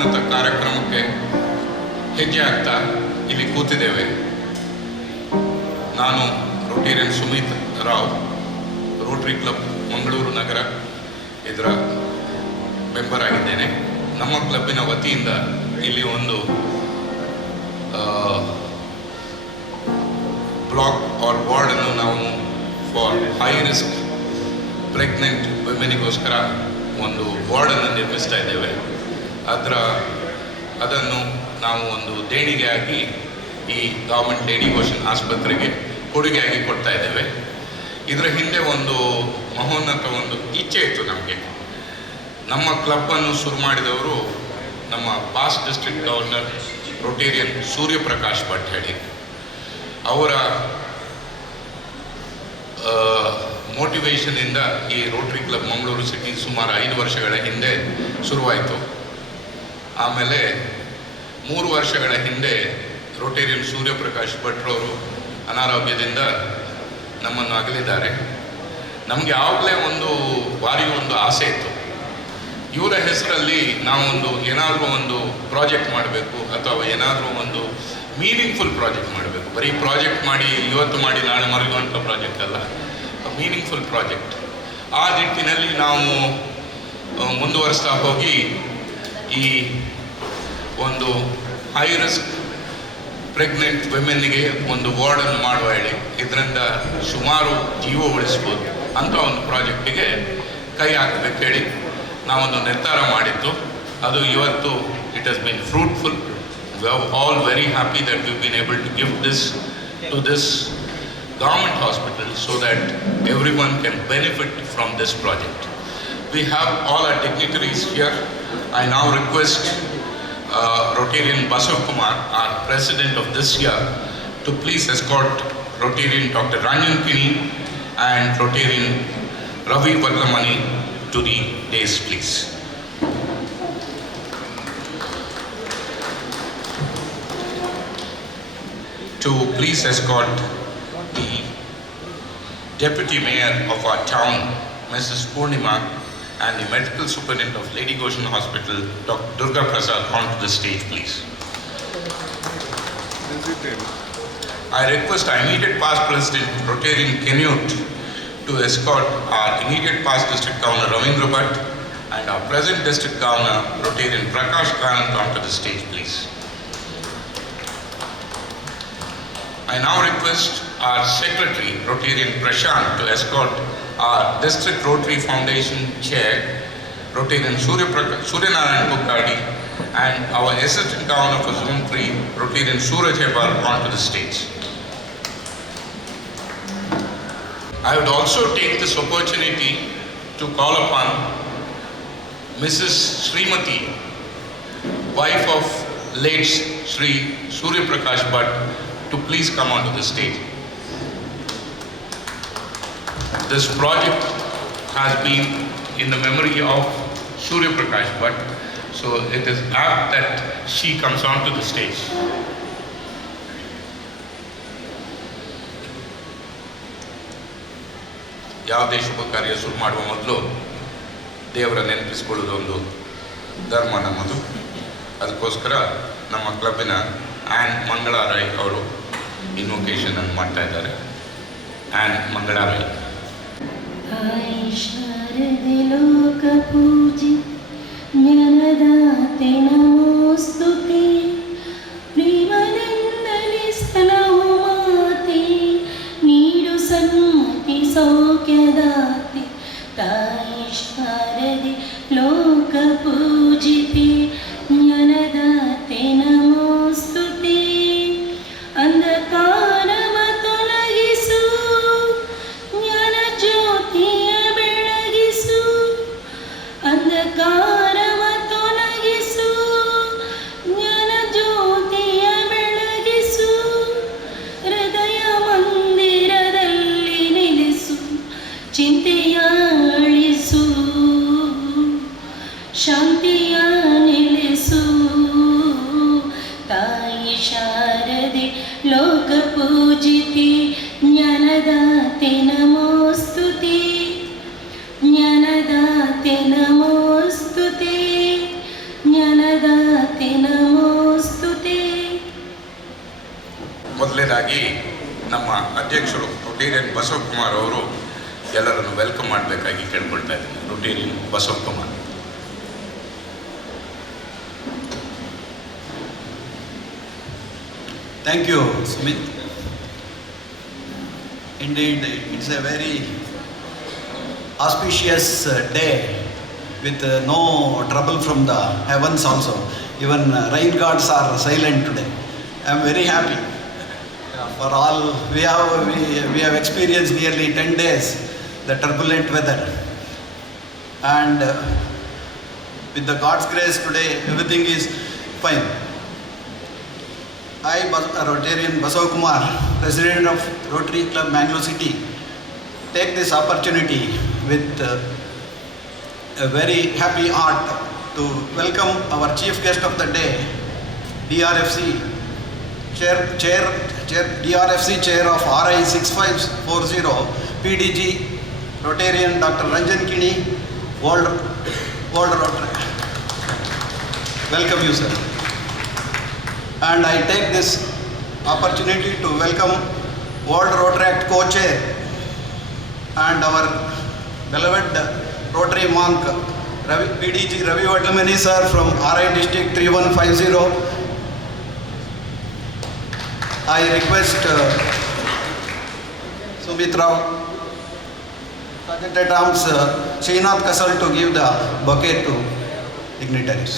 ಮಹೋನ್ನತ ಕಾರ್ಯಕ್ರಮಕ್ಕೆ ಹೆಜ್ಜೆ ಆಗ್ತಾ ಇಲ್ಲಿ ಕೂತಿದ್ದೇವೆ. ನಾನು Rotarian Sumit Rao, Rotary club Mangaluru ನಗರ ಇದರ ಮೆಂಬರ್ ಆಗಿದ್ದೇನೆ. ನಮ್ಮ ಕ್ಲಬ್ಬಿನ ವತಿಯಿಂದ ಇಲ್ಲಿ ಒಂದು ಬ್ಲಾಕ್ ಆರ್ ವಾರ್ಡನ್ನು ನಾವು ಫಾರ್ ಹೈ ರಿಸ್ಕ್ ಪ್ರೆಗ್ನೆಂಟ್ ವಿಮೆನಿಗೋಸ್ಕರ ಒಂದು ವಾರ್ಡನ್ನು ನಿರ್ಮಿಸ್ತಾ ಇದ್ದೇವೆ. ಅದನ್ನು ನಾವು ಒಂದು ದೇಣಿಗೆಯಾಗಿ ಈ ಗೌರ್ಮೆಂಟ್ ಲೇಡಿ ಗೋಷನ್ ಆಸ್ಪತ್ರೆಗೆ ಕೊಡುಗೆಯಾಗಿ ಕೊಡ್ತಾ ಇದ್ದೇವೆ. ಇದರ ಹಿಂದೆ ಒಂದು ಮಹೋನ್ನತ ಒಂದು ಇಚ್ಛೆ ಇತ್ತು ನಮಗೆ. ನಮ್ಮ ಕ್ಲಬ್ಬನ್ನು ಶುರು ಮಾಡಿದವರು ನಮ್ಮ past district governor Rotarian Suryaprakash Bhat ಹೇಳಿ. ಅವರ ಮೋಟಿವೇಶನಿಂದ ಈ ರೋಟರಿ ಕ್ಲಬ್ ಮಂಗಳೂರು ಸಿಟಿ ಸುಮಾರು 5 ವರ್ಷಗಳ ಹಿಂದೆ ಶುರುವಾಯಿತು. ಆಮೇಲೆ 3 ವರ್ಷಗಳ ಹಿಂದೆ ರೊಟೇರಿಯನ್ ಸೂರ್ಯಪ್ರಕಾಶ್ ಭಟ್ರವರು ಅನಾರೋಗ್ಯದಿಂದ ನಮ್ಮನ್ನು ಅಗಲಿದ್ದಾರೆ. ನಮಗೆ ಆವಾಗಲೇ ಭಾರಿ ಒಂದು ಆಸೆ ಇತ್ತು, ಇವರ ಹೆಸರಲ್ಲಿ ನಾವೊಂದು ಏನಾದರೂ ಒಂದು ಪ್ರಾಜೆಕ್ಟ್ ಮಾಡಬೇಕು ಅಥವಾ ಏನಾದರೂ ಒಂದು ಮೀನಿಂಗ್ಫುಲ್ ಪ್ರಾಜೆಕ್ಟ್ ಮಾಡಬೇಕು. ಬರೀ ಪ್ರಾಜೆಕ್ಟ್ ಮಾಡಿ ಇವತ್ತು ಮಾಡಿ ನಾಳೆ ಮರೆಯುವಂಥ ಪ್ರಾಜೆಕ್ಟ್ ಅಲ್ಲ, ಮೀನಿಂಗ್ಫುಲ್ ಪ್ರಾಜೆಕ್ಟ್. ಆ ನಿಟ್ಟಿನಲ್ಲಿ ನಾವು ಮುಂದುವರಿಸ್ತಾ ಹೋಗಿ ಈ ಒಂದು ಹೈ ರಿಸ್ಕ್ ಪ್ರೆಗ್ನೆಂಟ್ ವಿಮೆನ್ನಿಗೆ ಒಂದು ವಾರ್ಡನ್ನು ಮಾಡುವ ಹೇಳಿ, ಇದರಿಂದ ಸುಮಾರು ಜೀವ ಉಳಿಸ್ಬೋದು ಅಂತ ಒಂದು ಪ್ರಾಜೆಕ್ಟಿಗೆ ಕೈ ಹಾಕಬೇಕು ಹೇಳಿ ನಾವೊಂದು ನಿರ್ಧಾರ ಮಾಡಿದ್ದು. ಅದು ಇವತ್ತು it has been fruitful. We are all very happy that we've been able to give this to this government hospital so that everyone can benefit from this project. We have all our dignitaries here. I now request Rotarian Basav Kumar, our president of this year, to please escort Rotarian Dr. Ranjan Kini and Rotarian Ravi Vadlamani to the dais, please. To please escort the Deputy Mayor of our town, Mrs. Purnima, and the Medical Superintendent of Lady Goschen Hospital, Dr. Durga Prasad, onto the stage, please. I request our immediate past President, Rotarian Canute, to escort our immediate past District Governor, Ravindra Bhatt, and our present District Governor, Rotarian Prakash Kanant, onto the stage, please. I now request our Secretary, Rotarian Prashant, to escort our District Rotary Foundation Chair, Rotarian Suryanarayan Kukkadi, and our Assistant Governor for Zone 3, Rotarian Suraj Hebbar, onto the stage. I would also take this opportunity to call upon Mrs. Srimati, wife of late Sri Surya Prakash Bhatt, to please come onto the stage. This project has been in the memory of Surya Prakash Bhatt, so it is apt that she comes onto the stage. ಯಾವುದೇ ಶುಭ ಕಾರ್ಯ ಶುರು ಮಾಡುವ ಮೊದಲು ದೇವರ ನೆನಪಿಸ್ಕೊಳ್ಳೋದು ಒಂದು ಧರ್ಮ ನಮ್ಮದು. ಅದಕ್ಕೋಸ್ಕರ ನಮ್ಮ ಕ್ಲಬ್ಬಿನ ಆ್ಯನ್ ಮಂಗಳಾರೈ ಅವರು ಇನ್ವೊಕೇಶನ್ ಅನ್ನು ಮಾಡ್ತಾ ಇದ್ದಾರೆ. ಆ್ಯನ್ ಮಂಗಳಾರೈ. ಶಾರದೆ ಲೋಕ ಪೂಜಿ ಜ್ಞಾನದಾತೆ ನಮೋಸ್ತುತೆ ಪ್ರೇಮದಿಂದಲೇ ಸ್ತನವು ಮಾತೆ ನೀಡು ಸನ್ಮತಿ ಸೌಖ್ಯದಾತೆ ತಾಯಿ ಶಾರದೆ ಲೋಕ ಪೂಜಿತೆ ಜ್ಞಾನದಾತೆ ನಮೋಸ್ತುತೆ ಅಂಧಕಾರವ ತೊಲಗಿಸು ಜ್ಞಾನ ಜ್ಯೋತಿಯ ಬೆಳಗಿಸು ಅಂಧಕಾರವ ತೊಲಗಿಸು ಜ್ಞಾನ ಜ್ಯೋತಿಯ ಬೆಳಗಿಸು ಹೃದಯ ಮಂದಿರದಲ್ಲಿ ನಿಲ್ಲಿಸು ಚಿಂತೆಯ ಅಳಿಸು ಶಾಂತಿಯ ನೆಲೆಸು ತಾಯಿ ಶಾರದೆ ಲೋಕ ಪೂಜಿತೆ ಜ್ಞಾನದಾತೆ ನಮೋಸ್ತುತೆ ಜ್ಞಾನದಾತೆ ನಮೋಸ್ತುತೆ ಜ್ಞಾನದಾತೆ ಮೊದಲನೇದಾಗಿ ನಮ್ಮ ಅಧ್ಯಕ್ಷರು ರೊಟೇರಿಯನ್ ಬಸವಕುಮಾರ್ ಅವರು ಎಲ್ಲರನ್ನು ವೆಲ್ಕಮ್ ಮಾಡಬೇಕಾಗಿ ಕೇಳ್ಕೊಳ್ತಾ ಇದ್ದೀನಿ. Rotarian Basavakumar. Thank you, Sumit. Indeed, it's a very auspicious day with no trouble from the heavens also. Even rain gods are silent today. I am very happy. For all we have experienced nearly 10 days the turbulent weather, and with the God's grace today everything is fine. I, Rotarian Basav-Kumar, President of Rotary Club Mangalore City, take this opportunity with a very happy heart to welcome our chief guest of the day, DRFC DRFC Chair of RI 6540, PDG, Rotarian Dr. Ranjan Kini, World Rotary. Welcome you, sir. And I take this opportunity to welcome World Rotary Act Co-Chair and our beloved Rotary monk, PDG Ravi Vadlamani sir from RI District 3150. I request Sumit Rao, Sergeant at Arms Srinath Kasal to give the bouquet to dignitaries.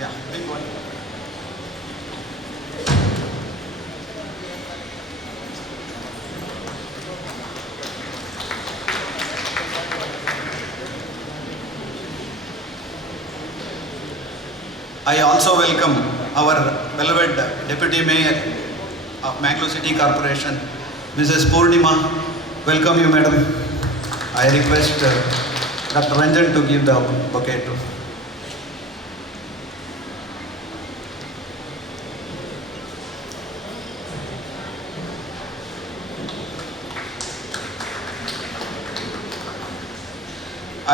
Yeah, big one. I also welcome our beloved Deputy Mayor of Mangalore City Corporation, Mrs. Purnima. Welcome you, madam. I request Dr. Ranjan to give the bouquet to.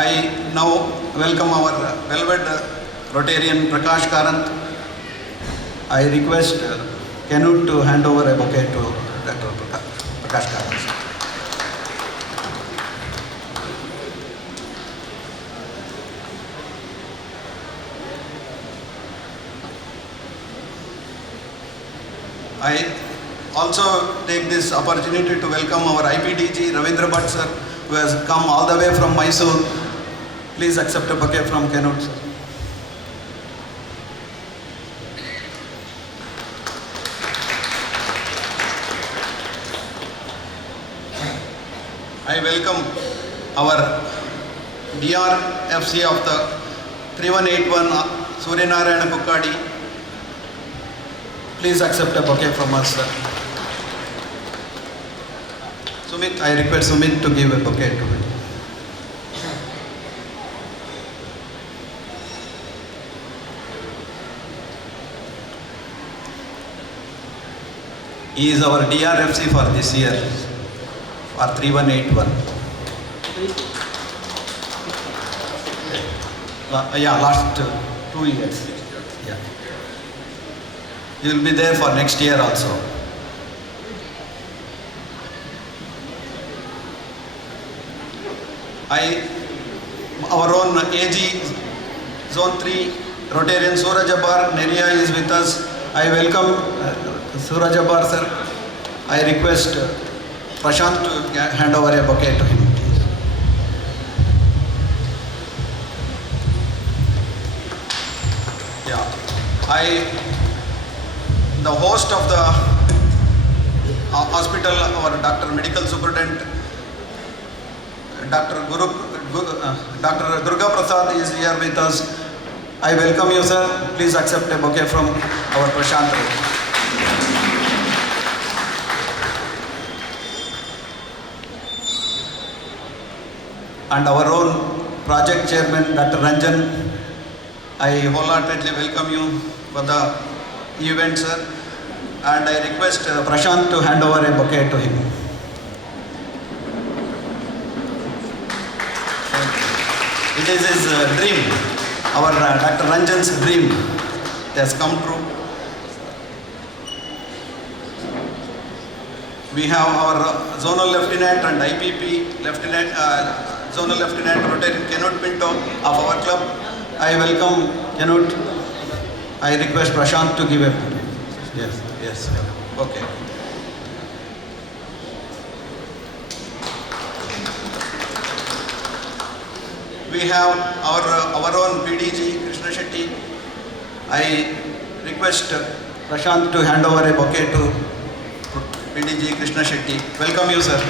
I now welcome our beloved Rotarian Prakash Karant. I request Canute to hand over a bouquet to Dr. Prakash Karant. I also take this opportunity to welcome our IPDG Ravindra Bhatt sir, who has come all the way from Mysore. Please accept a bouquet from Canute sir. I welcome our DRFC of the 3181 Suryanarayana Kukkadi. Please accept a bouquet from us, sir. Sumit, I request Sumit to give a bouquet to me. He is our DRFC for this year, for 3181. Yeah, last 2 years. Yeah. You will be there for next year also. Our own AG Zone 3 Rotarian Suraj Abbar Neria is with us. I welcome Suraj Abbar sir. I request Prashant to hand over a bouquet to him. Yeah, the host of the hospital, our Dr. Medical Superintendent, Dr. Durga Prasad is here with us. I welcome you, sir. Please accept a bouquet from our Prashant. And our own project chairman, Dr. Ranjan, I wholeheartedly welcome you for the event, sir. And I request Prashant to hand over a bouquet to him. It is his dream, our Dr. Ranjan's dream. It has come true. We have our zonal lieutenant and IPP lieutenant, zonal lieutenant Rotary Kenut Pinto of our club. I welcome Kenut. I request Prashant to give a. Yes. Okay. We have our own PDG Krishna Shetty. I request Prashant to hand over a bouquet to PDG Krishna Shetty. Welcome you, sir.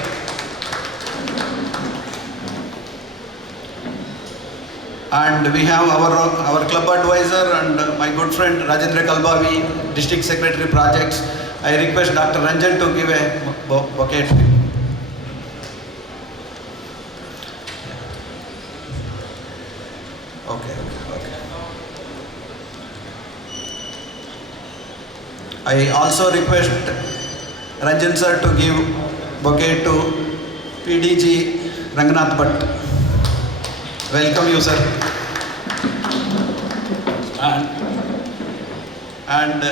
And we have our club advisor and my good friend Rajendra Kalbavi, District Secretary Projects. I request Dr. Ranjan to give a bouquet. Okay. I also request Ranjan sir to give bouquet to PDG Ranganath Bhatt. Welcome you, sir. And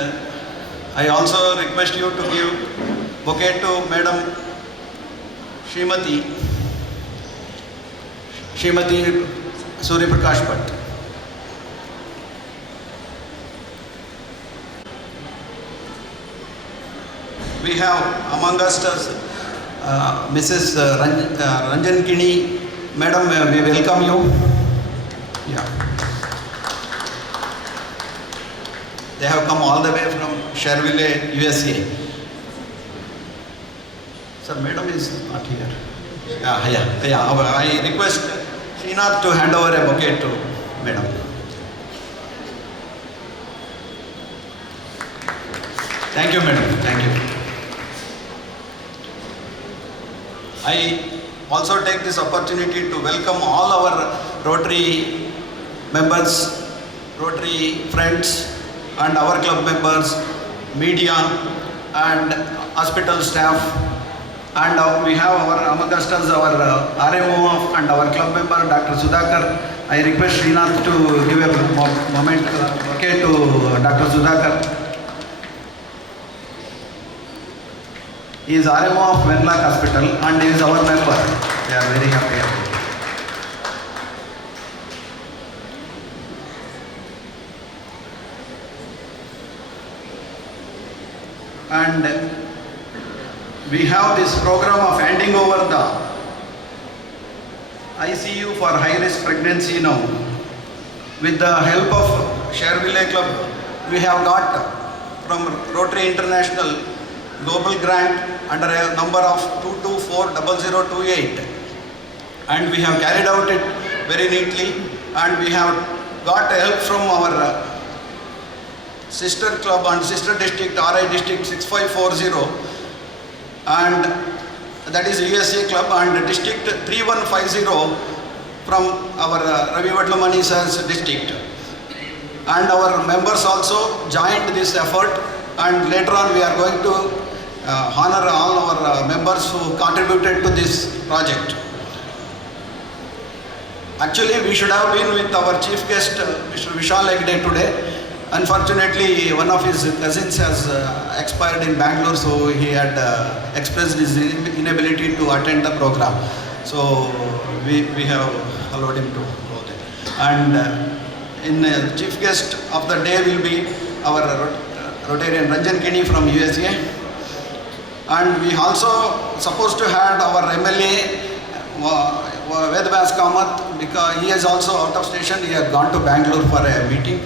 I also request you to give bouquet to Madam Srimati Surya Prakash Bhatt. We have among us Mrs. Ranjan Kini. Madam, we welcome you. Yeah. They have come all the way from Sherville, USA. Sir, Madam is not here. Yeah. I request Srinath to hand over a bouquet to Madam. Thank you, Madam. Thank you. I also take this opportunity to welcome all our Rotary members, Rotary friends, and our club members, media, and hospital staff. And we have among us our RMO and our club member, Dr. Sudhakar. I request Srinath to give a moment to Dr. Sudhakar. He is RMO of Venlock Hospital and he is our member. We are very happy. And we have this program of handing over the ICU for high-risk pregnancy now. With the help of Sherville Club, we have got from Rotary International global grant under a number of 2240028, and we have carried out it very neatly, and we have got help from our sister club and sister district RI district 6540, and that is USA club, and district 3150 from our Ravi Vadlamani sir's district, and our members also joined this effort, and later on we are going to honor all our members who contributed to this project. Actually, we should have been with our chief guest, Mr. Vishal Hegde today. Unfortunately, one of his cousins has expired in Bangalore, so he had expressed his inability to attend the program. So we have allowed him to go there. And chief guest of the day will be our Rotarian Ranjan Kini from USA. And we also supposed to have our MLA Vedvas Kamath, because he is also out of station. He had gone to Bangalore for a meeting.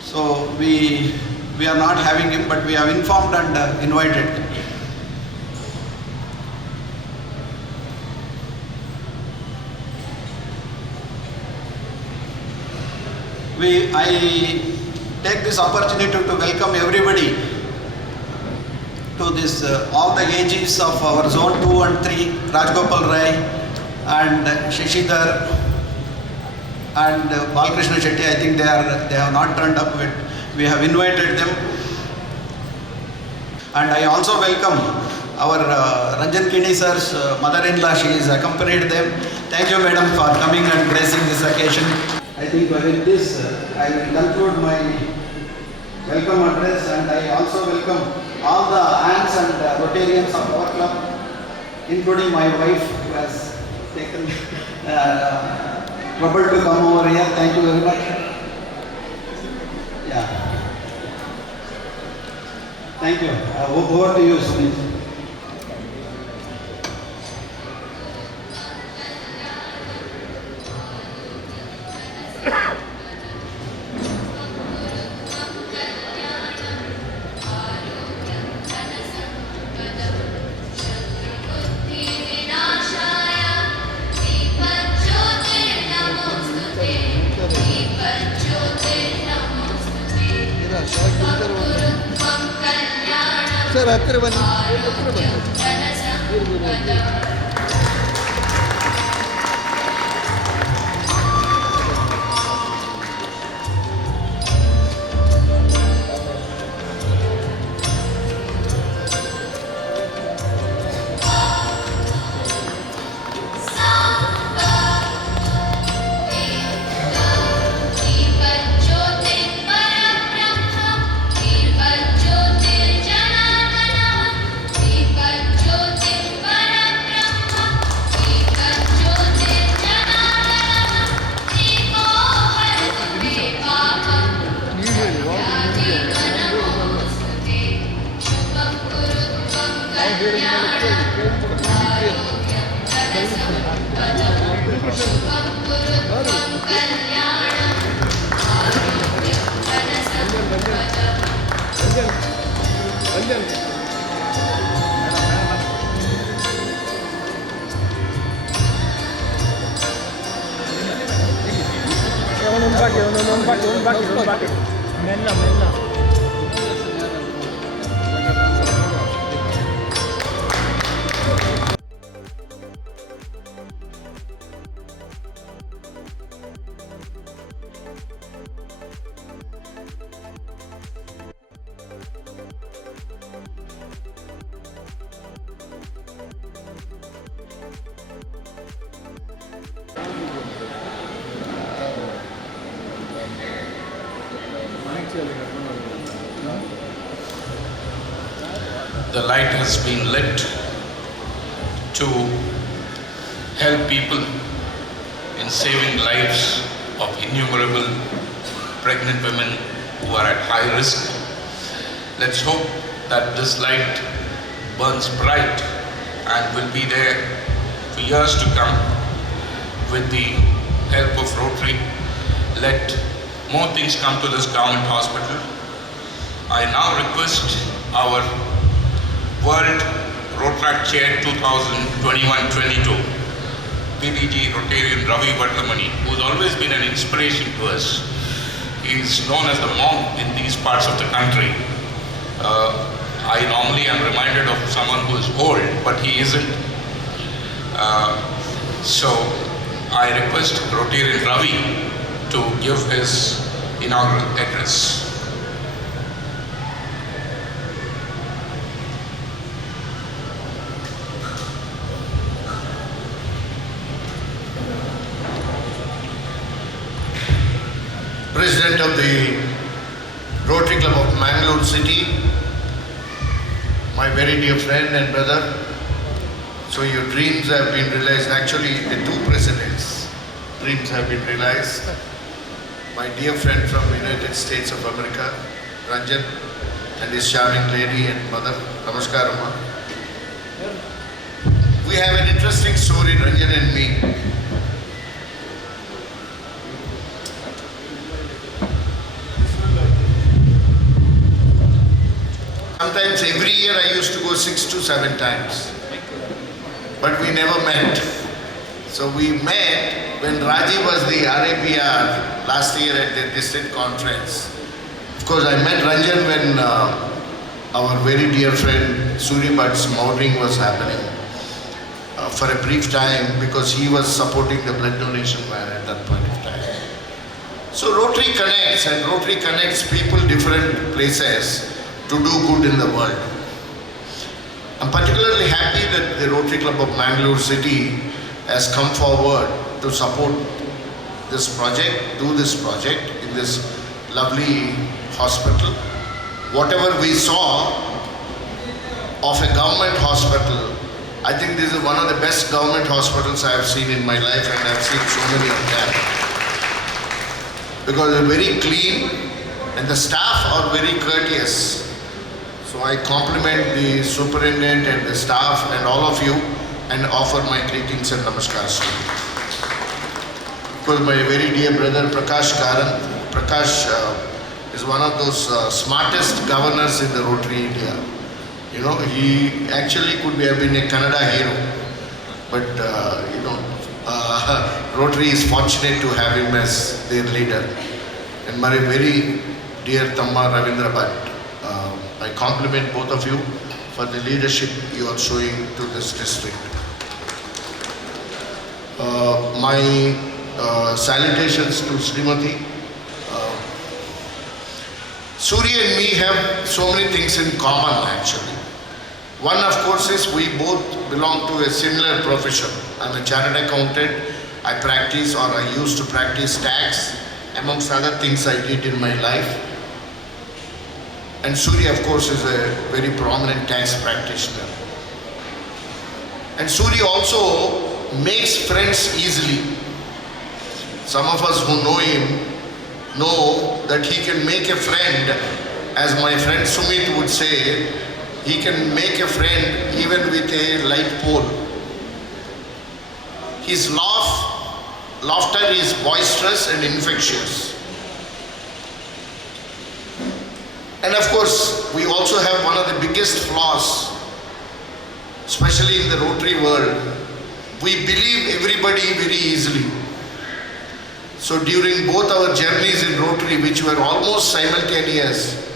So we are not having him, but we have informed and invited him. I take this opportunity to welcome everybody to this, all the AGs of our zone 2 and 3, Rajgopal Rai and Shishidhar and Balkrishna Shetty. I think they have not turned up yet. We have invited them. And I also welcome our Ranjan Kini sir's mother-in-law, she is accompanied them. Thank you, madam, for coming and gracing this occasion. I think with this, I will conclude my welcome address, and I also welcome all the aunts and Rotarians of our club, including my wife who has taken trouble to come over here. Thank you very much. Yeah. Thank you. Over to you, Sunil. Sir ಹತ್ತಿರ ಬನ್ನಿ un bucket. Mella. The light has been lit to help people in saving lives of innumerable pregnant women who are at high risk. Let's hope that this light burns bright and will be there for years to come. With the help of Rotary, let more things come to this government hospital. I now request our World Rotary Chair 2021-22, PDG Rotarian Ravi Vadlamani, who has always been an inspiration to us. He is known as the monk in these parts of the country. I normally am reminded of someone who is old, but he isn't. So I request Rotarian Ravi to give his inaugural address. President of the Rotary Club of Mangalore City, my very dear friend and brother. So your dreams have been realized. Actually, the two presidents' dreams have been realized. My dear friend from the United States of America, Ranjan, and his charming lady and mother, Namaskar Amma. We have an interesting story, Ranjan and me. Sometimes every year I used to go 6 to 7 times, but we never met. So we met when Raji was the RAPR last year at the district conference. Of course, I met Ranjan when our very dear friend Surya Bhatt's mourning was happening for a brief time, because he was supporting the blood donation van at that point of time. So Rotary connects, and Rotary connects people different places to do good in the world. I'm particularly happy that the Rotary Club of Mangalore City has come forward to support this project, do this project in this lovely hospital. Whatever we saw of a government hospital, I think this is one of the best government hospitals I have seen in my life, and I've seen so many of them. Because they're very clean and the staff are very courteous. So I compliment the superintendent and the staff and all of you and offer my greetings and namaskars to you. Because my very dear brother Prakash is one of those smartest governors in the Rotary India. You know, he actually could have been a Kannada hero, but Rotary is fortunate to have him as their leader. And my very dear Tamma Ravindra Bhatt, I compliment both of you for the leadership you are showing to this district. My salutations to Srimati. Surya and me have so many things in common actually. One, of course, is we both belong to a similar profession. I'm a chartered accountant. I practice, or I used to practice tax, amongst other things I did in my life. And Surya, of course, is a very prominent tax practitioner. And Surya also makes friends easily. Some of us who know him know that he can make a friend, as my friend Sumit would say, he can make a friend even with a light pole. His laughter is boisterous and infectious. And of course, we also have one of the biggest flaws, especially in the Rotary world. We believe everybody very easily. So during both our journeys in Rotary, which were almost simultaneous,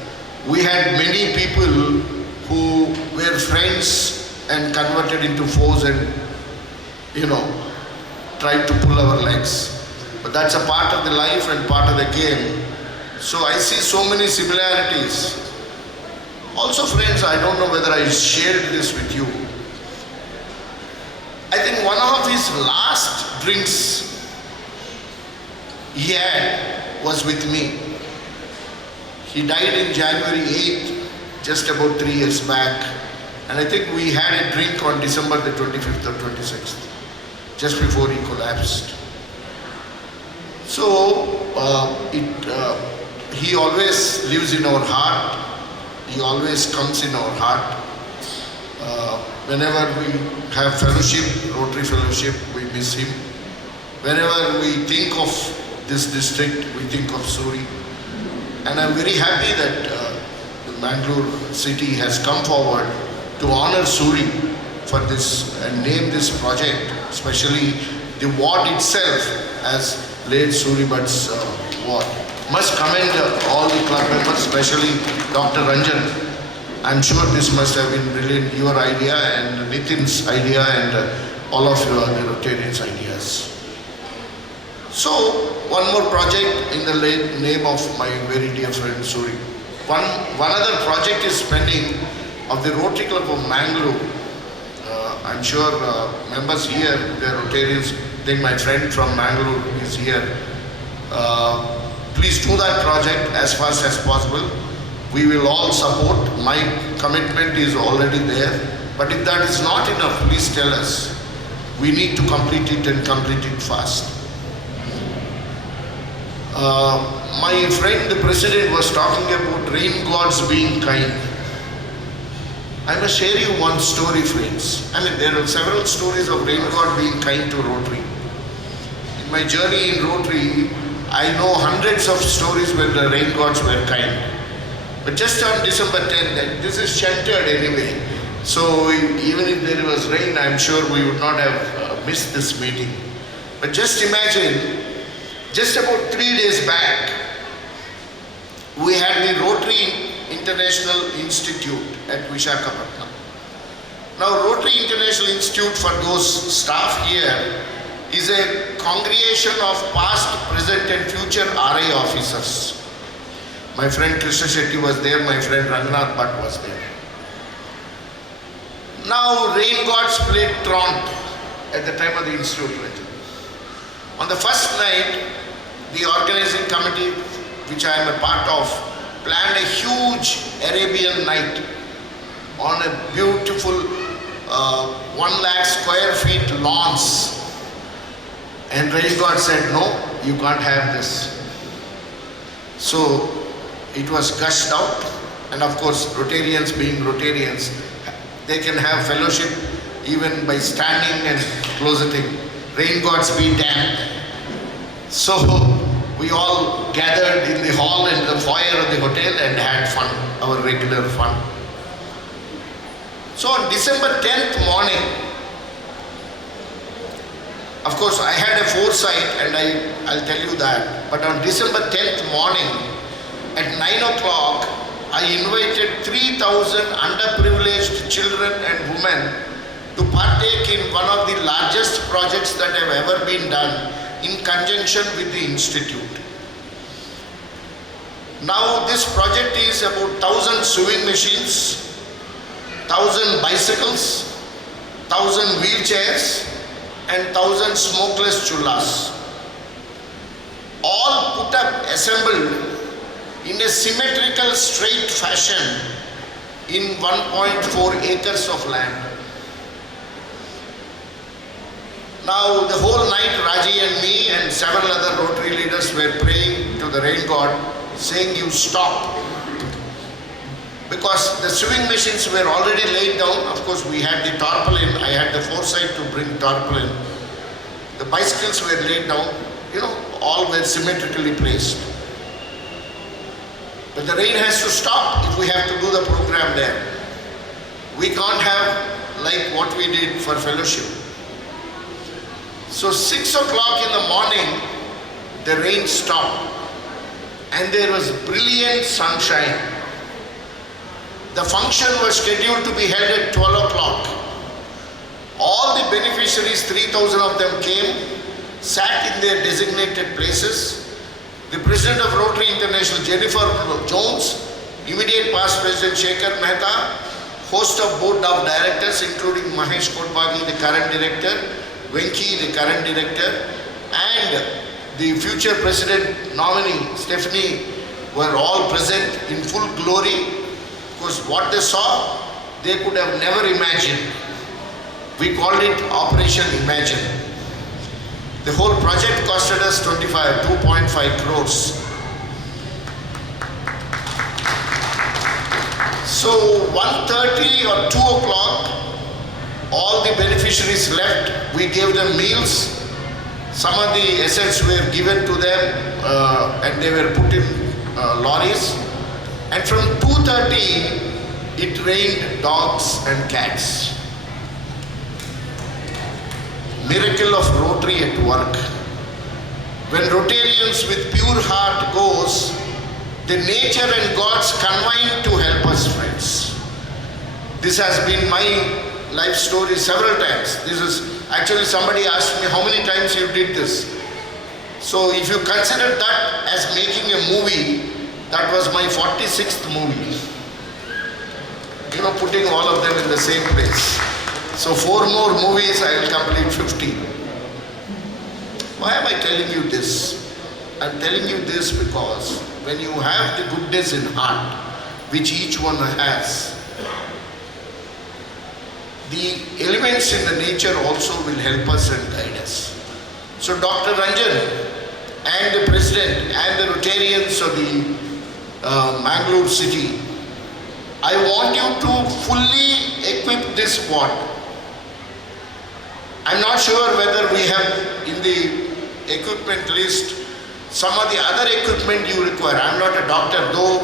we had many people who were friends and converted into foes and, tried to pull our legs. But that's a part of the life and part of the game. So I see so many similarities. Also, friends, I don't know whether I shared this with you. I think one of his last drinks he had was with me. He died in January 8th, just about 3 years back. And I think we had a drink on December the 25th or 26th, just before he collapsed. So, he always lives in our heart. He always comes in our heart. Whenever we have fellowship, Rotary fellowship, we miss him. Whenever we think of this district, we think of Suri. And I'm very happy that the Mangalore city has come forward to honor Suri for this and name this project, especially the ward itself as late Suri Bhatt's ward. Must commend all the club members, especially Dr. Ranjan. I'm sure this must have been brilliant, your idea and Nitin's idea and all of the Rotarians' ideas. So, one more project in the name of my very dear friend Suri. One other project is pending of the Rotary Club of Mangalore. I'm sure members here, they're Rotarians. I think my friend from Mangalore is here. Please do that project as fast as possible. We will all support. My commitment is already there. But if that is not enough, please tell us. We need to complete it and complete it fast. My friend, the president, was talking about rain gods being kind. I must share you one story, friends. There are several stories of rain god being kind to Rotary. In my journey in Rotary, I know hundreds of stories where the rain gods were kind. But just on December 10th, this is sheltered anyway. So even if there was rain, I'm sure we would not have missed this meeting. But just imagine, just about 3 days back, we had the Rotary International Institute at Visakhapatnam. Now, Rotary International Institute, for those staff here, is a congregation of past, present and future RA officers. My friend Krishna Shetty was there, my friend Ranganath Bhatt was there. Now rain gods played truant at the time of the institute. On the first night, the organizing committee, which I am a part of, planned a huge Arabian night on a beautiful 1 lakh square feet lawns. And rain god said, no, you can't have this. So it was gushed out, and of course Rotarians being Rotarians, they can have fellowship even by standing and closeting. Rain gods be damned. So we all gathered in the hall and the foyer of the hotel and had fun, our regular fun. So on December 10th morning, of course I had a foresight, and I'll tell you that, but on December 10th morning at 9 o'clock, I invited 3,000 underprivileged children and women to partake in one of the largest projects that have ever been done in conjunction with the institute. Now this project is about 1,000 sewing machines, 1,000 bicycles, 1,000 wheelchairs, and 1,000 smokeless chullas. All put up, assembled in a symmetrical straight fashion in 1.4 acres of land. Now the whole night Raji and me and several other Rotary leaders were praying to the rain god, saying, you stop. Because the sewing machines were already laid down. Of course we had the tarpaulin, I had the foresight to bring tarpaulin. The bicycles were laid down, all were symmetrically placed. But the rain has to stop if we have to do the program there. We can't have like what we did for fellowship. So 6 o'clock in the morning, the rain stopped and there was brilliant sunshine. The function was scheduled to be held at 12 o'clock. All the beneficiaries, 3,000 of them came, sat in their designated places. The President of Rotary International, Jennifer Jones, immediate past President Shekhar Mehta, host of board of directors including Mahesh Kodbagi, the current director, Venki, the current director, and the future president nominee, Stephanie, were all present in full glory, because what they saw, they could have never imagined. We called it Operation Imagine. The whole project costed us 2.5 crores. So 1:30 or 2 o'clock, all the beneficiaries left. We gave them meals. Some of the assets were given to them and they were put in lorries. And from 2:30, it rained dogs and cats. Miracle of Rotary at work. When Rotarians with pure heart goes, the nature and gods convene to help us, friends. This has been my life story several times. This is actually, somebody asked me how many times you did this. So if you consider that as making a movie, that was my 46th movie. Putting all of them in the same place. So 4 more movies, I will complete 50. Why am I telling you this? I am telling you this because when you have the goodness in heart, which each one has, the elements in the nature also will help us and guide us. So Dr. Ranjan and the President and the Rotarians of the Mangalore city, I want you to fully equip this ward. I'm not sure whether we have in the equipment list some of the other equipment you require. I'm not a doctor, though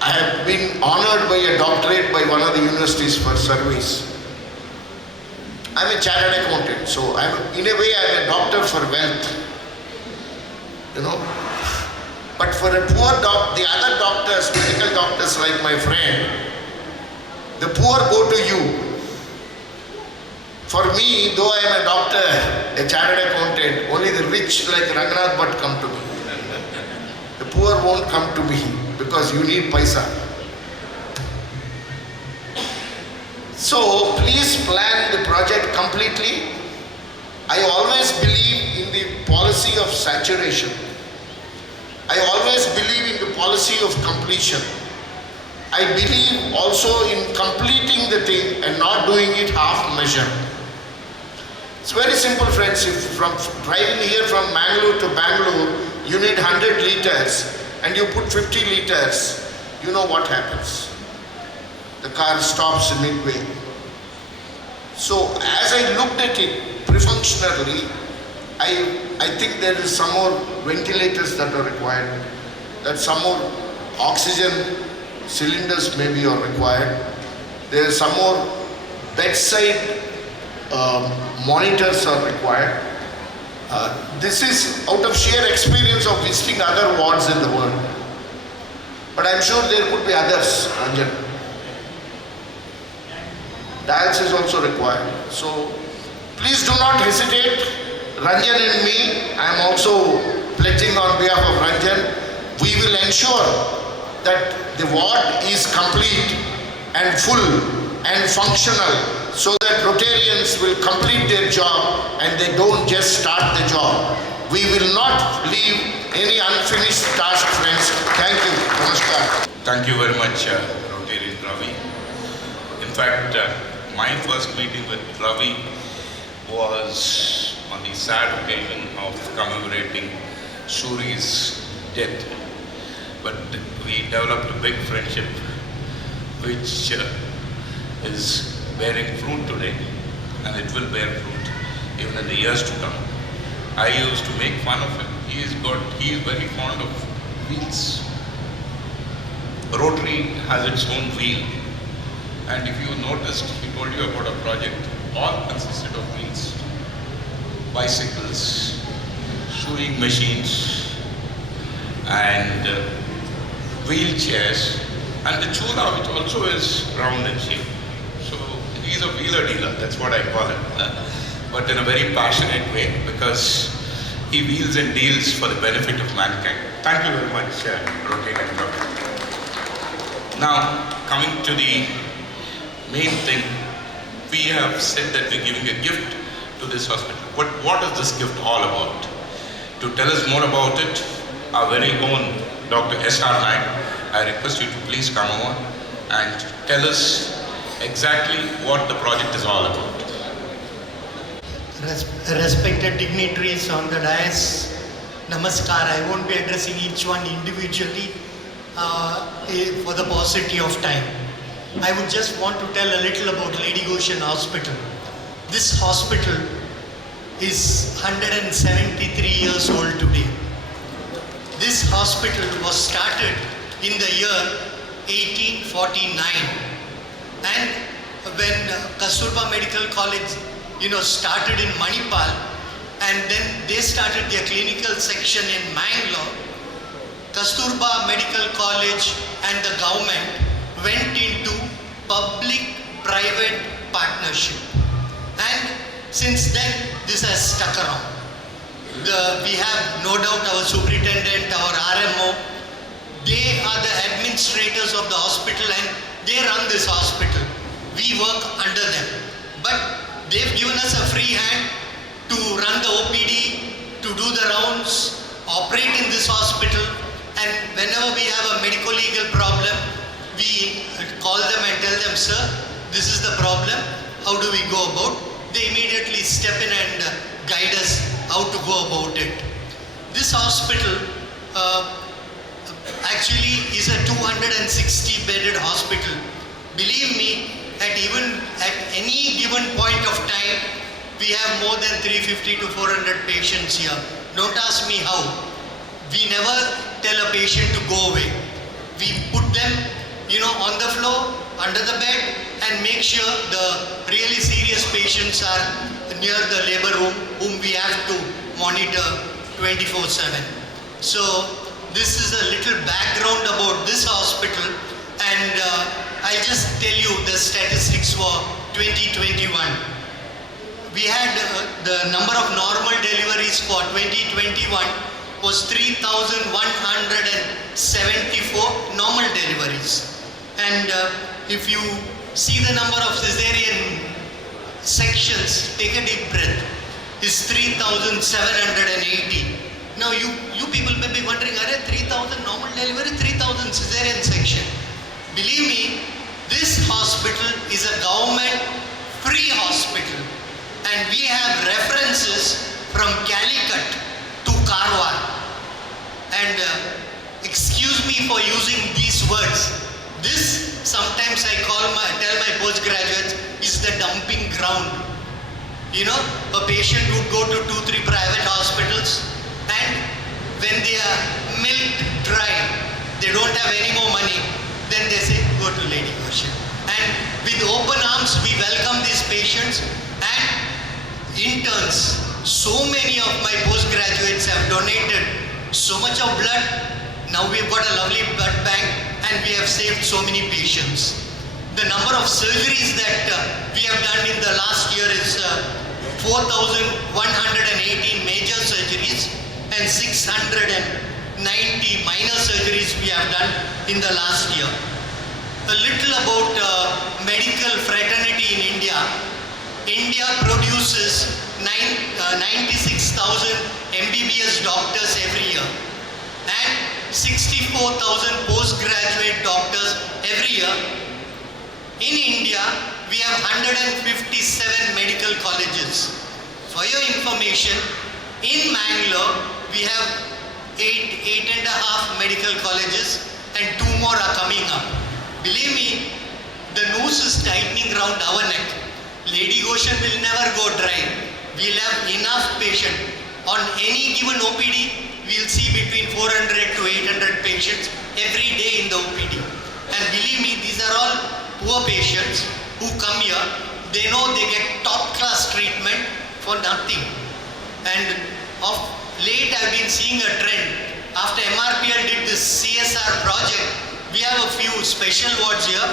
I have been honored by a doctorate by one of the universities for service. I'm a chartered accountant, so in a way I'm a doctor for wealth. But for a poor doctor, the other doctors, medical doctors like my friend, the poor go to you. For me, though I am a doctor, a chartered accountant, only the rich like Ranganath Bhatt come to me. The poor won't come to me because you need paisa. So please plan the project completely. I always believe in the policy of saturation. I always believe in the policy of completion. I believe also in completing the thing and not doing it half measure. It's very simple, friends. If from driving here from Mangalore to Bangalore, you need 100 liters and you put 50 liters, you know what happens. The car stops midway. So as I looked at it pre-functionally, I think there is some more ventilators that are required, that some more oxygen cylinders maybe are required. There is some more bedside monitors are required. This is out of sheer experience of visiting other wards in the world. But I'm sure there could be others, Ranjan. Dialysis is also required. So please do not hesitate. Ranjan and me, I am also pledging on behalf of Ranjan, we will ensure that the ward is complete and full and functional so that Rotarians will complete their job and they don't just start the job. We will not leave any unfinished task, friends. Thank you. Namaskar. Thank you very much, Rotarian Ravi. In fact, my first meeting with Ravi was on the sad occasion of commemorating Suri's death. But we developed a big friendship which is bearing fruit today, and it will bear fruit even in the years to come. I used to make fun of him. He is very fond of wheels. Rotary has its own wheel, and if you noticed, he told you about a project all consisted of wheels, bicycles, sewing machines, and wheelchairs, and the chula, which also is round in shape. So he's a wheeler dealer, that's what I call him, but in a very passionate way, because he wheels and deals for the benefit of mankind. Thank you very much, Rotary and Ravi. Now, coming to the main thing, we have said that we're giving a gift to this hospital. What is this gift all about? To tell us more about it, our very own Dr. S.R. Naik, I request you to please come over and tell us exactly what the project is all about. Respected dignitaries on the dais, Namaskar. I won't be addressing each one individually for the paucity of time. I would just want to tell a little about Lady Goschen Hospital. This hospital is 173 years old today. This hospital was started in the year 1849, and when Kasturba Medical College started in Manipal, and then they started their clinical section in Mangalore, Kasturba Medical College and the government went into public-private partnership, and since then this has stuck around. We have no doubt our superintendent, our RMO, they are the administrators of the hospital and they run this hospital. We work under them, but they've given us a free hand to run the OPD, to do the rounds, operate in this hospital, and whenever we have a medico-legal problem, we call them and tell them, sir, this is the problem, how do we go about? They immediately step in and guide us how to go about it. This hospital actually is a 260 bedded hospital. Believe me, at any given point of time, we have more than 350 to 400 patients here. Don't ask me how. We never tell a patient to go away. We put them, on the floor, under the bed, and make sure the really serious patients are near the labor room, whom we have to monitor 24/7. So this is a little background about this hospital, and I'll just tell you the statistics for 2021. We had the number of normal deliveries for 2021 was 3,174 normal deliveries. And if you See the number of cesarean sections, take a deep breath, is 3,780. Now you people may be wondering, are 3,000 normal delivery, 3,000 cesarean section. Believe me, this hospital is a government free hospital, and we have references from Calicut to Karwar. And excuse me for using these words. This sometimes I tell my postgraduates is the dumping ground. You know, a patient would go to 2-3 private hospitals, and when they are milked dry, they don't have any more money, then they say, go to Lady Goschen. And with open arms, we welcome these patients and interns. So many of my postgraduates have donated so much of blood. Now we've got a lovely blood bank and we have saved so many patients. The number of surgeries that we have done in the last year is 4,118 major surgeries and 690 minor surgeries we have done in the last year. A little about medical fraternity in India. India produces 96,000 MBBS doctors every year and 64,000 postgraduate doctors every year. In India, we have 157 medical colleges. For your information, in Mangalore, we have 8.5 medical colleges and 2 more are coming up. Believe me, the noose is tightening around our neck. Lady Goschen will never go dry. We'll have enough patient. On any given OPD, we'll see between 400 to 800 patients every day in the OPD. And believe me, these are all poor patients who come here. They know they get top class treatment for nothing. And of late I've been seeing a trend. After MRPL did this CSR project, we have a few special wards here.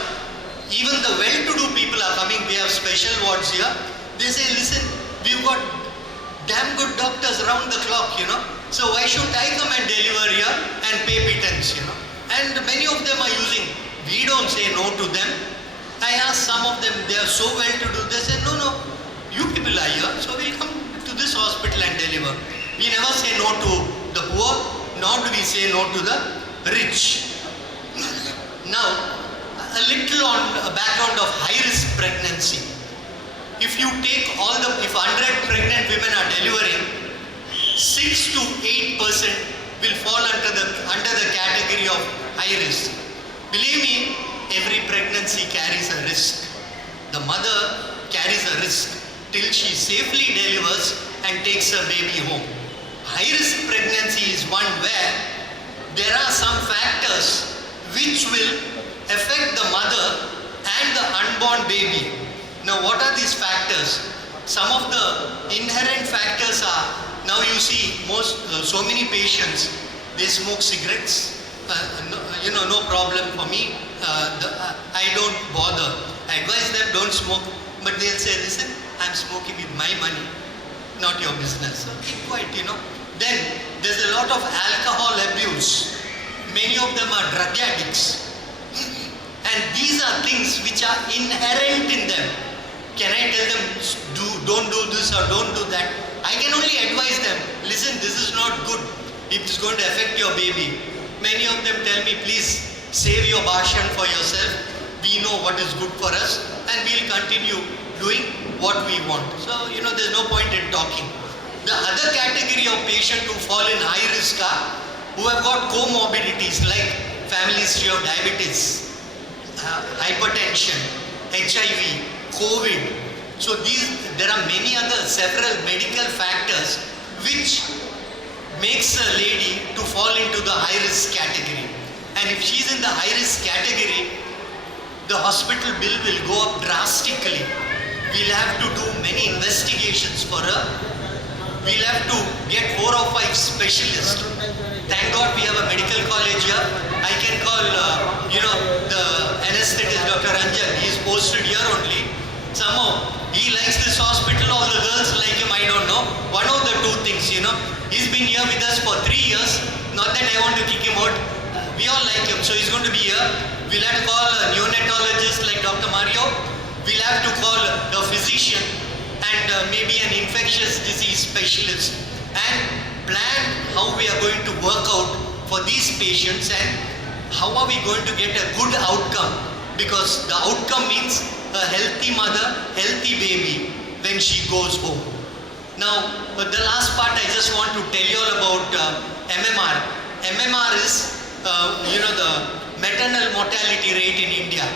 Even the well-to-do people are coming, we have special wards here. They say, listen, we've got damn good doctors around the clock, you know. So why should I come and deliver here and pay pittance, you know. And many of them are using, we don't say no to them. I asked some of them, they are so well-to-do, they say, no, you people are here, so we'll come to this hospital and deliver. We never say no to the poor, nor do we say no to the rich. Now, a little on a background of high-risk pregnancy. If you take if 100 pregnant women are delivering, 6 to 8% will fall under the category of high risk. Believe me, every pregnancy carries a risk. The mother carries a risk till she safely delivers and takes her baby home. High-risk pregnancy is one where there are some factors which will affect the mother and the unborn baby. Now, what are these factors? Some of the inherent factors are, now you see so many patients, they smoke cigarettes. No problem for me. I don't bother. I advise them don't smoke, but they'll say, listen, I'm smoking with my money, not your business. So keep quiet, you know. Then there's a lot of alcohol abuse. Many of them are drug addicts. And these are things which are inherent in them. Can I tell them, don't do this or don't do that? I can only advise them, listen, this is not good. It's going to affect your baby. Many of them tell me, please save your Goschen for yourself. We know what is good for us and we'll continue doing what we want. So, there's no point in talking. The other category of patient who fall in high risk are who have got comorbidities like family history of diabetes, hypertension, HIV, COVID. So there are several medical factors which makes a lady to fall into the high risk category. And if she's in the high risk category, the hospital bill will go up drastically. We'll have to do many investigations for her. We'll have to get 4 or 5 specialists. Thank God we have a medical college here. I can call, the anesthetist, Dr. Ranjan. He is posted here only. Somehow, he likes this hospital. All the girls like him, I don't know. One of the 2 things, He's been here with us for 3 years. Not that I want to kick him out. We all like him. So he's going to be here. We'll have to call a neonatologist like Dr. Mario. We'll have to call a physician and maybe an infectious disease specialist and plan how we are going to work out for these patients and how are we going to get a good outcome, because the outcome means a healthy mother, healthy baby when she goes home. Now, the last part I just want to tell you all about MMR. MMR is, the maternal mortality rate in India.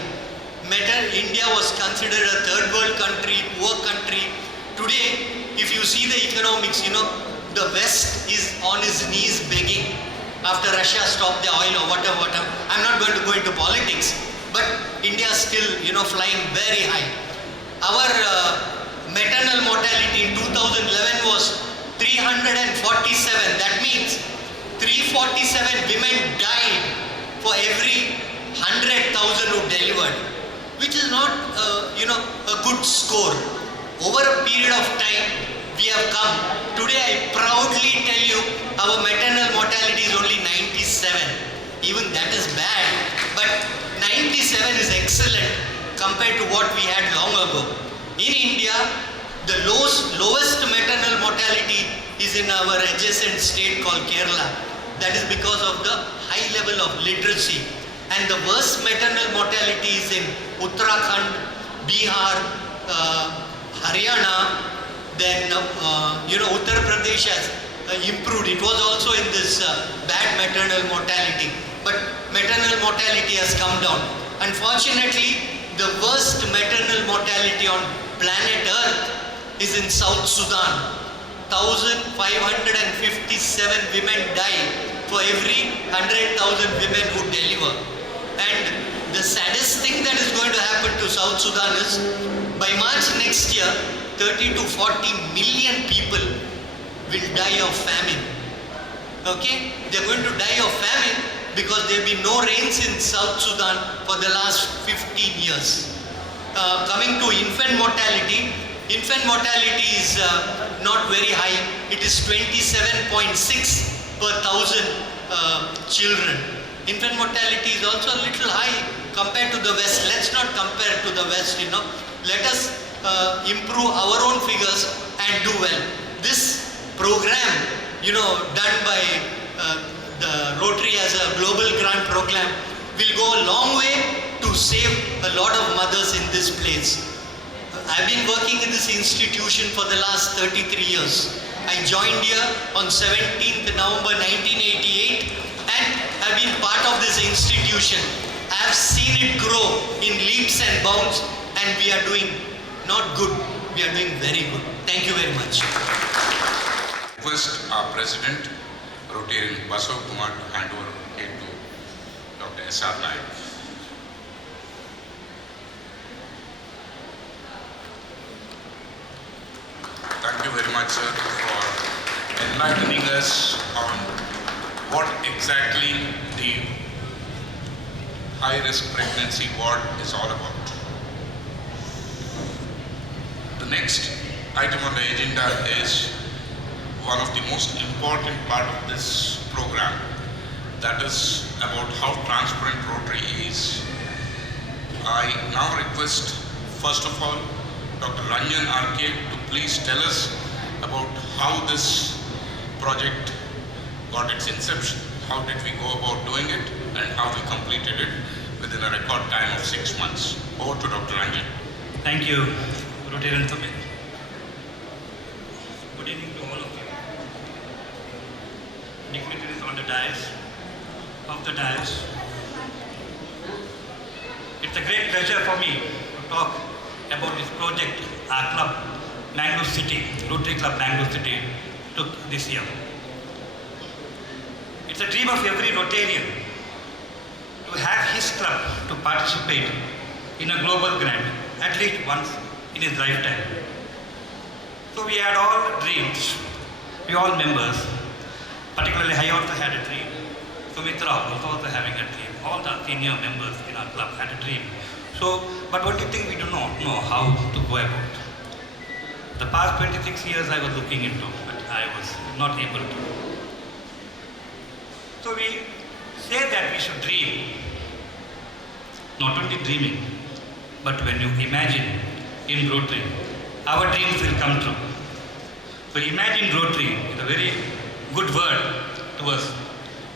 India was considered a third world country, poor country. Today, if you see the economics, the West is on its knees begging after Russia stopped the oil or whatever. I'm not going to go into politics, but India is still, flying very high. Our maternal mortality in 2011 was 347. That means 347 women died for every 100,000 who delivered, which is not, a good score. Over a period of time, we have come. Today, I proudly tell you, our maternal mortality is only 97. Even that is bad, but 97 is excellent compared to what we had long ago. In India, the lowest maternal mortality is in our adjacent state called Kerala. That is because of the high level of literacy. And the worst maternal mortality is in Uttarakhand, Bihar, Haryana, then Uttar Pradesh has improved. It was also in this bad maternal mortality. But maternal mortality has come down. Unfortunately, the worst maternal mortality on planet Earth is in South Sudan. 1,557 women die for every 100,000 women who deliver. And the saddest thing that is going to happen to South Sudan is, by March next year, 30 to 40 million people will die of famine. Okay? They're going to die of famine because there will be no rains in South Sudan for the last 15 years. Coming to infant mortality is not very high. It is 27.6 per thousand children. Infant mortality is also a little high compared to the West. Let's not compare to the West, Let us improve our own figures and do well. This program, done by the Rotary as a global grant program, will go a long way to save a lot of mothers in this place. I've been working in this institution for the last 33 years. I joined here on 17th November 1988 and I've been part of this institution. I've seen it grow in leaps and bounds, and we are doing not good, we are doing very good. Thank you very much. First, our President, Rotarian Basav Kumar, to hand over it to Dr. S.R. Naik. Thank you very much, sir, for enlightening us on what exactly the high-risk pregnancy ward is all about. The next item on the agenda is one of the most important part of this program, that is about how transparent Rotary is. I now request, first of all, Dr. Ranjan R.K. to please tell us about how this project got its inception, how did we go about doing it, and how we completed it within a record time of 6 months. Over to Dr. Ranjan. Thank you, Rotarian Tommy. Good evening to all of you. Dignitaries on the dais, off the dais. It's a great pleasure for me to talk about this project our club, Mangalore City, Rotary Club Mangalore City, took this year. It's a dream of every Rotarian to have his club to participate in a global grant at least once in his lifetime. So we had all dreams, we all members, particularly I also had a dream. Sumitra was also having a dream. All the senior members in our club had a dream. So, but only thing we do not know how to go about. The past 26 years I was looking into, but I was not able to. So we say that we should dream. not only dreaming, but when you imagine in Rotary, our dreams will come true. So imagine Rotary is a very good word to us,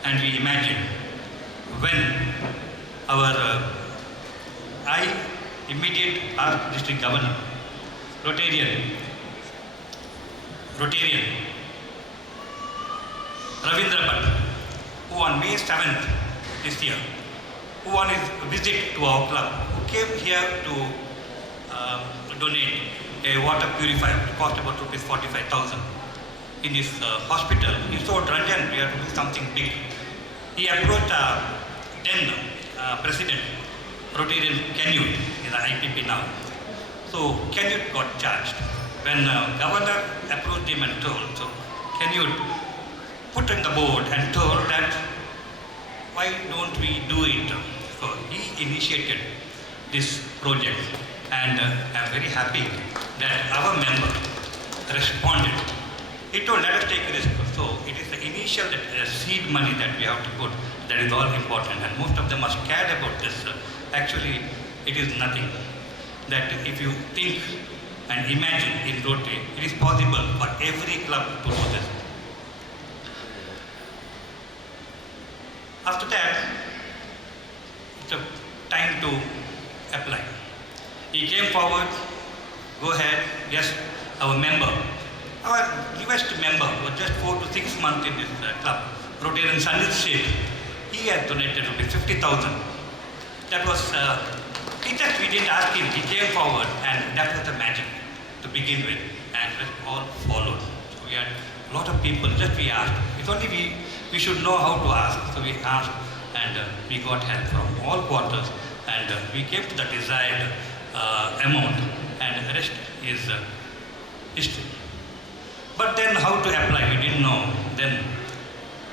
and we imagine when our immediate past district governor, Rotarian Ravindra Bhatt, who on May 7th this year, who on his visit to our club, who came here to donate a water purifier, it cost about rupees 45,000. In his hospital, he told Ranjan, we have to do something big. He approached then President, Rotarian Canute, in the IPP now. So Canute got charged. When Governor approached him and told, so Canute put on the board and told that why don't we do it? So he initiated this project, and I'm very happy that our member responded. He told, let us take risk. So it is the initial seed money that we have to put that is all important, and most of them are scared about this. Actually, it is nothing. That if you think and imagine in Rotary, it is possible for every club to do this. After that, it's a time to apply. He came forward, go ahead, yes, our member, our newest member was just 4 to 6 months in this club, Rotarian Sanjit Seth, he had donated rupees 50,000. That was, we didn't ask him, he came forward, and that was the magic to begin with, and it all followed. So we had a lot of people, just we asked. It's only we should know how to ask. So we asked, and we got help from all quarters, and we came to the desired amount, and the rest is history. But then how to apply, we didn't know. Then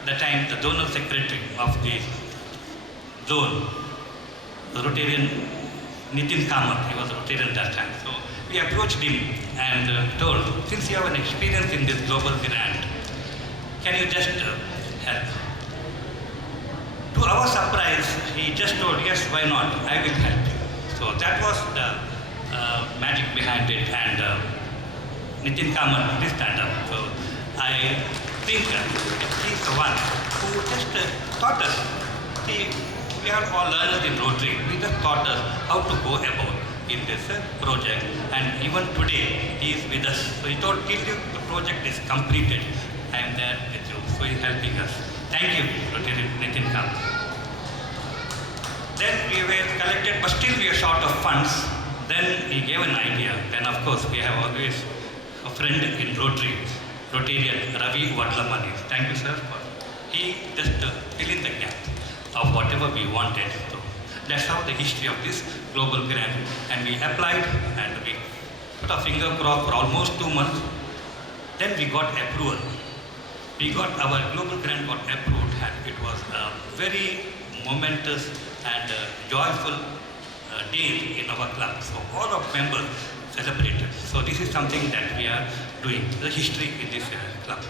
the time the zonal secretary of the zone, the Rotarian Nitin Kamath, he was a Rotarian that time. So we approached him and told, since you have an experience in this global grant, can you just help? To our surprise, he just told, yes, why not, I will help you. So that was the magic behind it, and Nitin Kamath, please stand up. So I think he's the one who just taught us. See, we are all learners in Rotary. He just taught us how to go about in this project, and even today he is with us. So he told, till the project is completed, I am there with you. So he is helping us. Thank you, Rotary Nitin Kamath. Then we were collected, but still we are short of funds. Then he gave an idea. Then of course we have always a friend in Rotary, Rotarian Ravi Vadlamani. Thank you, sir. He just fill in the gap of whatever we wanted. So that's how the history of this global grant. And we applied, and we put our finger crossed for almost 2 months. Then we got approval. We got our global grant got approved, and it was a very momentous and joyful day in our club. So all of members celebrated. So this is something that we are doing, the history in this club.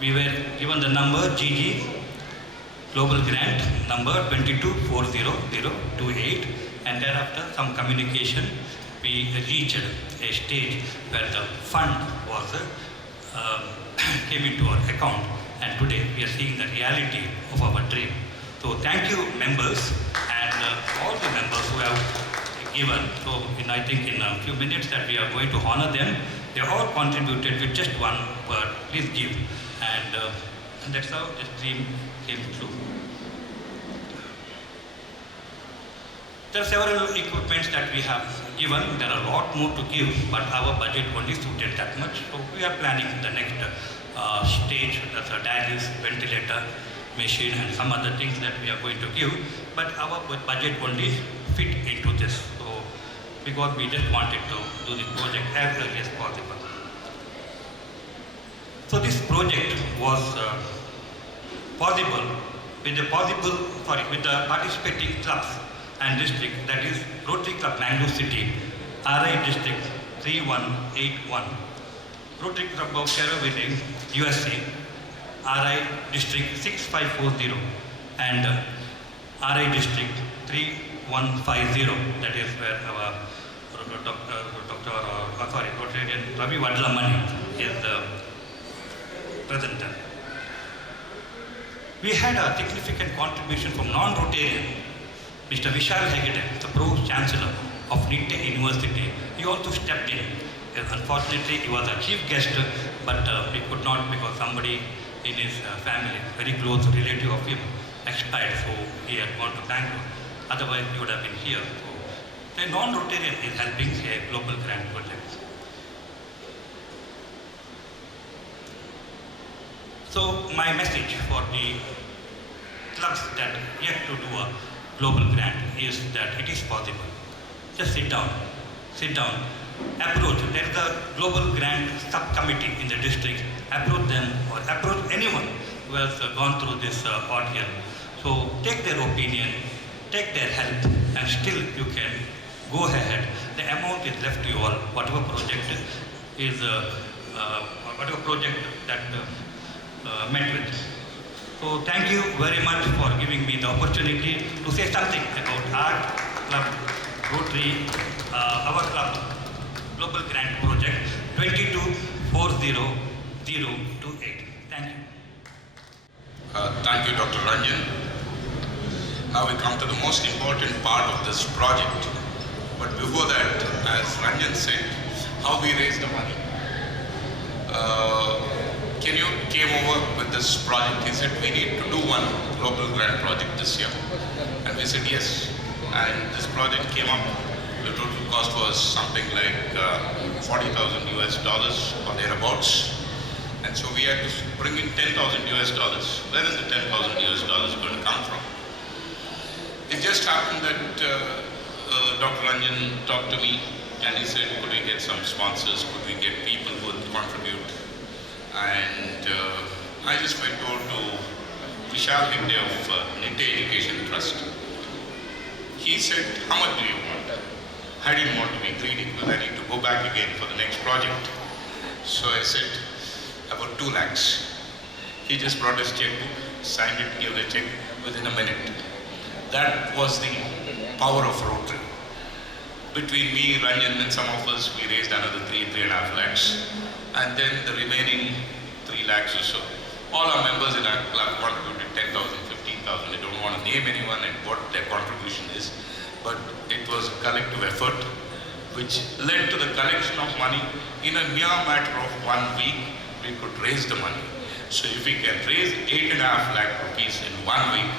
We were given the number GG Global Grant number 224028, and thereafter some communication, we reached a stage where the fund was came into our account, and today we are seeing the reality of our dream. So thank you, members, and all the members who have given. So I think in a few minutes that we are going to honor them. They all contributed with just one word, please give. And that's how this dream came true. There are several equipments that we have given. There are a lot more to give, but our budget only suited that much. So we are planning the next stage, that's a dialysis, ventilator, machine, and some other things that we are going to give. But our budget only fit into this. So because we just wanted to do this project as early as possible. So this project was possible with the participating clubs and district, that is Rotary Club Mangalore City, RI District 3181, Rotary Club of Cherroville, USA, RI District 6540, and RI district 3150. That is where our Rotarian Ravi Vadlamani is the presenter. We had a significant contribution from non-Rotarian, Mr. Vishal Hegde, the Pro-Chancellor of Nitte University. He also stepped in. Unfortunately, he was a chief guest, but he could not because somebody in his family, very close relative of him, expired, so he had gone to Bangalore. Otherwise, he would have been here. So, the non-Rotarian is helping a global grant project. So, my message for the clubs that yet to do a global grant is that it is possible. Just sit down, approach. There is a global grant subcommittee in the district. Approach them or approach anyone who has gone through this ordeal. So take their opinion, take their help, and still you can go ahead. The amount is left to you all. Whatever project is, whatever project that met with. So thank you very much for giving me the opportunity to say something about our club, Rotary, our club, Global Grant Project 2240028. Thank you. Thank you, Dr. Ranjan. Now we come to the most important part of this project. But before that, as Ranjan said, how we raise the money. Ken came over with this project. He said, we need to do one global grant project this year. And we said, yes. And this project came up. The total cost was something like $40,000 or thereabouts. And so we had to bring in $10,000. Where is the $10,000 going to come from? It just happened that Dr. Ranjan talked to me and he said, could we get some sponsors? Could we get people who would contribute? And I just went over to Vishal Hegde of Nitte Education Trust. He said, how much do you want? I didn't want to be greedy because I need to go back again for the next project. So I said, about 2 lakhs. He just brought his checkbook, signed it, gave the check within a minute. That was the power of Rotary. Between me, Ranjan and some of us, we raised another 3.5 lakhs. And then the remaining 3 lakhs or so. All our members in our club contributed 10,000, 15,000. I don't want to name anyone and what their contribution is. But it was a collective effort which led to the collection of money. In a mere matter of 1 week, we could raise the money. So if we can raise 8.5 lakh rupees in 1 week,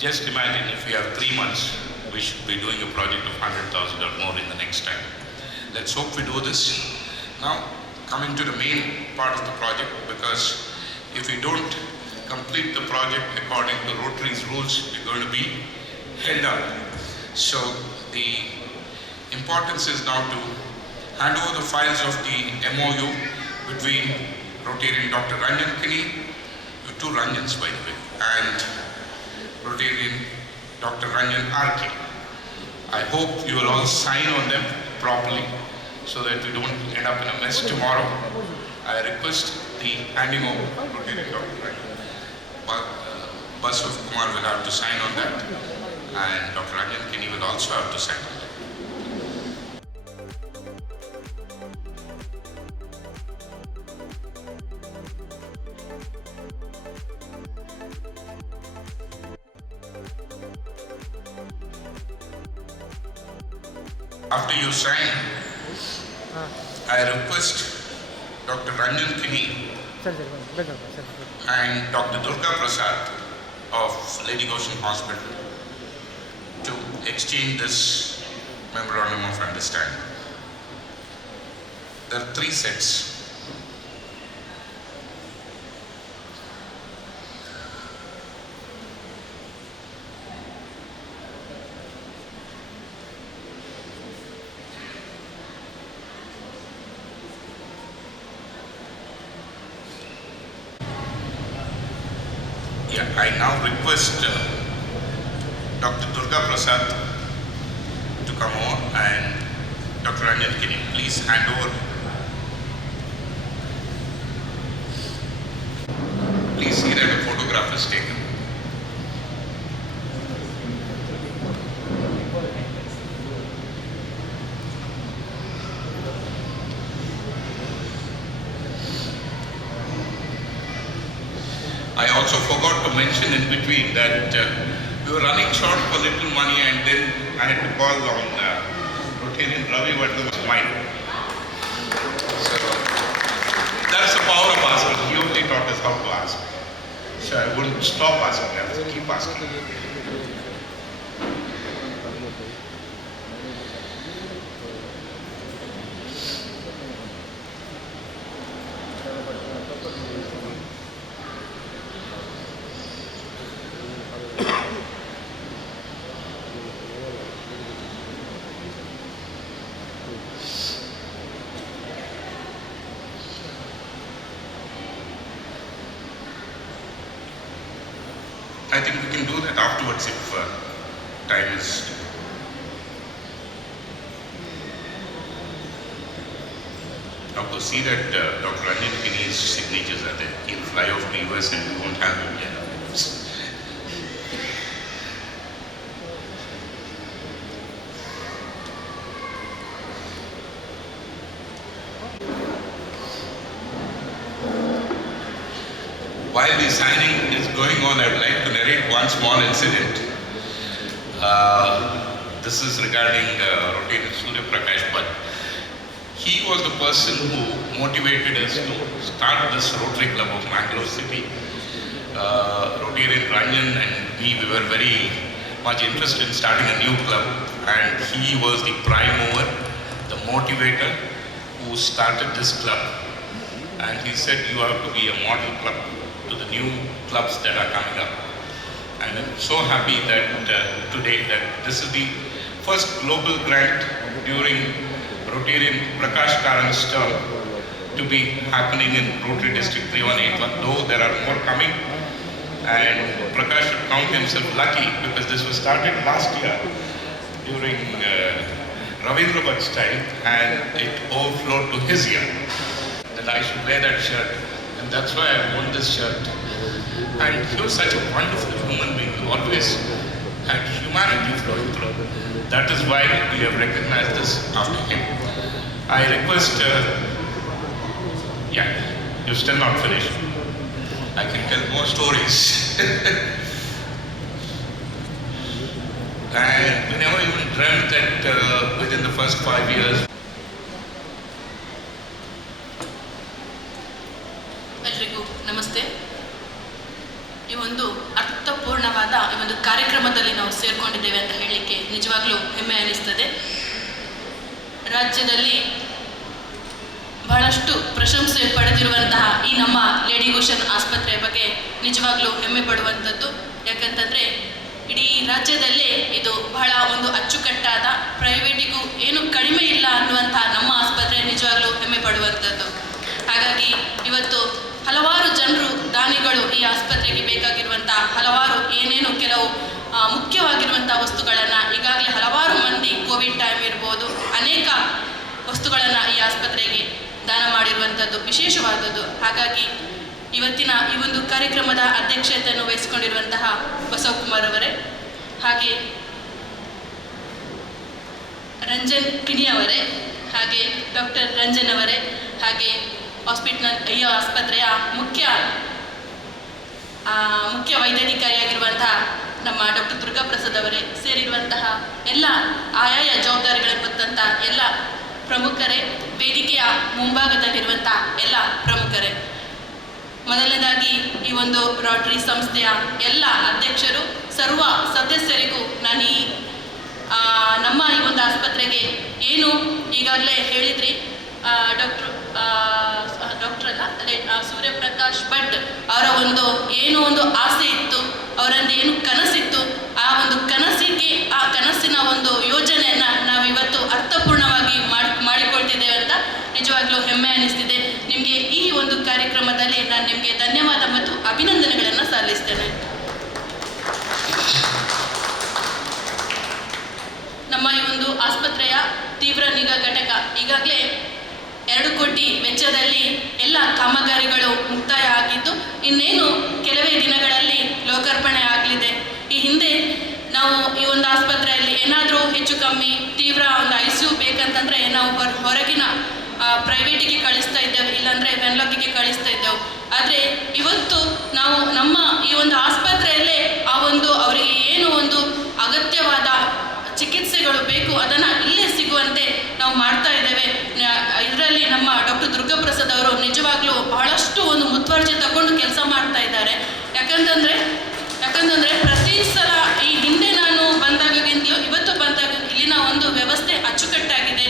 just imagine if we have 3 months, we should be doing a project of 100,000 or more in the next time. Let's hope we do this. Now, coming to the main part of the project, because if we don't complete the project according to Rotary's rules, we're going to be held up. So the importance is now to hand over the files of the MOU between Rotarian Dr. Ranjan Kini, 2 Ranjans by the way, and Rotarian Dr. Ranjan RK. I hope you will all sign on them properly so that we don't end up in a mess tomorrow. I request the handing over Rotarian Dr. Ranjan. Baswaf Kumar will have to sign on that, and Dr. Ranjan Kini will also have to sign on that. After you sign, I request Dr. Ranjan Kini and Dr. Durga Prasad of Lady Goschen Hospital to exchange this memorandum of understanding. There are 3 sets. I now request Dr. Durga Prasad to come over and Dr. Ranjan Kini, please hand over. Please see that a photograph is taken. I also forgot to mention in between that we were running short for little money, and then I had to call on Rotarian Ravi, but it was mine. So that's the power of asking. He only taught us how to ask. So I wouldn't stop asking, I have to keep asking. I think we can do that afterwards if time is. Now to see that Dr. Anil Kinney's signatures are there. He'll fly off to US and we won't have him here. While the signing is going on, I would like to narrate one small incident. This is regarding Rotary Surya Prakash, but he was the person who motivated us to start this Rotary Club of Mangalore City. Rotarian Ranjan and me, we were very much interested in starting a new club, and he was the prime mover, the motivator who started this club. And he said, you have to be a model club to the new clubs that are coming up. And I'm so happy that today that this is the first global grant during Rotarian Prakash Karan's term to be happening in Rotary District 3181, though there are more coming. And Prakash should count himself lucky because this was started last year during Ravindra Bhatt's time, and it overflowed to his year. That I should wear that shirt, and that's why I wore this shirt. And he was such a wonderful human being, he always had humanity flowing through. That is why we have recognized this after him. I request, yeah, you're still not finished. I can tell more stories. And we never even dreamt that within the first 5 years. ಎಲ್ರಿಗೂ ನಮಸ್ತೆ. ಈ ಒಂದು ಅರ್ಥಪೂರ್ಣವಾದ ಈ ಒಂದು ಕಾರ್ಯಕ್ರಮದಲ್ಲಿ ನಾವು ಸೇರ್ಕೊಂಡಿದ್ದೇವೆ ಅಂತ ಹೇಳಲಿಕ್ಕೆ ನಿಜವಾಗ್ಲೂ ಹೆಮ್ಮೆ ಅನಿಸ್ತದೆ. ರಾಜ್ಯದಲ್ಲಿ ಬಹಳಷ್ಟು ಪ್ರಶಂಸೆ ಪಡೆದಿರುವಂತಹ ಈ ನಮ್ಮ ಲೇಡಿ ಗೋಶನ್ ಆಸ್ಪತ್ರೆಯ ಬಗ್ಗೆ ನಿಜವಾಗ್ಲೂ ಹೆಮ್ಮೆ ಪಡುವಂಥದ್ದು. ಯಾಕಂತಂದರೆ ಇಡೀ ರಾಜ್ಯದಲ್ಲೇ ಇದು ಬಹಳ ಒಂದು ಅಚ್ಚುಕಟ್ಟಾದ, ಪ್ರೈವೇಟಿಗೂ ಏನು ಕಡಿಮೆ ಇಲ್ಲ ಅನ್ನುವಂಥ ನಮ್ಮ ಆಸ್ಪತ್ರೆ ನಿಜವಾಗ್ಲೂ ಹೆಮ್ಮೆ ಪಡುವಂಥದ್ದು. ಹಾಗಾಗಿ ಇವತ್ತು ಹಲವಾರು ಜನರು, ದಾನಿಗಳು ಈ ಆಸ್ಪತ್ರೆಗೆ ಬೇಕಾಗಿರುವಂಥ ಹಲವಾರು ಏನೇನು ಕೆಲವು ಮುಖ್ಯವಾಗಿರುವಂಥ ವಸ್ತುಗಳನ್ನು ಈಗಾಗಲೇ ಹಲವಾರು ಮಂದಿ ಕೋವಿಡ್ ಟೈಮ್ ಇರ್ಬೋದು ಅನೇಕ ವಸ್ತುಗಳನ್ನು ಈ ಆಸ್ಪತ್ರೆಗೆ ದಾನ ಮಾಡಿರುವಂಥದ್ದು ವಿಶೇಷವಾದದ್ದು. ಹಾಗಾಗಿ ಇವತ್ತಿನ ಈ ಒಂದು ಕಾರ್ಯಕ್ರಮದ ಅಧ್ಯಕ್ಷತೆಯನ್ನು ವಹಿಸಿಕೊಂಡಿರುವಂತಹ ಬಸವಕುಮಾರ್ ಅವರೇ, ಹಾಗೆ ರಂಜನ್ ಕಿಣಿ ಅವರೇ, ಹಾಗೆ ಡಾಕ್ಟರ್ ರಂಜನ್ ಅವರೇ, ಹಾಗೆ ಈ ಆಸ್ಪತ್ರೆಯ ಮುಖ್ಯ ವೈದ್ಯಾಧಿಕಾರಿಯಾಗಿರುವಂತಹ ನಮ್ಮ ಡಾಕ್ಟರ್ ದುರ್ಗಾಪ್ರಸಾದ್ ಅವರೇ ಸೇರಿರುವಂತಹ ಎಲ್ಲ ಆಯಾಯ ಜವಾಬ್ದಾರಿಗಳನ್ನು ಹೊತ್ತಂಥ ಎಲ್ಲ ಪ್ರಮುಖರೇ, ವೇದಿಕೆಯ ಮುಂಭಾಗದಲ್ಲಿರುವಂಥ ಎಲ್ಲ ಪ್ರಮುಖರೇ, ಮೊದಲನೇದಾಗಿ ಈ ಒಂದು ರೋಟರಿ ಸಂಸ್ಥೆಯ ಎಲ್ಲ ಅಧ್ಯಕ್ಷರು, ಸರ್ವ ಸದಸ್ಯರಿಗೂ ನಾನು ನಮ್ಮ ಈ ಒಂದು ಆಸ್ಪತ್ರೆಗೆ ಏನು ಈಗಾಗಲೇ ಹೇಳಿದ್ರಿ, ಡಾಕ್ಟರ್ ಸೂರ್ಯಪ್ರಕಾಶ್ ಭಟ್ ಅವರ ಒಂದು ಏನು ಒಂದು ಆಸೆ ಇತ್ತು, ಅವರಲ್ಲಿ ಏನು ಕನಸಿತ್ತು, ಆ ಒಂದು ಕನಸಿನ ಒಂದು ಯೋಜನೆಯನ್ನು ನಾವಿವತ್ತು ಅರ್ಥಪೂರ್ಣವಾಗಿ ಮಾಡಿಕೊಳ್ತಿದ್ದೇವೆ ಅಂತ ನಿಜವಾಗ್ಲೂ ಹೆಮ್ಮೆ ಅನಿಸ್ತಿದೆ. ನಿಮಗೆ ಈ ಒಂದು ಕಾರ್ಯಕ್ರಮದಲ್ಲಿ ನಾನು ನಿಮಗೆ ಧನ್ಯವಾದ ಮತ್ತು ಅಭಿನಂದನೆಗಳನ್ನು ಸಲ್ಲಿಸ್ತೇನೆ. ನಮ್ಮ ಈ ಒಂದು ಆಸ್ಪತ್ರೆಯ ತೀವ್ರ ನಿಗಾ ಘಟಕ ಈಗಾಗಲೇ 2 ಕೋಟಿ ವೆಚ್ಚದಲ್ಲಿ ಎಲ್ಲ ಕಾಮಗಾರಿಗಳು ಮುಕ್ತಾಯ ಆಗಿದ್ದು ಇನ್ನೇನು ಕೆಲವೇ ದಿನಗಳಲ್ಲಿ ಲೋಕಾರ್ಪಣೆ ಆಗಲಿದೆ. ಈ ಹಿಂದೆ ನಾವು ಈ ಒಂದು ಆಸ್ಪತ್ರೆಯಲ್ಲಿ ಏನಾದರೂ ಹೆಚ್ಚು ಕಮ್ಮಿ ತೀವ್ರ ಒಂದು ICU ಬೇಕಂತಂದರೆ ನಾವು ಹೊರಗಿನ ಪ್ರೈವೇಟಿಗೆ ಕಳಿಸ್ತಾ ಇದ್ದೇವೆ, ಇಲ್ಲಾಂದರೆ ವೆನ್ಲಾಕಿಗೆ ಕಳಿಸ್ತಾ ಇದ್ದೆವು. ಆದರೆ ಇವತ್ತು ನಾವು ನಮ್ಮ ನಿಜವಾಗ್ಲೂ ಬಹಳಷ್ಟು ಒಂದು ಮುತುವರ್ಜಿ ತಗೊಂಡು ಕೆಲಸ ಮಾಡ್ತಾ ಇದ್ದಾರೆ. ಯಾಕಂತಂದರೆ ಪ್ರತಿ ಸಲ ಈ ಹಿಂದೆ ನಾನು ಬಂದಾಗಿಂದಲೂ ಇವತ್ತು ಬಂದಾಗ ಇಲ್ಲಿನ ಒಂದು ವ್ಯವಸ್ಥೆ ಅಚ್ಚುಕಟ್ಟಾಗಿದೆ.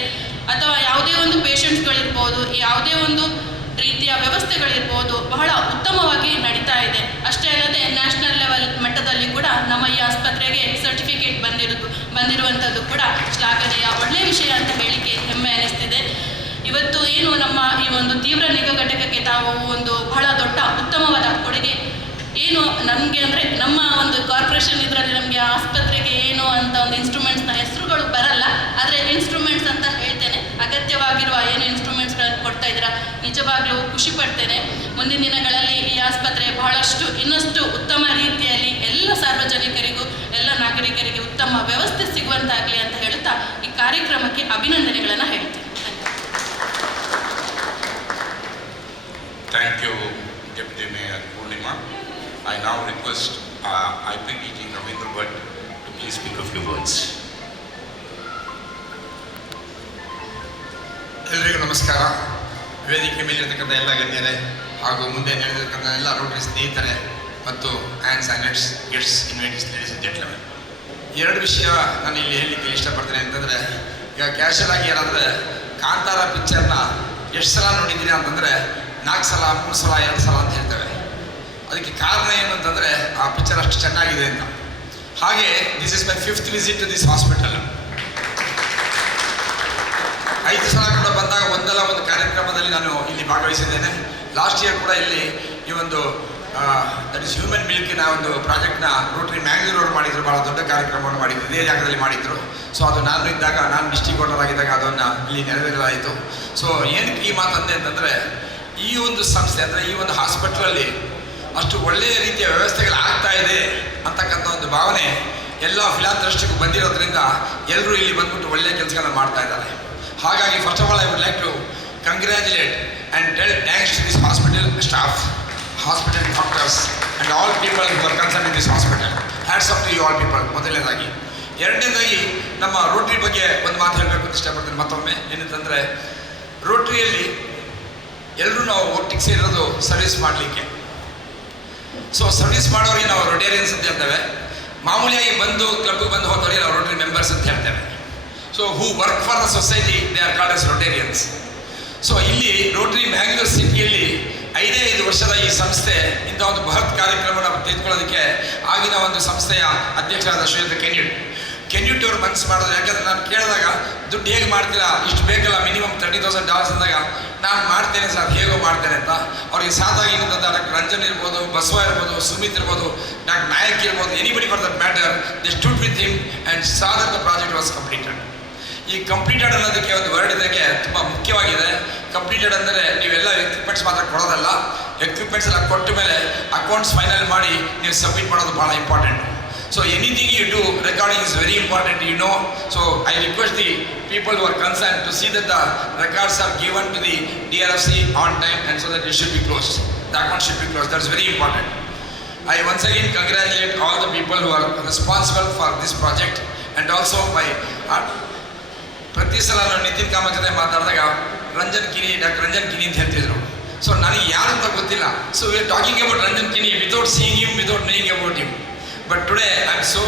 ಅಥವಾ ಯಾವುದೇ ಒಂದು ಪೇಷಂಟ್ಸ್ಗಳಿರ್ಬೋದು, ಯಾವುದೇ ಒಂದು ರೀತಿಯ ವ್ಯವಸ್ಥೆಗಳಿರ್ಬೋದು, ಬಹಳ ಉತ್ತಮವಾಗಿ ನಡೀತಾ ಇದೆ. ಅಷ್ಟೇ ಅಲ್ಲದೆ ನ್ಯಾಷನಲ್ ಲೆವೆಲ್ ಮಟ್ಟದಲ್ಲಿ ಕೂಡ ನಮ್ಮ ಈ ಆಸ್ಪತ್ರೆಗೆ ಸರ್ಟಿಫಿಕೇಟ್ ಬಂದಿರುವಂಥದ್ದು ಕೂಡ ಶ್ಲಾಘನೀಯ, ಒಳ್ಳೆಯ ವಿಷಯ ಅಂತ ಹೇಳಿಕೆ ಹೆಮ್ಮೆ ಅನ್ನಿಸ್ತಿದೆ. ಇವತ್ತು ಏನು ನಮ್ಮ ಈ ಒಂದು ತೀವ್ರ ನಿಗಾ ಘಟಕಕ್ಕೆ ತಾವು ಒಂದು ಬಹಳ ದೊಡ್ಡ ಉತ್ತಮವಾದ ಕೊಡುಗೆ ಏನು ನಮಗೆ ಅಂದರೆ ನಮ್ಮ ಒಂದು ಕಾರ್ಪೊರೇಷನ್ ಇದರಲ್ಲಿ ನಮಗೆ ಆಸ್ಪತ್ರೆಗೆ ಏನು ಅಂತ ಒಂದು ಇನ್ಸ್ಟ್ರೂಮೆಂಟ್ಸ್ನ ಹೆಸರುಗಳು ಬರಲ್ಲ, ಆದರೆ ಇನ್ಸ್ಟ್ರೂಮೆಂಟ್ಸ್ ಅಂತ ಹೇಳ್ತೇನೆ. ಅಗತ್ಯವಾಗಿರುವ ಏನು ಇನ್ಸ್ಟ್ರೂಮೆಂಟ್ಸ್ಗಳನ್ನು ಕೊಡ್ತಾ ಇದ್ದೀರಾ, ನಿಜವಾಗ್ಲೂ ಖುಷಿ ಪಡ್ತೇನೆ. ಮುಂದಿನ ದಿನಗಳಲ್ಲಿ ಈ ಆಸ್ಪತ್ರೆ ಬಹಳಷ್ಟು ಇನ್ನಷ್ಟು ಉತ್ತಮ ರೀತಿಯಲ್ಲಿ ಎಲ್ಲ ಸಾರ್ವಜನಿಕರಿಗೂ ಎಲ್ಲ ನಾಗರಿಕರಿಗೆ ಉತ್ತಮ ವ್ಯವಸ್ಥೆ ಸಿಗುವಂತಾಗಲಿ ಅಂತ ಹೇಳುತ್ತಾ ಈ ಕಾರ್ಯಕ್ರಮಕ್ಕೆ ಅಭಿನಂದನೆಗಳನ್ನು ಹೇಳ್ತೇನೆ. Thank you, Deputy Mayor Purnima. I now request IPDG Ravindra Bhatt to please speak a few words. ಎಲ್ಲರಿಗೂ ನಮಸ್ಕಾರ. ವೇದಿಕೆ ಮೇಲಿರ್ತಕ್ಕಂಥ ಎಲ್ಲ ಗಣ್ಯರೇ ಹಾಗೂ ಮುಂದೆ ನಡೆದಿರ್ತಕ್ಕಂಥ ಎಲ್ಲ ರೋಟರಿ ಸ್ನೇಹಿತರೆ ಮತ್ತು Anns and guests invitees ladies and gentlemen, ಎರಡು ವಿಷಯ ನಾನು ಇಲ್ಲಿ ಹೇಳಲಿಕ್ಕೆ ಇಷ್ಟಪಡ್ತೇನೆ. ಅಂತಂದರೆ ಈಗ ಕ್ಯಾಶುವಲ್ ಆಗಿ ಯಾರಾದರೆ ಕಾಂತಾರ ಪಿಕ್ಚರ್ನ ಎಷ್ಟು ಸಲ ನೋಡಿದ್ದೀರಾ ಅಂತಂದರೆ 4 ಸಲ 3 ಸಲ 2 ಸಲ ಅಂತ ಹೇಳ್ತೇವೆ. ಅದಕ್ಕೆ ಕಾರಣ ಏನು ಅಂತಂದರೆ ಆ ಪಿಕ್ಚರ್ ಅಷ್ಟು ಚೆನ್ನಾಗಿದೆ ಅಂತ. ಹಾಗೆ this is my 5th visit to this hospital. 5 ಸಲ ಕೂಡ ಬಂದಾಗ ಒಂದಲ್ಲ ಒಂದು ಕಾರ್ಯಕ್ರಮದಲ್ಲಿ ನಾನು ಇಲ್ಲಿ ಭಾಗವಹಿಸಿದ್ದೇನೆ. ಲಾಸ್ಟ್ ಇಯರ್ ಕೂಡ ಇಲ್ಲಿ ಈ ಒಂದು ದಟ್ ಇಸ್ ಹ್ಯೂಮನ್ ಮಿಲ್ಕಿನ ಒಂದು ಪ್ರಾಜೆಕ್ಟ್ನ ರೋಟರಿ ಮ್ಯಾಂಗ್ಳೂರ್ ಮಾಡಿದ್ರು, ಭಾಳ ದೊಡ್ಡ ಕಾರ್ಯಕ್ರಮವನ್ನು ಮಾಡಿದ್ರು, ಇದೇ ಜಾಗದಲ್ಲಿ ಮಾಡಿದ್ರು. ಸೊ ಅದು ನಾನು ಇದ್ದಾಗ, ನಾನು ಡಿಸ್ಟ್ರಿಕ್ಟ್ ಗವರ್ನರ್ ಆಗಿದ್ದಾಗ ಅದನ್ನು ಇಲ್ಲಿ ನೆರವೇರಲಾಯಿತು. ಸೊ ಏನಕ್ಕೆ ಈ ಮಾತಂದೆ ಅಂತಂದರೆ, ಈ ಒಂದು ಸಂಸ್ಥೆ ಅಂದರೆ ಈ ಒಂದು ಹಾಸ್ಪಿಟ್ಲಲ್ಲಿ ಅಷ್ಟು ಒಳ್ಳೆಯ ರೀತಿಯ ವ್ಯವಸ್ಥೆಗಳು ಆಗ್ತಾ ಇದೆ ಅಂತಕ್ಕಂಥ ಒಂದು ಭಾವನೆ ಎಲ್ಲ ಫಿಲಾಂಥ್ರಸ್ಟಿಗೂ ಬಂದಿರೋದ್ರಿಂದ ಎಲ್ಲರೂ ಇಲ್ಲಿ ಬಂದ್ಬಿಟ್ಟು ಒಳ್ಳೆಯ ಕೆಲಸಗಳನ್ನ ಮಾಡ್ತಾ ಇದ್ದಾರೆ. ಹಾಗಾಗಿ first of all I would like to congratulate and tell thanks to this hospital staff, hospital doctors and all people who are concern in this hospital. Hats off to you all people. ಮೊದಲನೇದಾಗಿ. ಎರಡನೇದಾಗಿ ನಮ್ಮ Rotary ಬಗ್ಗೆ ಒಂದು ಮಾತು ಹೇಳಬೇಕು ಅಂತ ಇಷ್ಟಪಡ್ತೀನಿ ಮತ್ತೊಮ್ಮೆ. ಏನಂತಂದರೆ, ರೋಟರಿಯಲ್ಲಿ ಎಲ್ಲರೂ ನಾವು ಒಟ್ಟಿಗೆ ಸೇರೋದು ಸರ್ವಿಸ್ ಮಾಡಲಿಕ್ಕೆ. ಸೊ ಸರ್ವಿಸ್ ಮಾಡೋರಿಗೆ ನಾವು ರೊಟೇರಿಯನ್ಸ್ ಅಂತ ಹೇಳ್ತೇವೆ. ಮಾಮೂಲಿಯಾಗಿ ಬಂದು ಕ್ಲಬ್ಗೆ ಬಂದು ಹೋದವರಿಗೆ ನಾವು ರೋಟರಿ ಮೆಂಬರ್ಸ್ ಅಂತ ಹೇಳ್ತೇವೆ. So who work for the society they are called as Rotarians. So ಇಲ್ಲಿ ರೋಟರಿ ಮ್ಯಾಂಗ್ಳೂರ್ ಸಿಟಿಯಲ್ಲಿ 5 ವರ್ಷದ ಈ ಸಂಸ್ಥೆ ಇಂಥ ಒಂದು ಬೃಹತ್ ಕಾರ್ಯಕ್ರಮವನ್ನು ತೆಗೆದುಕೊಳ್ಳೋದಕ್ಕೆ ಆಗಿನ ಒಂದು ಸಂಸ್ಥೆಯ ಅಧ್ಯಕ್ಷರಾದ ಶ್ರೀಯುತ ಕೆನ್ಯೂಟ್ ಅವರು ಮನಸ್ಸು ಮಾಡಿದ್ರು. ಯಾಕಂದರೆ ನಾನು ಕೇಳಿದಾಗ ದುಡ್ಡು ಹೇಗೆ ಮಾಡ್ತೀರಾ, ಇಷ್ಟು ಬೇಕಲ್ಲ, ಮಿನಿಮಮ್ $30,000 ಅಂದಾಗ ನಾನು ಮಾಡ್ತೇನೆ ಸರ್, ಹೇಗೋ ಮಾಡ್ತೇನೆ ಅಂತ. ಅವ್ರಿಗೆ ಸಾಧಾಗಿ ಡಾಕ್ಟರ್ ರಂಜನ್ ಇರ್ಬೋದು, ಬಸವ ಇರ್ಬೋದು, ಸುಮಿತ್ ಇರ್ಬೋದು, ಡಾಕ್ಟರ್ ನಾಯಕ್ ಇರ್ಬೋದು, anybody for that matter, they stood with him and saw that the project was completed. ಈ ಕಂಪ್ಲೀಟೆಡ್ ಅನ್ನೋದಕ್ಕೆ ಒಂದು ವರ್ಡ್ ಇದಕ್ಕೆ ತುಂಬ ಮುಖ್ಯವಾಗಿದೆ. ಕಂಪ್ಲೀಟೆಡ್ ಅಂದರೆ ನೀವೆಲ್ಲ ಎಕ್ವಿಪ್ಮೆಂಟ್ಸ್ ಮಾತ್ರ ಕೊಡೋದಲ್ಲ, ಎಕ್ವಿಪ್ಮೆಂಟ್ಸ್ ಎಲ್ಲ ಕೊಟ್ಟ ಮೇಲೆ ಅಕೌಂಟ್ಸ್ ಫೈನಲ್ ಮಾಡಿ ನೀವು ಸಬ್ಮಿಟ್ ಮಾಡೋದು ಭಾಳ important. So anything you do, recording is very important, you know. So I request the people who are concerned to see that the records are given to the DRFC on time and so that it should be closed. The account should be closed. That's very important. I once again congratulate all the people who are responsible for this project and also my ಪ್ರತಿ ಸಲ ನಾನು ನಿತಿನ್ ಕಾಮತ್ ಜೊತೆ ಮಾತಾಡಿದಾಗ doctor Ranjan ಕಿನಿ ಅಂತ ಹೇಳ್ತಿದ್ರು. So ನನಗೆ ಯಾರು ಅಂತ ಗೊತ್ತಿಲ್ಲ. So we are talking about Ranjan Kini without seeing him, without knowing about him. But today I am so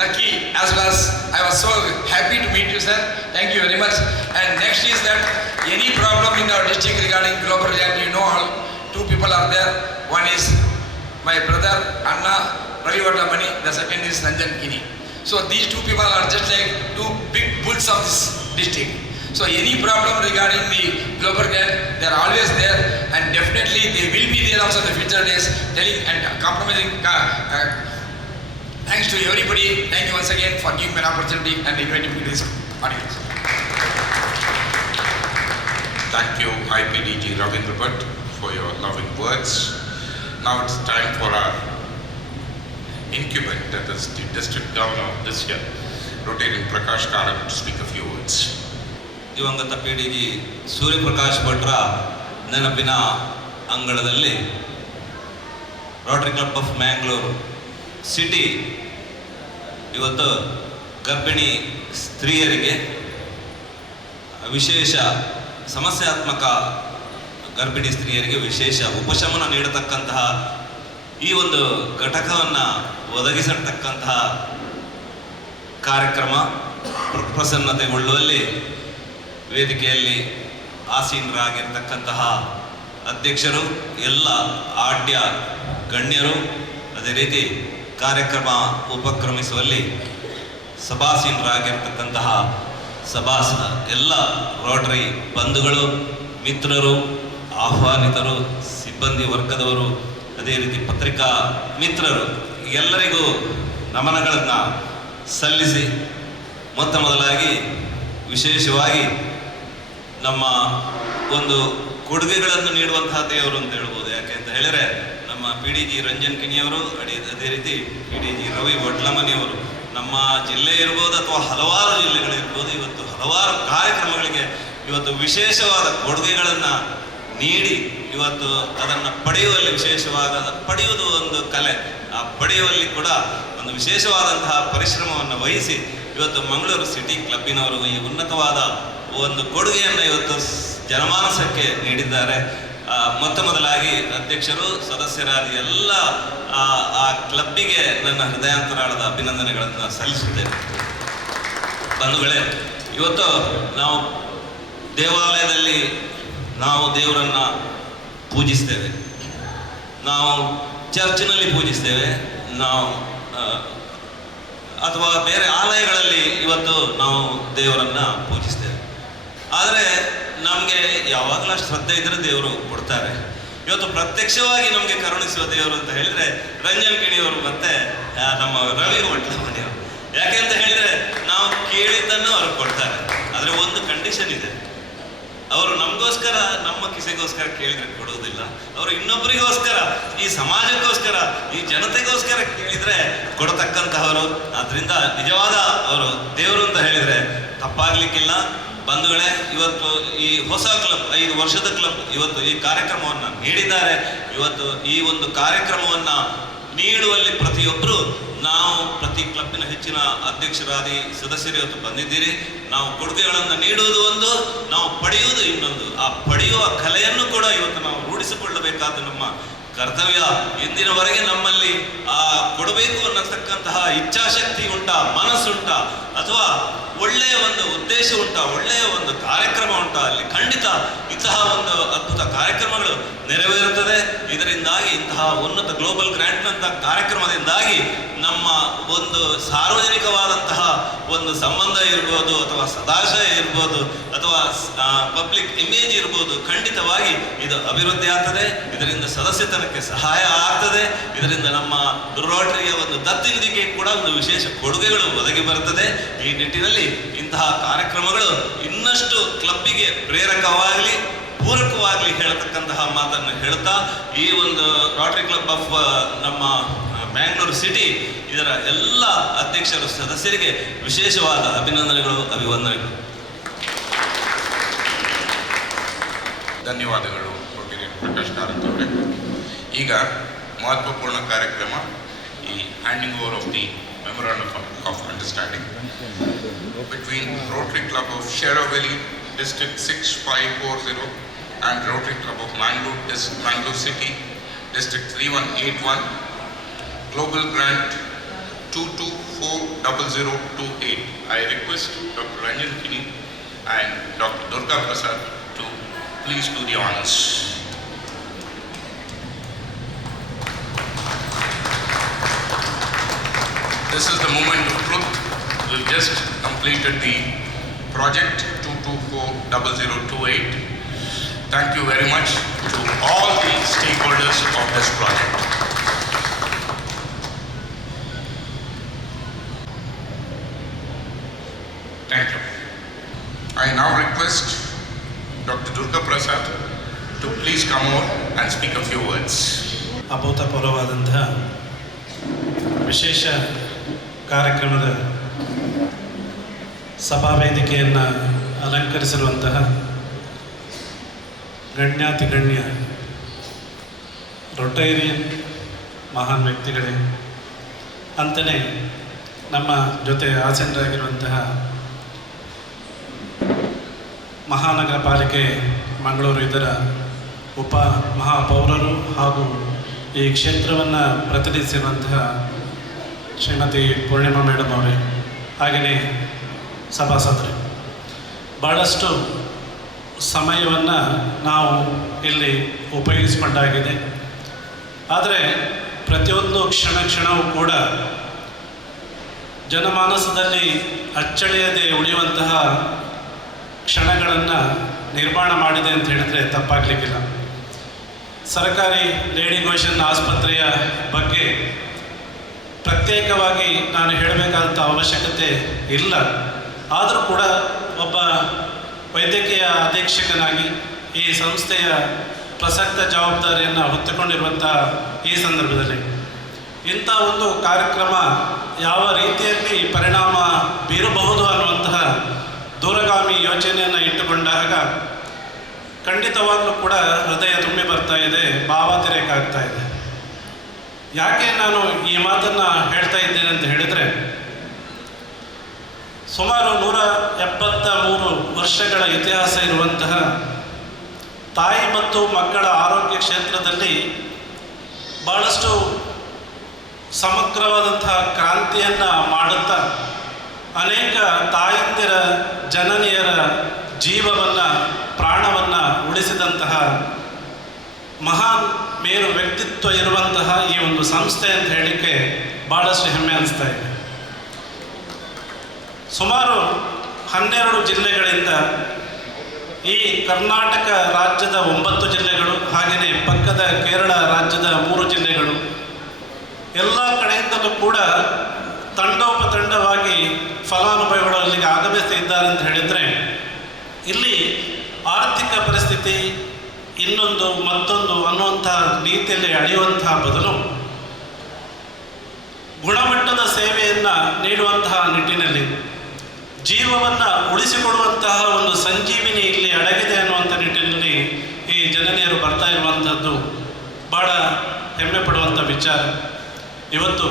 lucky as well as I was so happy to meet you, sir. Thank you very much. And next is that any problem in our district regarding global reality, you know, all 2 people are there. One is my brother Anna Ravi Vadlamani, the second is Ranjan Kini. So these 2 people are just like 2 big bulls of this district. So any problem regarding the global reality, they are always there and definitely they will be there also in the future days, telling and compromising. Thanks to everybody. Thank you once again for giving me an opportunity and inviting me to this audience. Thank you, IPDG Ravindra Bhatt, for your loving words. Now it's time for our incumbent, that is the district governor of this year, Rotary Prakash Karan, to speak a few words. ದಿವಂಗತ PDG Suryaprakash ಭಟ್ರ ನೆನಪಿನ ಅಂಗಳದಲ್ಲಿ Rotary club of Mangalore city ಇವತ್ತು ಗರ್ಭಿಣಿ ಸ್ತ್ರೀಯರಿಗೆ ವಿಶೇಷ ಸಮಸ್ಯಾತ್ಮಕ ಗರ್ಭಿಣಿ ಸ್ತ್ರೀಯರಿಗೆ ವಿಶೇಷ ಉಪಶಮನ ನೀಡತಕ್ಕಂತಹ ಈ ಒಂದು ಘಟಕವನ್ನು ಒದಗಿಸಿರ್ತಕ್ಕಂತಹ ಕಾರ್ಯಕ್ರಮ ಪ್ರಸನ್ನತೆಗೊಳ್ಳುವಲ್ಲಿ ವೇದಿಕೆಯಲ್ಲಿ ಆಸೀನರಾಗಿರ್ತಕ್ಕಂತಹ ಅಧ್ಯಕ್ಷರು, ಎಲ್ಲ ಆಡ್ಯ ಗಣ್ಯರು, ಅದೇ ರೀತಿ ಕಾರ್ಯಕ್ರಮ ಉಪಕ್ರಮಿಸುವಲ್ಲಿ ಸಭಾಸೀನರಾಗಿರ್ತಕ್ಕಂತಹ ಸಭಾಸದ ಎಲ್ಲ ರೋಟರಿ ಬಂಧುಗಳು, ಮಿತ್ರರು, ಆಹ್ವಾನಿತರು, ಸಿಬ್ಬಂದಿ ವರ್ಗದವರು, ಅದೇ ರೀತಿ ಪತ್ರಿಕಾ ಮಿತ್ರರು ಎಲ್ಲರಿಗೂ ನಮನಗಳನ್ನು ಸಲ್ಲಿಸಿ ಮೊತ್ತ ಮೊದಲಾಗಿ ವಿಶೇಷವಾಗಿ ನಮ್ಮ ಒಂದು ಕೊಡುಗೆಗಳನ್ನು ನೀಡುವಂತಹ ದೇವರು ಅಂತ ಹೇಳ್ಬೋದು. ಯಾಕೆ ಅಂತ ಹೇಳಿದರೆ ನಮ್ಮ PDG ರಂಜನ್ ಕಿಣಿಯವರು, ಅದೇ ರೀತಿ PDG ರವಿ ವಡ್ಲಮನಿಯವರು ನಮ್ಮ ಜಿಲ್ಲೆ ಇರ್ಬೋದು ಅಥವಾ ಹಲವಾರು ಜಿಲ್ಲೆಗಳಿರ್ಬೋದು, ಇವತ್ತು ಹಲವಾರು ಕಾರ್ಯಕ್ರಮಗಳಿಗೆ ಇವತ್ತು ವಿಶೇಷವಾದ ಕೊಡುಗೆಗಳನ್ನು ನೀಡಿ ಇವತ್ತು ಅದನ್ನು ಪಡೆಯುವಲ್ಲಿ ವಿಶೇಷವಾದ ಪಡೆಯುವುದು ಒಂದು ಕಲೆ, ಆ ಪಡೆಯುವಲ್ಲಿ ಕೂಡ ಒಂದು ವಿಶೇಷವಾದಂತಹ ಪರಿಶ್ರಮವನ್ನು ವಹಿಸಿ ಇವತ್ತು ಮಂಗಳೂರು ಸಿಟಿ ಕ್ಲಬ್ಬಿನವರು ಈ ಉನ್ನತವಾದ ಒಂದು ಕೊಡುಗೆಯನ್ನು ಇವತ್ತು ಜನಮಾನಸಕ್ಕೆ ನೀಡಿದ್ದಾರೆ. ಮೊತ್ತ ಮೊದಲಾಗಿ ಅಧ್ಯಕ್ಷರು, ಸದಸ್ಯರಾದ ಎಲ್ಲ ಆ ಕ್ಲಬ್ಬಿಗೆ ನನ್ನ ಹೃದಯಾಂತರಾಳದ ಅಭಿನಂದನೆಗಳನ್ನು ಸಲ್ಲಿಸುತ್ತೇನೆ. ಬಂಧುಗಳೇ, ಇವತ್ತು ನಾವು ದೇವಾಲಯದಲ್ಲಿ ನಾವು ದೇವರನ್ನು ಪೂಜಿಸ್ತೇವೆ, ನಾವು ಚರ್ಚಿನಲ್ಲಿ ಪೂಜಿಸ್ತೇವೆ, ನಾವು ಅಥವಾ ಬೇರೆ ಆಲಯಗಳಲ್ಲಿ ಇವತ್ತು ನಾವು ದೇವರನ್ನು ಪೂಜಿಸ್ತೇವೆ. ಆದರೆ ನಮಗೆ ಯಾವಾಗಲೂ ಶ್ರದ್ಧೆ ಇದ್ದರೆ ದೇವರು ಕೊಡ್ತಾರೆ. ಇವತ್ತು ಪ್ರತ್ಯಕ್ಷವಾಗಿ ನಮಗೆ ಕರುಣಿಸುವ ದೇವರು ಅಂತ ಹೇಳಿದರೆ ರಂಜನ್ ಕಿಣಿಯವರು ಮತ್ತು ನಮ್ಮ ರವಿ ವಡ್ಲಮನಿಯವರು. ಯಾಕೆ ಅಂತ ಹೇಳಿದರೆ ನಾವು ಕೇಳಿದ್ದನ್ನು ಅವ್ರು ಕೊಡ್ತಾರೆ. ಆದರೆ ಒಂದು ಕಂಡೀಷನ್ ಇದೆ, ಅವರು ನಮಗೋಸ್ಕರ ನಮ್ಮ ಕಿಸೆಗೋಸ್ಕರ ಕೇಳಿದ್ರೆ ಕೊಡುವುದಿಲ್ಲ. ಅವರು ಇನ್ನೊಬ್ಬರಿಗೋಸ್ಕರ, ಈ ಸಮಾಜಕ್ಕೋಸ್ಕರ, ಈ ಜನತೆಗೋಸ್ಕರ ಕೇಳಿದರೆ ಕೊಡತಕ್ಕಂತಹವರು. ಆದ್ದರಿಂದ ನಿಜವಾದ ಅವರು ದೇವರು ಅಂತ ಹೇಳಿದರೆ ತಪ್ಪಾಗಲಿಕ್ಕಿಲ್ಲ. ಬಂಧುಗಳೇ, ಇವತ್ತು ಈ ಹೊಸ ಕ್ಲಬ್, 5 ವರ್ಷದ ಕ್ಲಬ್ ಇವತ್ತು ಈ ಕಾರ್ಯಕ್ರಮವನ್ನು ನೀಡಿದ್ದಾರೆ. ಇವತ್ತು ಈ ಒಂದು ಕಾರ್ಯಕ್ರಮವನ್ನು ನೀಡುವಲ್ಲಿ ಪ್ರತಿಯೊಬ್ಬರು, ನಾವು ಪ್ರತಿ ಕ್ಲಬ್ಬಿನ ಹೆಚ್ಚಿನ ಅಧ್ಯಕ್ಷರಾದಿ ಸದಸ್ಯರು ಇವತ್ತು ಬಂದಿದ್ದೀರಿ. ನಾವು ಕೊಡುಗೆಗಳನ್ನು ನೀಡುವುದು ಒಂದು, ನಾವು ಪಡೆಯುವುದು ಇನ್ನೊಂದು. ಆ ಪಡೆಯುವ ಕಲೆಯನ್ನು ಕೂಡ ಇವತ್ತು ನಾವು ರೂಢಿಸಿಕೊಳ್ಳಬೇಕಾದ ನಮ್ಮ ಕರ್ತವ್ಯ. ಇಂದಿನವರೆಗೆ ನಮ್ಮಲ್ಲಿ ಆ ಕೊಡಬೇಕು ಅನ್ನತಕ್ಕಂತಹ ಇಚ್ಛಾಶಕ್ತಿ ಉಂಟಾ, ಮನಸ್ಸುಂಟಾ, ಅಥವಾ ಒಳ್ಳೆಯ ಒಂದು ಉದ್ದೇಶ ಉಂಟಾ, ಒಳ್ಳೆಯ ಒಂದು ಕಾರ್ಯಕ್ರಮ ಉಂಟಾ, ಅಲ್ಲಿ ಖಂಡಿತ ಇಂತಹ ಒಂದು ಅದ್ಭುತ ಕಾರ್ಯಕ್ರಮಗಳು ನೆರವೇರುತ್ತದೆ. ಇದರಿಂದಾಗಿ ಇಂತಹ ಉನ್ನತ ಗ್ಲೋಬಲ್ ಗ್ರ್ಯಾಂಟ್ನಂಥ ಕಾರ್ಯಕ್ರಮದಿಂದಾಗಿ ನಮ್ಮ ಒಂದು ಸಾರ್ವಜನಿಕವಾದಂತಹ ಒಂದು ಸಂಬಂಧ ಇರ್ಬೋದು, ಅಥವಾ ಸದಾಶಯ ಇರ್ಬೋದು, ಅಥವಾ ಪಬ್ಲಿಕ್ ಇಮೇಜ್ ಇರ್ಬೋದು, ಖಂಡಿತವಾಗಿ ಇದು ಅಭಿವೃದ್ಧಿ ಆಗ್ತದೆ. ಇದರಿಂದ ಸದಸ್ಯತನಕ್ಕೆ ಸಹಾಯ ಆಗ್ತದೆ. ಇದರಿಂದ ನಮ್ಮ ರೋಟರಿಯ ಒಂದು ದತ್ತಿನಿಧಿಗೆ ಕೂಡ ಒಂದು ವಿಶೇಷ ಕೊಡುಗೆಗಳು ಒದಗಿ ಬರುತ್ತದೆ. ಈ ನಿಟ್ಟಿನಲ್ಲಿ ಇಂತಹ ಕಾರ್ಯಕ್ರಮಗಳು ಇನ್ನಷ್ಟು ಕ್ಲಬ್ಬಿಗೆ ಪ್ರೇರಕವಾಗಲಿ, ಪೂರಕವಾಗಲಿ ಹೇಳತಕ್ಕಂತಹ ಮಾತನ್ನು ಹೇಳ್ತಾ, ಈ ಒಂದು ರೋಟರಿ ಕ್ಲಬ್ ಆಫ್ ನಮ್ಮ ಮ್ಯಾಂಗ್ಳೂರು ಸಿಟಿ ಇದರ ಎಲ್ಲ ಅಧ್ಯಕ್ಷರು, ಸದಸ್ಯರಿಗೆ ವಿಶೇಷವಾದ ಅಭಿನಂದನೆಗಳು, ಅಭಿವಂದನೆಗಳು. ಧನ್ಯವಾದಗಳು ರೋಟರಿ ಪ್ರಕಾಶ್ ಕಾರಂತ್ ಅವರೇ. ಈಗ ಮಹತ್ವಪೂರ್ಣ ಕಾರ್ಯಕ್ರಮ, ಈ handing over of the memorandum of understanding between Rotary Club of Sharaveli, District 6540 and Rotary Club of Mangalore City, District 3181, Global Grant 22400028. I request Dr. Ranjan Kini and Dr. Durga Prasad to please do the honors. This is the moment of truth. We've just completed the project 22400028. Thank you very much to all the stakeholders of this project. Thank you. I now request Dr. Durga Prasad to please come over and speak a few words. ಅಭೂತಪೂರ್ವವಾದಂತಹ ವಿಶೇಷ ಕಾರ್ಯಕ್ರಮದ ಸಭಾ ವೇದಿಕೆಯನ್ನು ಅಲಂಕರಿಸಿರುವಂತಹ ಗಣ್ಯಾತಿಗಣ್ಯ Rotarian ಮಹಾನ್ ವ್ಯಕ್ತಿಗಳೇ, ಅಂತಲೇ ನಮ್ಮ ಜೊತೆ ಆಸೀನರಾಗಿರುವಂತಹ ಮಹಾನಗರ ಪಾಲಿಕೆ ಮಂಗಳೂರು ಇದರ ಉಪ ಮಹಾಪೌರರು ಹಾಗೂ ಈ ಕ್ಷೇತ್ರವನ್ನು ಪ್ರತಿನಿಧಿಸಿರುವಂತಹ ಶ್ರೀಮತಿ ಪೂರ್ಣಿಮಾ ಮೇಡಮ್ ಅವರೇ, ಹಾಗೆಯೇ ಸಭಾಸದರೇ, ಭಾಳಷ್ಟು ಸಮಯವನ್ನು ನಾವು ಇಲ್ಲಿ ಉಪಯೋಗಿಸಿಕೊಂಡಾಗಿದೆ. ಆದರೆ ಪ್ರತಿಯೊಂದು ಕ್ಷಣವೂ ಕೂಡ ಜನಮಾನಸದಲ್ಲಿ ಅಚ್ಚಳಿಯದೆ ಉಳಿಯುವಂತಹ ಕ್ಷಣಗಳನ್ನು ನಿರ್ಮಾಣ ಮಾಡಿದೆ ಅಂತ ಹೇಳಿದರೆ ತಪ್ಪಾಗಲಿಕ್ಕಿಲ್ಲ. ಸರ್ಕಾರಿ ಲೇಡಿ ಗೋಶನ್ ಆಸ್ಪತ್ರೆಯ ಬಗ್ಗೆ ಪ್ರತ್ಯೇಕವಾಗಿ ನಾನು ಹೇಳಬೇಕಾದಂಥ ಅವಶ್ಯಕತೆ ಇಲ್ಲ. ಆದರೂ ಕೂಡ ಒಬ್ಬ ವೈದ್ಯಕೀಯ ಅಧೀಕ್ಷಕನಾಗಿ ಈ ಸಂಸ್ಥೆಯ ಪ್ರಸಕ್ತ ಜವಾಬ್ದಾರಿಯನ್ನು ಹೊತ್ತುಕೊಂಡಿರುವಂಥ ಈ ಸಂದರ್ಭದಲ್ಲಿ ಇಂಥ ಒಂದು ಕಾರ್ಯಕ್ರಮ ಯಾವ ರೀತಿಯಲ್ಲಿ ಪರಿಣಾಮ ಬೀರಬಹುದು ಅನ್ನುವಂತಹ ದೂರಗಾಮಿ ಯೋಚನೆಯನ್ನು ಇಟ್ಟುಕೊಂಡಾಗ ಖಂಡಿತವಾಗಲೂ ಕೂಡ ಹೃದಯ ತುಂಬಿ ಬರ್ತಾ ಇದೆ, ಭಾವಾತಿರೇಕ ಆಗ್ತಾ ಇದೆ. ಯಾಕೆ ನಾನು ಈ ಮಾತನ್ನು ಹೇಳ್ತಾ ಇದ್ದೇನೆ ಅಂತ ಹೇಳಿದರೆ, ಸುಮಾರು 173 ವರ್ಷಗಳ ಇತಿಹಾಸ ಇರುವಂತಹ ತಾಯಿ ಮತ್ತು ಮಕ್ಕಳ ಆರೋಗ್ಯ ಕ್ಷೇತ್ರದಲ್ಲಿ ಭಾಳಷ್ಟು ಸಮಗ್ರವಾದಂತಹ ಕ್ರಾಂತಿಯನ್ನು ಮಾಡುತ್ತಾ ಅನೇಕ ತಾಯಂದಿರ ಜನನಿಯರ ಜೀವವನ್ನು ಪ್ರಾಣವನ್ನು ಉಳಿಸಿದಂತಹ ಮಹಾನ್ ಮೇರು ವ್ಯಕ್ತಿತ್ವ ಇರುವಂತಹ ಈ ಒಂದು ಸಂಸ್ಥೆ ಅಂತ ಹೇಳಲಿಕ್ಕೆ ಭಾಳಷ್ಟು ಹೆಮ್ಮೆ ಅನಿಸ್ತಾ ಇದೆ. ಸುಮಾರು 12 ಜಿಲ್ಲೆಗಳಿಂದ ಈ ಕರ್ನಾಟಕ ರಾಜ್ಯದ 9 ಜಿಲ್ಲೆಗಳು, ಹಾಗೆಯೇ ಪಕ್ಕದ ಕೇರಳ ರಾಜ್ಯದ 3 ಜಿಲ್ಲೆಗಳು, ಎಲ್ಲ ಕಡೆಯಿಂದಲೂ ಕೂಡ ತಂಡೋಪತಂಡವಾಗಿ ಫಲಾನುಭವಿಗಳು ಅಲ್ಲಿಗೆ ಆಗಮಿಸ್ತಿದ್ದಾರೆ ಅಂತ ಹೇಳಿದರೆ, ಇಲ್ಲಿ ಆರ್ಥಿಕ ಪರಿಸ್ಥಿತಿ ಇನ್ನೊಂದು ಮತ್ತೊಂದು ಅನ್ನುವಂಥ ರೀತಿಯಲ್ಲಿ ಅಳೆಯುವಂತಹ ಬದಲು ಗುಣಮಟ್ಟದ ಸೇವೆಯನ್ನು ನೀಡುವಂತಹ ನಿಟ್ಟಿನಲ್ಲಿ ಜೀವವನ್ನು ಉಳಿಸಿಕೊಡುವಂತಹ ಒಂದು ಸಂಜೀವಿನಿ ಇಲ್ಲಿ ಅಡಗಿದೆ ಅನ್ನುವಂಥ ನಿಟ್ಟಿನಲ್ಲಿ ಈ ಜನನಿಯರು ಬರ್ತಾ ಇರುವಂಥದ್ದು ಭಾಳ ಹೆಮ್ಮೆ ಪಡುವಂಥ ವಿಚಾರ. ಇವತ್ತು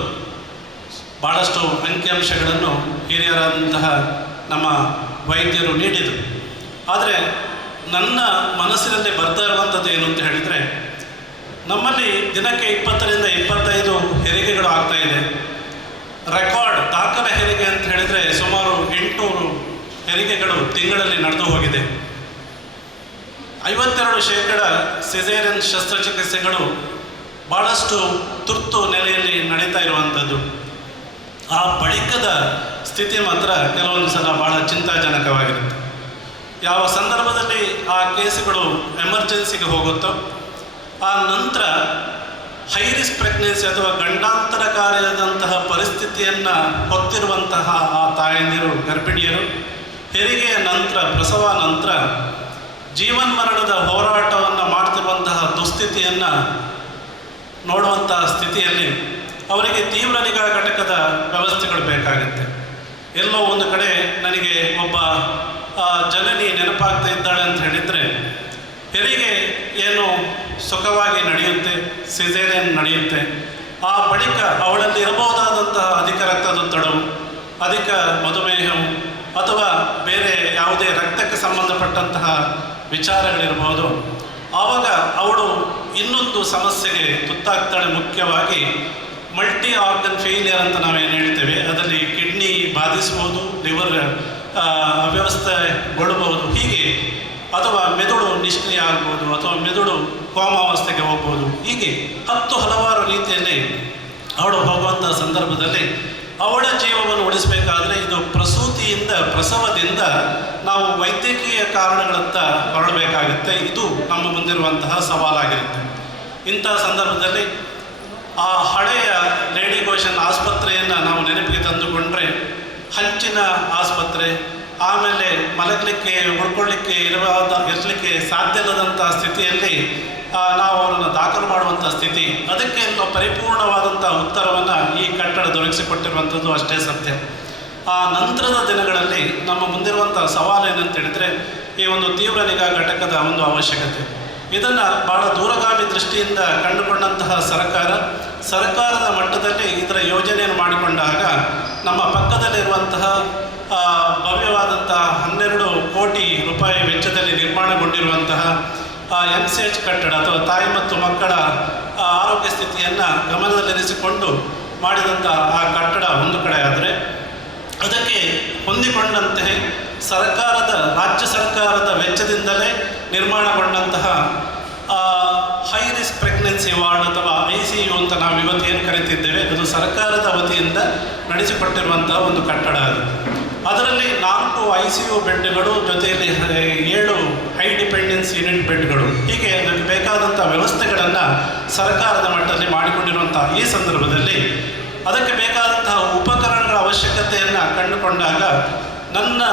ಭಾಳಷ್ಟು ಅಂಕಿಅಂಶಗಳನ್ನು ಹಿರಿಯರಾದಂತಹ ನಮ್ಮ ವೈದ್ಯರು ನೀಡಿದರು. ಆದರೆ ನನ್ನ ಮನಸ್ಸಿನಲ್ಲಿ ಬರ್ತಾ ಇರುವಂಥದ್ದು ಏನು ಅಂತ ಹೇಳಿದರೆ, ನಮ್ಮಲ್ಲಿ ದಿನಕ್ಕೆ 20ರಿಂದ 25 ಹೆರಿಗೆಗಳು ಆಗ್ತಾ ಇದೆ. ರೆಕಾರ್ಡ್ ದಾಖಲೆ ಹೆರಿಗೆ ಅಂತ ಹೇಳಿದರೆ ಸುಮಾರು 800 ಹೆರಿಗೆಗಳು ತಿಂಗಳಲ್ಲಿ ನಡೆದು ಹೋಗಿದೆ. 52% ಸಿಸೇರಿಯನ್ ಶಸ್ತ್ರಚಿಕಿತ್ಸೆಗಳು ಭಾಳಷ್ಟು ತುರ್ತು ನೆಲೆಯಲ್ಲಿ ನಡೀತಾ ಇರುವಂಥದ್ದು. ಆ ಬಳಿಕದ ಸ್ಥಿತಿ ಮಾತ್ರ ಕೆಲವೊಂದು ಸಲ ಭಾಳ ಚಿಂತಾಜನಕವಾಗಿರುತ್ತೆ. ಯಾವ ಸಂದರ್ಭದಲ್ಲಿ ಆ ಕೇಸುಗಳು ಎಮರ್ಜೆನ್ಸಿಗೆ ಹೋಗುತ್ತೋ ಆ ನಂತರ ಹೈ ರಿಸ್ಕ್ ಪ್ರೆಗ್ನೆನ್ಸಿ ಅಥವಾ ಗಂಡಾಂತರಕಾರಿಯಾದಂತಹ ಪರಿಸ್ಥಿತಿಯನ್ನು ಹೊತ್ತಿರುವಂತಹ ಆ ತಾಯಂದಿರು, ಗರ್ಭಿಣಿಯರು ಹೆರಿಗೆಯ ನಂತರ, ಪ್ರಸವ ನಂತರ ಜೀವನ್ಮರಣದ ಹೋರಾಟವನ್ನು ಮಾಡ್ತಿರುವಂತಹ ದುಸ್ಥಿತಿಯನ್ನು ನೋಡುವಂತಹ ಸ್ಥಿತಿಯಲ್ಲಿ ಅವರಿಗೆ ತೀವ್ರ ನಿಗಾ ಘಟಕದ ವ್ಯವಸ್ಥೆಗಳು ಬೇಕಾಗುತ್ತೆ. ಎಲ್ಲೋ ಒಂದು ಕಡೆ ನನಗೆ ಒಬ್ಬ ಜನನಿ ನೆನಪಾಗ್ತಾ ಇದ್ದಾಳೆ ಅಂತ ಹೇಳಿದರೆ, ಹೆರಿಗೆ ಏನು ಸುಖವಾಗಿ ನಡೆಯುತ್ತೆ, ಸಿಸೇರಿಯನ್ ನಡೆಯುತ್ತೆ, ಆ ಬಳಿಕ ಅವಳಲ್ಲಿ ಇರಬಹುದಾದಂತಹ ಅಧಿಕ ರಕ್ತದೊತ್ತಡವು, ಅಧಿಕ ಮಧುಮೇಹವು ಅಥವಾ ಬೇರೆ ಯಾವುದೇ ರಕ್ತಕ್ಕೆ ಸಂಬಂಧಪಟ್ಟಂತಹ ವಿಚಾರಗಳಿರ್ಬೋದು. ಆವಾಗ ಅವಳು ಇನ್ನೊಂದು ಸಮಸ್ಯೆಗೆ ತುತ್ತಾಗ್ತಾಳೆ. ಮುಖ್ಯವಾಗಿ ಮಲ್ಟಿ ಆರ್ಗನ್ ಫೇಲಿಯರ್ ಅಂತ ನಾವೇನು ಹೇಳ್ತೇವೆ, ಅದರಲ್ಲಿ ಕಿಡ್ನಿ ಬಾಧಿಸ್ಬೋದು, ಲಿವರ್ ಅವ್ಯವಸ್ಥೆಗೊಳ್ಳಬಹುದು, ಹೀಗೆ, ಅಥವಾ ಮೆದುಳು ನಿಷ್ಕ್ರಿಯ ಆಗ್ಬೋದು, ಅಥವಾ ಮೆದುಳು ಕೋಮಾವಸ್ಥೆಗೆ ಹೋಗ್ಬೋದು. ಹೀಗೆ ಹಲವಾರು ರೀತಿಯಲ್ಲಿ ಅವಳು ಹೋಗುವಂಥ ಸಂದರ್ಭದಲ್ಲಿ ಅವಳ ಜೀವವನ್ನು ಉಳಿಸಬೇಕಾದ್ರೆ ಇದು ಪ್ರಸವದಿಂದ ನಾವು ವೈದ್ಯಕೀಯ ಕಾರಣಗಳತ್ತ ಹೊರಡಬೇಕಾಗುತ್ತೆ. ಇದು ನಮ್ಮ ಮುಂದಿರುವಂತಹ ಸವಾಲಾಗಿರುತ್ತೆ. ಇಂಥ ಸಂದರ್ಭದಲ್ಲಿ ಆ ಹಳೆಯ ಲೇಡಿ ಗೋಶನ್ ಆಸ್ಪತ್ರೆಯನ್ನು ನಾವು ನೆನಪಿಗೆ ತಂದುಕೊಂಡ್ರೆ, ಹಂಚಿನ ಆಸ್ಪತ್ರೆ, ಆಮೇಲೆ ಮಲಗಲಿಕ್ಕೆ, ಉಳ್ಕೊಳ್ಳಿಕ್ಕೆ ಇರಲಿಕ್ಕೆ ಸಾಧ್ಯ ಇಲ್ಲದಂಥ ಸ್ಥಿತಿಯಲ್ಲಿ ನಾವು ಅವರನ್ನು ದಾಖಲು ಮಾಡುವಂಥ ಸ್ಥಿತಿ, ಅದಕ್ಕೆ ಪರಿಪೂರ್ಣವಾದಂಥ ಉತ್ತರವನ್ನು ಈ ಕಟ್ಟಡ ದೊರಕಿಸಿಕೊಟ್ಟಿರುವಂಥದ್ದು ಅಷ್ಟೇ ಸತ್ಯ. ಆ ನಂತರದ ದಿನಗಳಲ್ಲಿ ನಮ್ಮ ಮುಂದಿರುವಂಥ ಸವಾಲು ಏನಂತ ಹೇಳಿದರೆ, ಈ ಒಂದು ತೀವ್ರ ನಿಗಾ ಘಟಕದ ಒಂದು ಅವಶ್ಯಕತೆ. ಇದನ್ನು ಭಾಳ ದೂರಗಾಮಿ ದೃಷ್ಟಿಯಿಂದ ಕಂಡುಕೊಂಡಂತಹ ಸರ್ಕಾರದ ಮಟ್ಟದಲ್ಲಿ ಇದರ ಯೋಜನೆಯನ್ನು ಮಾಡಿಕೊಂಡಾಗ ನಮ್ಮ ಪಕ್ಕದಲ್ಲಿರುವಂತಹ ಭವ್ಯವಾದಂತಹ 12 ಕೋಟಿ ರೂಪಾಯಿ ವೆಚ್ಚದಲ್ಲಿ ನಿರ್ಮಾಣಗೊಂಡಿರುವಂತಹ MCH ಕಟ್ಟಡ ಅಥವಾ ತಾಯಿ ಮತ್ತು ಮಕ್ಕಳ ಆರೋಗ್ಯ ಸ್ಥಿತಿಯನ್ನು ಗಮನದಲ್ಲಿರಿಸಿಕೊಂಡು ಮಾಡಿದಂಥ ಆ ಕಟ್ಟಡ ಒಂದು ಕಡೆ ಆದರೆ, ಅದಕ್ಕೆ ಹೊಂದಿಕೊಂಡಂತೆ ರಾಜ್ಯ ಸರ್ಕಾರದ ವೆಚ್ಚದಿಂದಲೇ ನಿರ್ಮಾಣಗೊಂಡಂತಹ ಹೈ ರಿಸ್ಕ್ ಪ್ರೆಗ್ನೆನ್ಸಿ ವಾರ್ಡ್ ಅಥವಾ ICU ಅಂತ ನಾವು ಇವತ್ತು ಏನು ಕರಿತಿದ್ದೇವೆ, ಅದು ಸರ್ಕಾರದ ವತಿಯಿಂದ ನಡೆಸಿಕೊಟ್ಟಿರುವಂತಹ ಒಂದು ಕಟ್ಟಡ ಅದು. ಅದರಲ್ಲಿ 4 ICU ಬೆಡ್ಗಳು, ಜೊತೆಯಲ್ಲಿ 7 ಹೈ ಡಿಪೆಂಡೆನ್ಸ್ ಯೂನಿಟ್ ಬೆಡ್ಗಳು, ಹೀಗೆ ಅದಕ್ಕೆ ಬೇಕಾದಂಥ ವ್ಯವಸ್ಥೆಗಳನ್ನು ಸರ್ಕಾರದ ಮಟ್ಟದಲ್ಲಿ ಮಾಡಿಕೊಂಡಿರುವಂತಹ ಈ ಸಂದರ್ಭದಲ್ಲಿ ಅದಕ್ಕೆ ಬೇಕಾದಂತಹ ಉಪಕರಣಗಳ ಅವಶ್ಯಕತೆಯನ್ನು ಕಂಡುಕೊಂಡಾಗ ನನ್ನ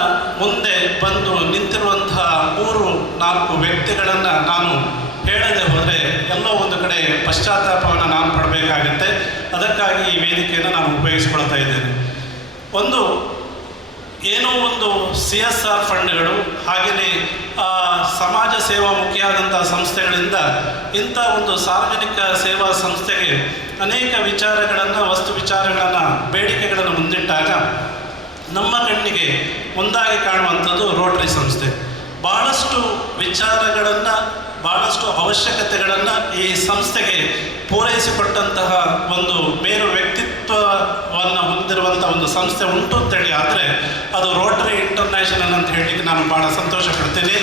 ಮುಂದೆ ಬಂದು ನಿಂತಿರುವಂತಹ 3-4 ವ್ಯಕ್ತಿಗಳನ್ನು ನಾನು ಹೇಳದೆ ಹೋದರೆ ಎಲ್ಲೋ ಒಂದು ಕಡೆ ಪಶ್ಚಾತ್ತಾಪವನ್ನು ನಾನು ಪಡಬೇಕಾಗತ್ತೆ. ಅದಕ್ಕಾಗಿ ಈ ವೇದಿಕೆಯನ್ನು ನಾನು ಉಪಯೋಗಿಸಿಕೊಳ್ತಾ ಇದ್ದೇನೆ. ಏನೋ ಒಂದು CSR ಫಂಡ್ಗಳು, ಹಾಗೆಯೇ ಸಮಾಜ ಸೇವಾ ಮುಖಿಯಾದಂಥ ಸಂಸ್ಥೆಗಳಿಂದ ಇಂಥ ಒಂದು ಸಾರ್ವಜನಿಕ ಸೇವಾ ಸಂಸ್ಥೆಗೆ ಅನೇಕ ವಿಚಾರಗಳನ್ನು, ವಸ್ತು ವಿಚಾರಗಳನ್ನು, ಬೇಡಿಕೆಗಳನ್ನು ಮುಂದಿಟ್ಟಾಗ ನಮ್ಮ ಕಣ್ಣಿಗೆ ಒಂದಾಗಿ ಕಾಣುವಂಥದ್ದು ರೋಟರಿ ಸಂಸ್ಥೆ. ಬಹಳಷ್ಟು ವಿಚಾರಗಳನ್ನು, ಬಹಳಷ್ಟು ಅವಶ್ಯಕತೆಗಳನ್ನು ಈ ಸಂಸ್ಥೆಗೆ ಪೂರೈಸಿಕೊಟ್ಟಂತಹ ಒಂದು ಮೇರು ವ್ಯಕ್ತಿತ್ವವನ್ನು ಹೊಂದಿರುವಂಥ ಒಂದು ಸಂಸ್ಥೆ ಉಂಟು ಅಂತೇಳಿ ಆದರೆ ಅದು ರೋಟರಿ ಇಂಟರ್ನ್ಯಾಷನಲ್ ಅಂತ ಹೇಳಲಿಕ್ಕೆ ನಾನು ಭಾಳ ಸಂತೋಷ ಪಡ್ತೀನಿ.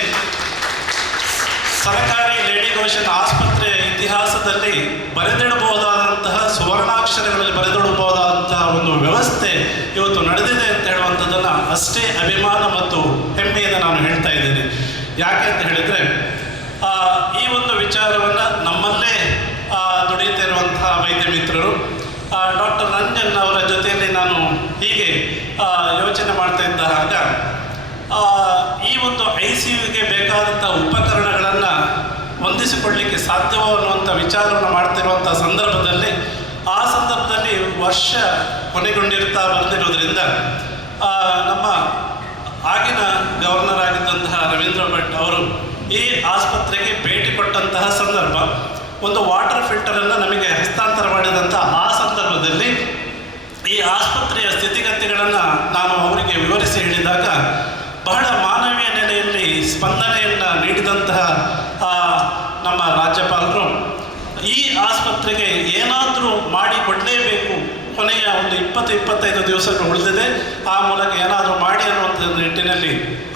ಸರ್ಕಾರಿ ಲೇಡಿ ಗೋಶನ್ ಆಸ್ಪತ್ರೆಯ ಇತಿಹಾಸದಲ್ಲಿ ಬರೆದಿಡಬಹುದಾದಂತಹ ಸುವರ್ಣಾಕ್ಷರಗಳಲ್ಲಿ ಬರೆದಿಡಬಹುದಾದಂತಹ ಒಂದು ವ್ಯವಸ್ಥೆ ಇವತ್ತು ನಡೆದಿದೆ ಅಂತ ಹೇಳುವಂಥದ್ದನ್ನು ಅಷ್ಟೇ ಅಭಿಮಾನ ಮತ್ತು ಹೆಮ್ಮೆಯಿಂದ ನಾನು ಹೇಳ್ತಾ ಇದ್ದೇನೆ. ಯಾಕೆ ಅಂತ ಹೇಳಿದರೆ, ಈ ಒಂದು ವಿಚಾರವನ್ನು ನಮ್ಮಲ್ಲೇ ದುಡಿಯುತ್ತಿರುವಂತಹ ವೈದ್ಯ ಮಿತ್ರರು ಡಾಕ್ಟರ್ ರಂಜನ್ ಅವರ ಜೊತೆಯಲ್ಲಿ ನಾನು ಹೀಗೆ ಯೋಚನೆ ಮಾಡ್ತಾ ಇದ್ದಾಗ ಈ ಒಂದು ICUಗೆ ಬೇಕಾದಂಥ ಉಪಕರಣಗಳನ್ನು ಹೊಂದಿಸಿಕೊಳ್ಳಲಿಕ್ಕೆ ಸಾಧ್ಯವೋ ಅನ್ನುವಂಥ ವಿಚಾರವನ್ನು ಮಾಡ್ತಿರುವಂಥ ಸಂದರ್ಭದಲ್ಲಿ ವರ್ಷ ಕೊನೆಗೊಂಡಿರ್ತಾ ಬಂದಿರೋದ್ರಿಂದ ನಮ್ಮ ಆಗಿನ ಗವರ್ನರ್ ಆಗಿದ್ದಂತಹ ರವೀಂದ್ರ ಭಟ್ ಅವರು ಈ ಆಸ್ಪತ್ರೆಗೆ ಭೇಟಿ ಕೊಟ್ಟಂತಹ ಸಂದರ್ಭ, ಒಂದು ವಾಟರ್ ಫಿಲ್ಟರನ್ನು ನಮಗೆ ಹಸ್ತಾಂತರ ಮಾಡಿದಂಥ ಆ ಸಂದರ್ಭದಲ್ಲಿ ಈ ಆಸ್ಪತ್ರೆಯ ಸ್ಥಿತಿಗತಿಗಳನ್ನು ನಾನು ಅವರಿಗೆ ವಿವರಿಸಿ ಹೇಳಿದಾಗ ಬಹಳ ಮಾನವೀಯ ನೆಲೆಯಲ್ಲಿ ಸ್ಪಂದನೆಯನ್ನು ನೀಡಿದಂತಹ ನಮ್ಮ ರಾಜ್ಯಪಾಲರು ಈ ಆಸ್ಪತ್ರೆಗೆ ಏನಾದರೂ ಮಾಡಿಕೊಡಲೇಬೇಕು, ಕೊನೆಯ ಒಂದು 20-25 ದಿವಸಗಳು ಉಳಿದಿದೆ, ಆ ಮೂಲಕ ಏನಾದರೂ ಮಾಡಿ ಅನ್ನುವಂಥ ನಿಟ್ಟಿನಲ್ಲಿ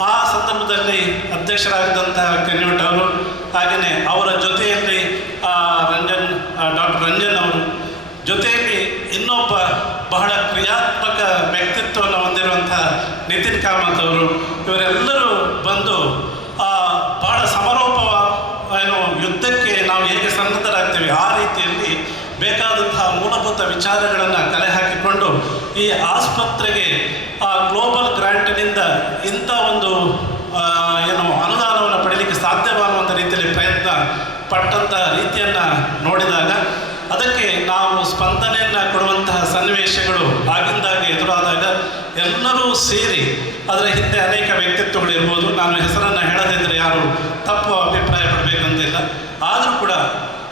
ಆ ಸಂದರ್ಭದಲ್ಲಿ ಅಧ್ಯಕ್ಷರಾಗಿದ್ದಂತಹ ಕೆನ್ಯೋಟ್ ಅವರು, ಹಾಗೆಯೇ ಅವರ ಜೊತೆಯಲ್ಲಿ ಡಾಕ್ಟರ್ ರಂಜನ್ ಅವರು, ಜೊತೆಯಲ್ಲಿ ಇನ್ನೊಬ್ಬ ಬಹಳ ಕ್ರಿಯಾತ್ಮಕ ವ್ಯಕ್ತಿತ್ವವನ್ನು ಹೊಂದಿರುವಂತಹ ನಿತಿನ್ ಕಾಮತ್ ಅವರು, ಇವರೆಲ್ಲರೂ ಬಂದು ಬಹಳ ಯುದ್ಧಕ್ಕೆ ನಾವು ಹೇಗೆ ಸನ್ನದ್ಧರಾಗ್ತೇವೆ ಆ ರೀತಿಯಲ್ಲಿ ಬೇಕಾದಂತಹ ಮೂಲಭೂತ ವಿಚಾರಗಳನ್ನು ಕಲೆ ಹಾಕಿಕೊಂಡು ಈ ಆಸ್ಪತ್ರೆಗೆ ಗ್ಲೋಬಲ್ ಗ್ರಾಂಟಿನಿಂದ ಇಂಥ ಒಂದು ಅನುದಾನವನ್ನು ಪಡೆಯಲಿಕ್ಕೆ ಸಾಧ್ಯವಾಗುವಂಥ ರೀತಿಯಲ್ಲಿ ಪ್ರಯತ್ನ ಪಟ್ಟಂಥ ರೀತಿಯನ್ನು ನೋಡಿದಾಗ ಅದಕ್ಕೆ ನಾವು ಸ್ಪಂದನೆಯನ್ನು ಕೊಡುವಂತಹ ಸನ್ನಿವೇಶಗಳು ಆಗಿಂದಾಗೆ ಎದುರಾದಾಗ ಎಲ್ಲರೂ ಸೇರಿ, ಅದರ ಹಿಂದೆ ಅನೇಕ ವ್ಯಕ್ತಿತ್ವಗಳಿರ್ಬೋದು, ನಾನು ಹೆಸರನ್ನು ಹೇಳದಿದ್ದರೆ ಯಾರು ತಪ್ಪು ಅಭಿಪ್ರಾಯ ಪಡಬೇಕಂತಿಲ್ಲ, ಆದರೂ ಕೂಡ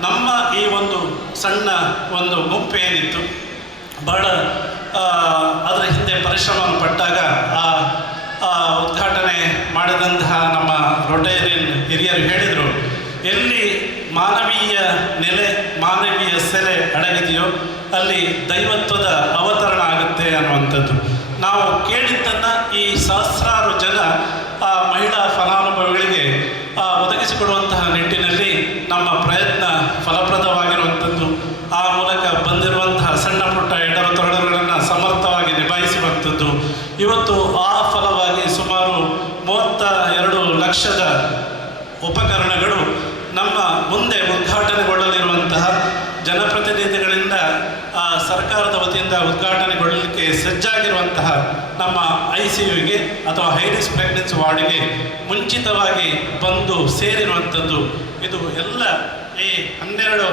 ನಮ್ಮ ಈ ಒಂದು ಸಣ್ಣ ಒಂದು ಗುಂಪು ಏನಿತ್ತು ಬಹಳ ಅದರ ಹಿಂದೆ ಪರಿಶ್ರಮವನ್ನು ಪಟ್ಟಾಗ ಉದ್ಘಾಟನೆ ಮಾಡಿದಂತಹ ನಮ್ಮ ರೊಟೇರಿಯನ್ ಹಿರಿಯರು ಹೇಳಿದರು, ಎಲ್ಲಿ ಮಾನವೀಯ ನೆಲೆ, ಮಾನವೀಯ ಸೆಲೆ ಅಡಗಿದೆಯೋ ಅಲ್ಲಿ ದೈವತ್ವದ ಅವತರಣ ಆಗುತ್ತೆ ಅನ್ನುವಂಥದ್ದು. ನಾವು ಕೇಳಿದ್ದನ್ನು ಈ ಸಹಸ್ರಾರು ಜನ ಮಹಿಳಾ ಫಲಾನುಭವಿಗಳಿಗೆ ಒದಗಿಸಿಕೊಡುವಂತಹ ನಿಟ್ಟಿನಲ್ಲಿ ನಮ್ಮ ಪ್ರಯತ್ನ ಫಲಪ್ರದವಾಗಿರುವಂಥದ್ದು, ಆ ಮೂಲಕ ಬಂದಿರುವಂತಹ ಸಣ್ಣ ಪುಟ್ಟ ಎಡರು-ತೊಡರುಗಳನ್ನು ಸಮರ್ಥವಾಗಿ ನಿಭಾಯಿಸುವಂಥದ್ದು. ಇವತ್ತು ಆ ಫಲವಾಗಿ ಸುಮಾರು 32 ಲಕ್ಷದ ಉಪಕರಣಗಳು ನಮ್ಮ ಮುಂದೆ ಉದ್ಘಾಟನೆಗೊಳ್ಳಲಿರುವಂತಹ ಜನಪ್ರತಿನಿಧಿಗಳಿಂದ ಸರ್ಕಾರದ ವತಿಯಿಂದ ಉದ್ಘಾಟನೆಗೊಳ್ಳಲಿಕ್ಕೆ ಸಜ್ಜಾಗಿರುವಂತಹ ನಮ್ಮ ICUಗೆ ಅಥವಾ ಹೈ ರಿಸ್ಕ್ ಪ್ರೆಗ್ನೆನ್ಸಿ ವಾರ್ಡ್ಗೆ ಮುಂಚಿತವಾಗಿ ಬಂದು ಸೇರಿರುವಂಥದ್ದು. ಇದು ಎಲ್ಲ ಈ 12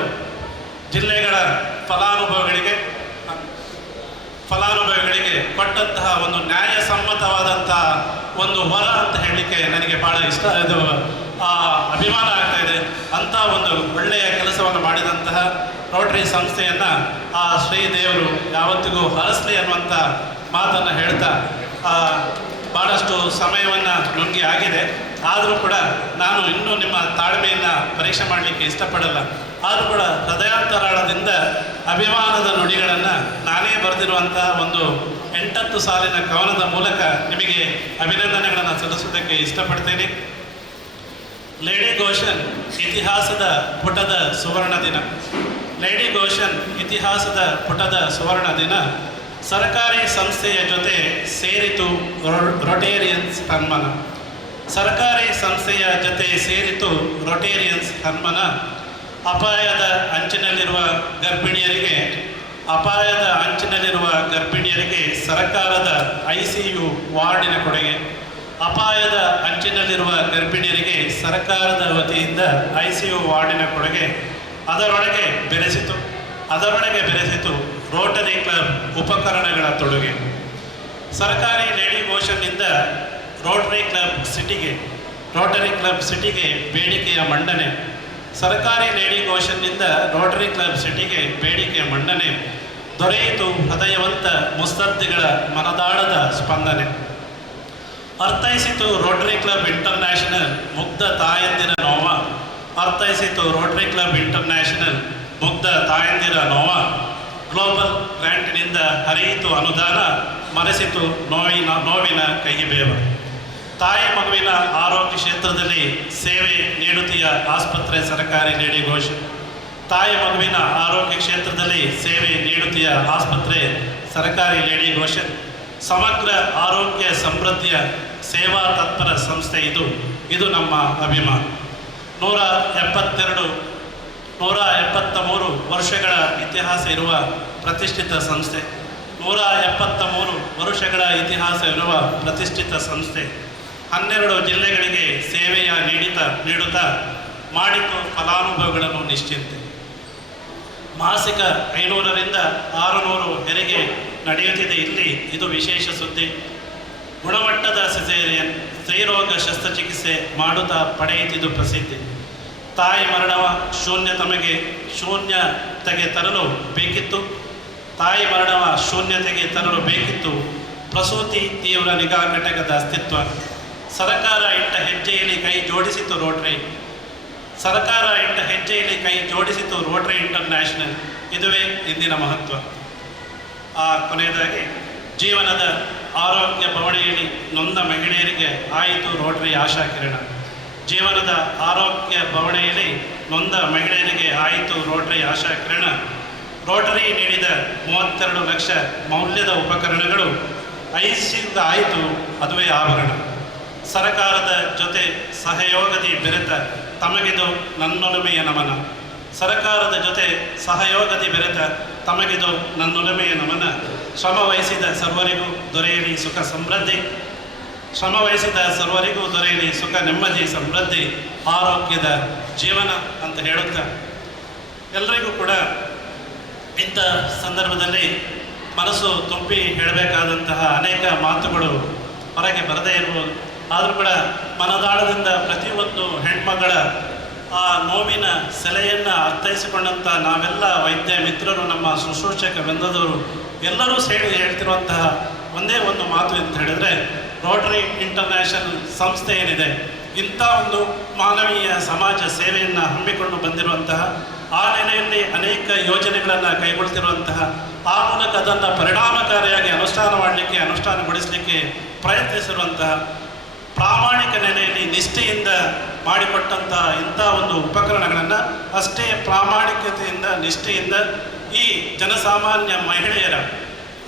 ಜಿಲ್ಲೆಗಳ ಫಲಾನುಭವಿಗಳಿಗೆ ಕೊಟ್ಟಂತಹ ಒಂದು ನ್ಯಾಯಸಮ್ಮತವಾದಂತಹ ಒಂದು ವರ ಅಂತ ಹೇಳಲಿಕ್ಕೆ ನನಗೆ ಭಾಳ ಇಷ್ಟ, ಇದು ಅಭಿಮಾನ ಆಗ್ತಾ ಇದೆ. ಅಂಥ ಒಂದು ಒಳ್ಳೆಯ ಕೆಲಸವನ್ನು ಮಾಡಿದಂತಹ ರೋಟರಿ ಸಂಸ್ಥೆಯನ್ನು ಆ ಶ್ರೀದೇವರು ಯಾವತ್ತಿಗೂ ಹರಸಲಿ ಅನ್ನುವಂಥ ಮಾತನ್ನು ಹೇಳ್ತಾ ಭಾಳಷ್ಟು ಸಮಯವನ್ನು ನುಂಗಿ ಆಗಿದೆ. ಆದರೂ ಕೂಡ ನಾನು ಇನ್ನೂ ನಿಮ್ಮ ತಾಳ್ಮೆಯನ್ನು ಪರೀಕ್ಷೆ ಮಾಡಲಿಕ್ಕೆ ಇಷ್ಟಪಡಲ್ಲ. ಆದರೂ ಕೂಡ ಹೃದಯಾಂತರಾಳದಿಂದ ಅಭಿಮಾನದ ನುಡಿಗಳನ್ನು ನಾನೇ ಬರೆದಿರುವಂತಹ ಒಂದು 8 ಸಾಲಿನ ಕವನದ ಮೂಲಕ ನಿಮಗೆ ಅಭಿನಂದನೆಗಳನ್ನು ಸಲ್ಲಿಸುವುದಕ್ಕೆ ಇಷ್ಟಪಡ್ತೇನೆ. ಲೇಡಿ ಗೋಷನ್ ಇತಿಹಾಸದ ಪುಟದ ಸುವರ್ಣ ದಿನ. ಲೇಡಿ ಗೋಷನ್ ಇತಿಹಾಸದ ಪುಟದ ಸುವರ್ಣ ದಿನ. ಸರ್ಕಾರಿ ಸಂಸ್ಥೆಯ ಜೊತೆ ಸೇರಿತು ರೊಟೇರಿಯನ್ಸ್ ಸನ್ಮಾನ. ಸರ್ಕಾರಿ ಸಂಸ್ಥೆಯ ಜೊತೆ ಸೇರಿತು ರೊಟೇರಿಯನ್ಸ್ ಸನ್ಮಾನ. ಅಪಾಯದ ಅಂಚಿನಲ್ಲಿರುವ ಗರ್ಭಿಣಿಯರಿಗೆ ಸರ್ಕಾರದ ICU ವಾರ್ಡಿನ ಕೊಡುಗೆ. ಅಪಾಯದ ಅಂಚಿನಲ್ಲಿರುವ ಗರ್ಭಿಣಿಯರಿಗೆ ಸರ್ಕಾರದ ವತಿಯಿಂದ ICU ವಾರ್ಡಿನ ಕೊಡುಗೆ. ಅದರೊಳಗೆ ಬೆರೆಸಿತು ರೋಟರಿ ಕ್ಲಬ್ ಉಪಕರಣಗಳ ತೊಡುಗೆ. ಸರ್ಕಾರಿ ಲೇಡಿ ಗೋಷನ್ನಿಂದ ರೋಟರಿ ಕ್ಲಬ್ ಸಿಟಿಗೆ ಬೇಡಿಕೆಯ ಮಂಡನೆ. ಸರ್ಕಾರಿ ಲೇಡಿ ಗೋಷನ್ನಿಂದ ರೋಟರಿ ಕ್ಲಬ್ ಸಿಟಿಗೆ ಬೇಡಿಕೆಯ ಮಂಡನೆ. ದೊರೆಯಿತು ಹೃದಯವಂತ ಮುಸ್ತದ್ದಿಗಳ ಮನದಾಳದ ಸ್ಪಂದನೆ. ಅರ್ಥೈಸಿತು ರೋಟರಿ ಕ್ಲಬ್ ಇಂಟರ್ನ್ಯಾಷನಲ್ ಮುಗ್ಧ ತಾಯಂದಿರ ನೋವ. ಗ್ಲೋಬಲ್ ಗ್ರ್ಯಾಂಟಿನಿಂದ ಹರಿಯಿತು ಅನುದಾನ. ಮರೆಸಿತು ನೋವಿನ ಕಹಿಬೇವ. ತಾಯಿ ಮಗುವಿನ ಆರೋಗ್ಯ ಕ್ಷೇತ್ರದಲ್ಲಿ ಸೇವೆ ನೀಡುತ್ತೀಯ ಆಸ್ಪತ್ರೆ ಸರ್ಕಾರಿ ಲೇಡಿ ಗೋಷನ್. ತಾಯಿ ಮಗುವಿನ ಆರೋಗ್ಯ ಕ್ಷೇತ್ರದಲ್ಲಿ ಸೇವೆ ನೀಡುತ್ತೀಯ ಆಸ್ಪತ್ರೆ ಸರ್ಕಾರಿ ಲೇಡಿ ಗೋಷನ್. ಸಮಗ್ರ ಆರೋಗ್ಯ ಸಮೃದ್ಧಿಯ ಸೇವಾ ತತ್ಪರ ಸಂಸ್ಥೆ ಇದು ನಮ್ಮ ಅಭಿಮಾನ. 173 ವರ್ಷಗಳ ಇತಿಹಾಸ ಇರುವ ಪ್ರತಿಷ್ಠಿತ ಸಂಸ್ಥೆ. 173 ವರ್ಷಗಳ ಇತಿಹಾಸ ಇರುವ ಪ್ರತಿಷ್ಠಿತ ಸಂಸ್ಥೆ 12 ಜಿಲ್ಲೆಗಳಿಗೆ ಸೇವೆಯ ನೀಡುತ್ತಾ ಮಾಡಿತು ಫಲಾನುಭವಿಗಳನ್ನು ನಿಶ್ಚಿಂತೆ. ಮಾಸಿಕ 500ರಿಂದ 600 ಹೆರಿಗೆ ನಡೆಯುತ್ತಿದೆ ಇಲ್ಲಿ, ಇದು ವಿಶೇಷ ಸುದ್ದಿ. ಗುಣಮಟ್ಟದ ಸಿಸೇರಿಯನ್ ಸ್ತ್ರೀರೋಗ ಶಸ್ತ್ರಚಿಕಿತ್ಸೆ ಮಾಡುತ್ತಾ ಪಡೆಯುತ್ತಿದ್ದು ಪ್ರಸಿದ್ಧಿ. ತಾಯಿ ಮರಣವ ಶೂನ್ಯತೆಗೆ ತರಲು ಬೇಕಿತ್ತು. ಪ್ರಸೂತಿ ತೀವ್ರ ನಿಗಾ ಘಟಕದ ಅಸ್ತಿತ್ವ. ಸರ್ಕಾರ ಇಟ್ಟ ಹೆಜ್ಜೆಯಲ್ಲಿ ಕೈ ಜೋಡಿಸಿತು ರೋಟರಿ ಇಂಟರ್ನ್ಯಾಷನಲ್. ಇದುವೇ ಇಂದಿನ ಮಹತ್ವ. ಕೊನೆಯದಾಗಿ, ಜೀವನದ ಆರೋಗ್ಯ ಬವಣೆಯಲ್ಲಿ ನೊಂದ ಮಹಿಳೆಯರಿಗೆ ಆಯಿತು ರೋಟರಿ ಆಶಾಕಿರಣ. ರೋಟರಿ ನೀಡಿದ 32 ಲಕ್ಷ ಮೌಲ್ಯದ ಉಪಕರಣಗಳು ICU ಆಯಿತು, ಅದುವೇ ಆಭರಣ. ಸರ್ಕಾರದ ಜೊತೆ ಸಹಯೋಗದಿ ಬೆರೆತ ತಮಗಿದು ನನ್ನೊಲಮೆಯ ನಮನ. ಶ್ರಮವಹಿಸಿದ ಸರ್ವರಿಗೂ ದೊರೆಯಲಿ ಸುಖ ನೆಮ್ಮದಿ ಸಮೃದ್ಧಿ ಆರೋಗ್ಯದ ಜೀವನ ಅಂತ ಹೇಳುತ್ತಾ, ಎಲ್ಲರಿಗೂ ಕೂಡ ಇಂಥ ಸಂದರ್ಭದಲ್ಲಿ ಮನಸ್ಸು ತುಂಬಿ ಹೇಳಬೇಕಾದಂತಹ ಅನೇಕ ಮಾತುಗಳು ಹೊರಗೆ ಬರದೇ ಇರ್ಬೋದು. ಆದರೂ ಕೂಡ ಮನದಾಳದಿಂದ ಪ್ರತಿಯೊಂದು ಹೆಣ್ಮಗಳ ಆ ನೋವಿನ ಸೆಲೆಯನ್ನು ಅರ್ಥೈಸಿಕೊಂಡಂಥ ನಾವೆಲ್ಲ ವೈದ್ಯ ಮಿತ್ರರು, ನಮ್ಮ ಶುಶ್ರೂಷಕ ಬೆಂದದವರು ಎಲ್ಲರೂ ಸೇರಿ ಹೇಳ್ತಿರುವಂತಹ ಒಂದೇ ಒಂದು ಮಾತು ಅಂತ ಹೇಳಿದರೆ, ರೋಟರಿ ಇಂಟರ್ನ್ಯಾಷನಲ್ ಸಂಸ್ಥೆ ಏನಿದೆ, ಇಂಥ ಒಂದು ಮಾನವೀಯ ಸಮಾಜ ಸೇವೆಯನ್ನು ಹಮ್ಮಿಕೊಂಡು ಬಂದಿರುವಂತಹ, ಆ ನೆಲೆಯಲ್ಲಿ ಅನೇಕ ಯೋಜನೆಗಳನ್ನು ಕೈಗೊಳ್ತಿರುವಂತಹ, ಆ ಮೂಲಕ ಅದನ್ನು ಪರಿಣಾಮಕಾರಿಯಾಗಿ ಅನುಷ್ಠಾನಗೊಳಿಸಲಿಕ್ಕೆ ಪ್ರಯತ್ನಿಸಿರುವಂತಹ, ಪ್ರಾಮಾಣಿಕ ನೆಲೆಯಲ್ಲಿ ನಿಷ್ಠೆಯಿಂದ ಮಾಡಿಕೊಟ್ಟಂತಹ ಇಂಥ ಒಂದು ಉಪಕರಣಗಳನ್ನು ಅಷ್ಟೇ ಪ್ರಾಮಾಣಿಕತೆಯಿಂದ ನಿಷ್ಠೆಯಿಂದ ಈ ಜನಸಾಮಾನ್ಯ ಮಹಿಳೆಯರ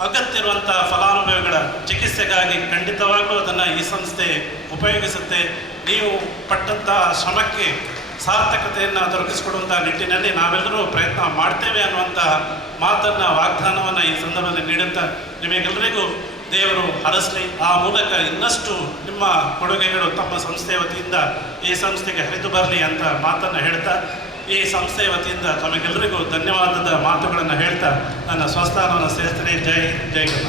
ಅಗತ್ಯವಿರುವಂಥ ಫಲಾನುಭವಿಗಳ ಚಿಕಿತ್ಸೆಗಾಗಿ ಖಂಡಿತವಾಗಲೂ ಅದನ್ನು ಈ ಸಂಸ್ಥೆ ಉಪಯೋಗಿಸುತ್ತೆ. ನೀವು ಪಟ್ಟಂತಹ ಶ್ರಮಕ್ಕೆ ಸಾರ್ಥಕತೆಯನ್ನು ದೊರಕಿಸಿಕೊಡುವಂಥ ನಿಟ್ಟಿನಲ್ಲಿ ನಾವೆಲ್ಲರೂ ಪ್ರಯತ್ನ ಮಾಡ್ತೇವೆ ಅನ್ನುವಂಥ ವಾಗ್ದಾನವನ್ನು ಈ ಸಂದರ್ಭದಲ್ಲಿ ನೀಡುತ್ತಾ, ನಿಮಗೆಲ್ಲರಿಗೂ ದೇವರು ಹರಸಲಿ. ಆ ಮೂಲಕ ಇನ್ನಷ್ಟು ನಿಮ್ಮ ಕೊಡುಗೆಗಳು ತಮ್ಮ ಸಂಸ್ಥೆಯ ವತಿಯಿಂದ ಈ ಸಂಸ್ಥೆಗೆ ಹರಿದು ಬರಲಿ ಅಂತ ಮಾತನ್ನು ಹೇಳ್ತಾ, ಈ ಸಂಸ್ಥೆಯ ವತಿಯಿಂದ ತಮಗೆಲ್ಲರಿಗೂ ಧನ್ಯವಾದದ ಮಾತುಗಳನ್ನು ಹೇಳ್ತಾ ನನ್ನ ಸ್ವಸ್ಥಾನವನ್ನು ಸೇರಿಸ್ತೇನೆ. ಜೈ ಗಣ.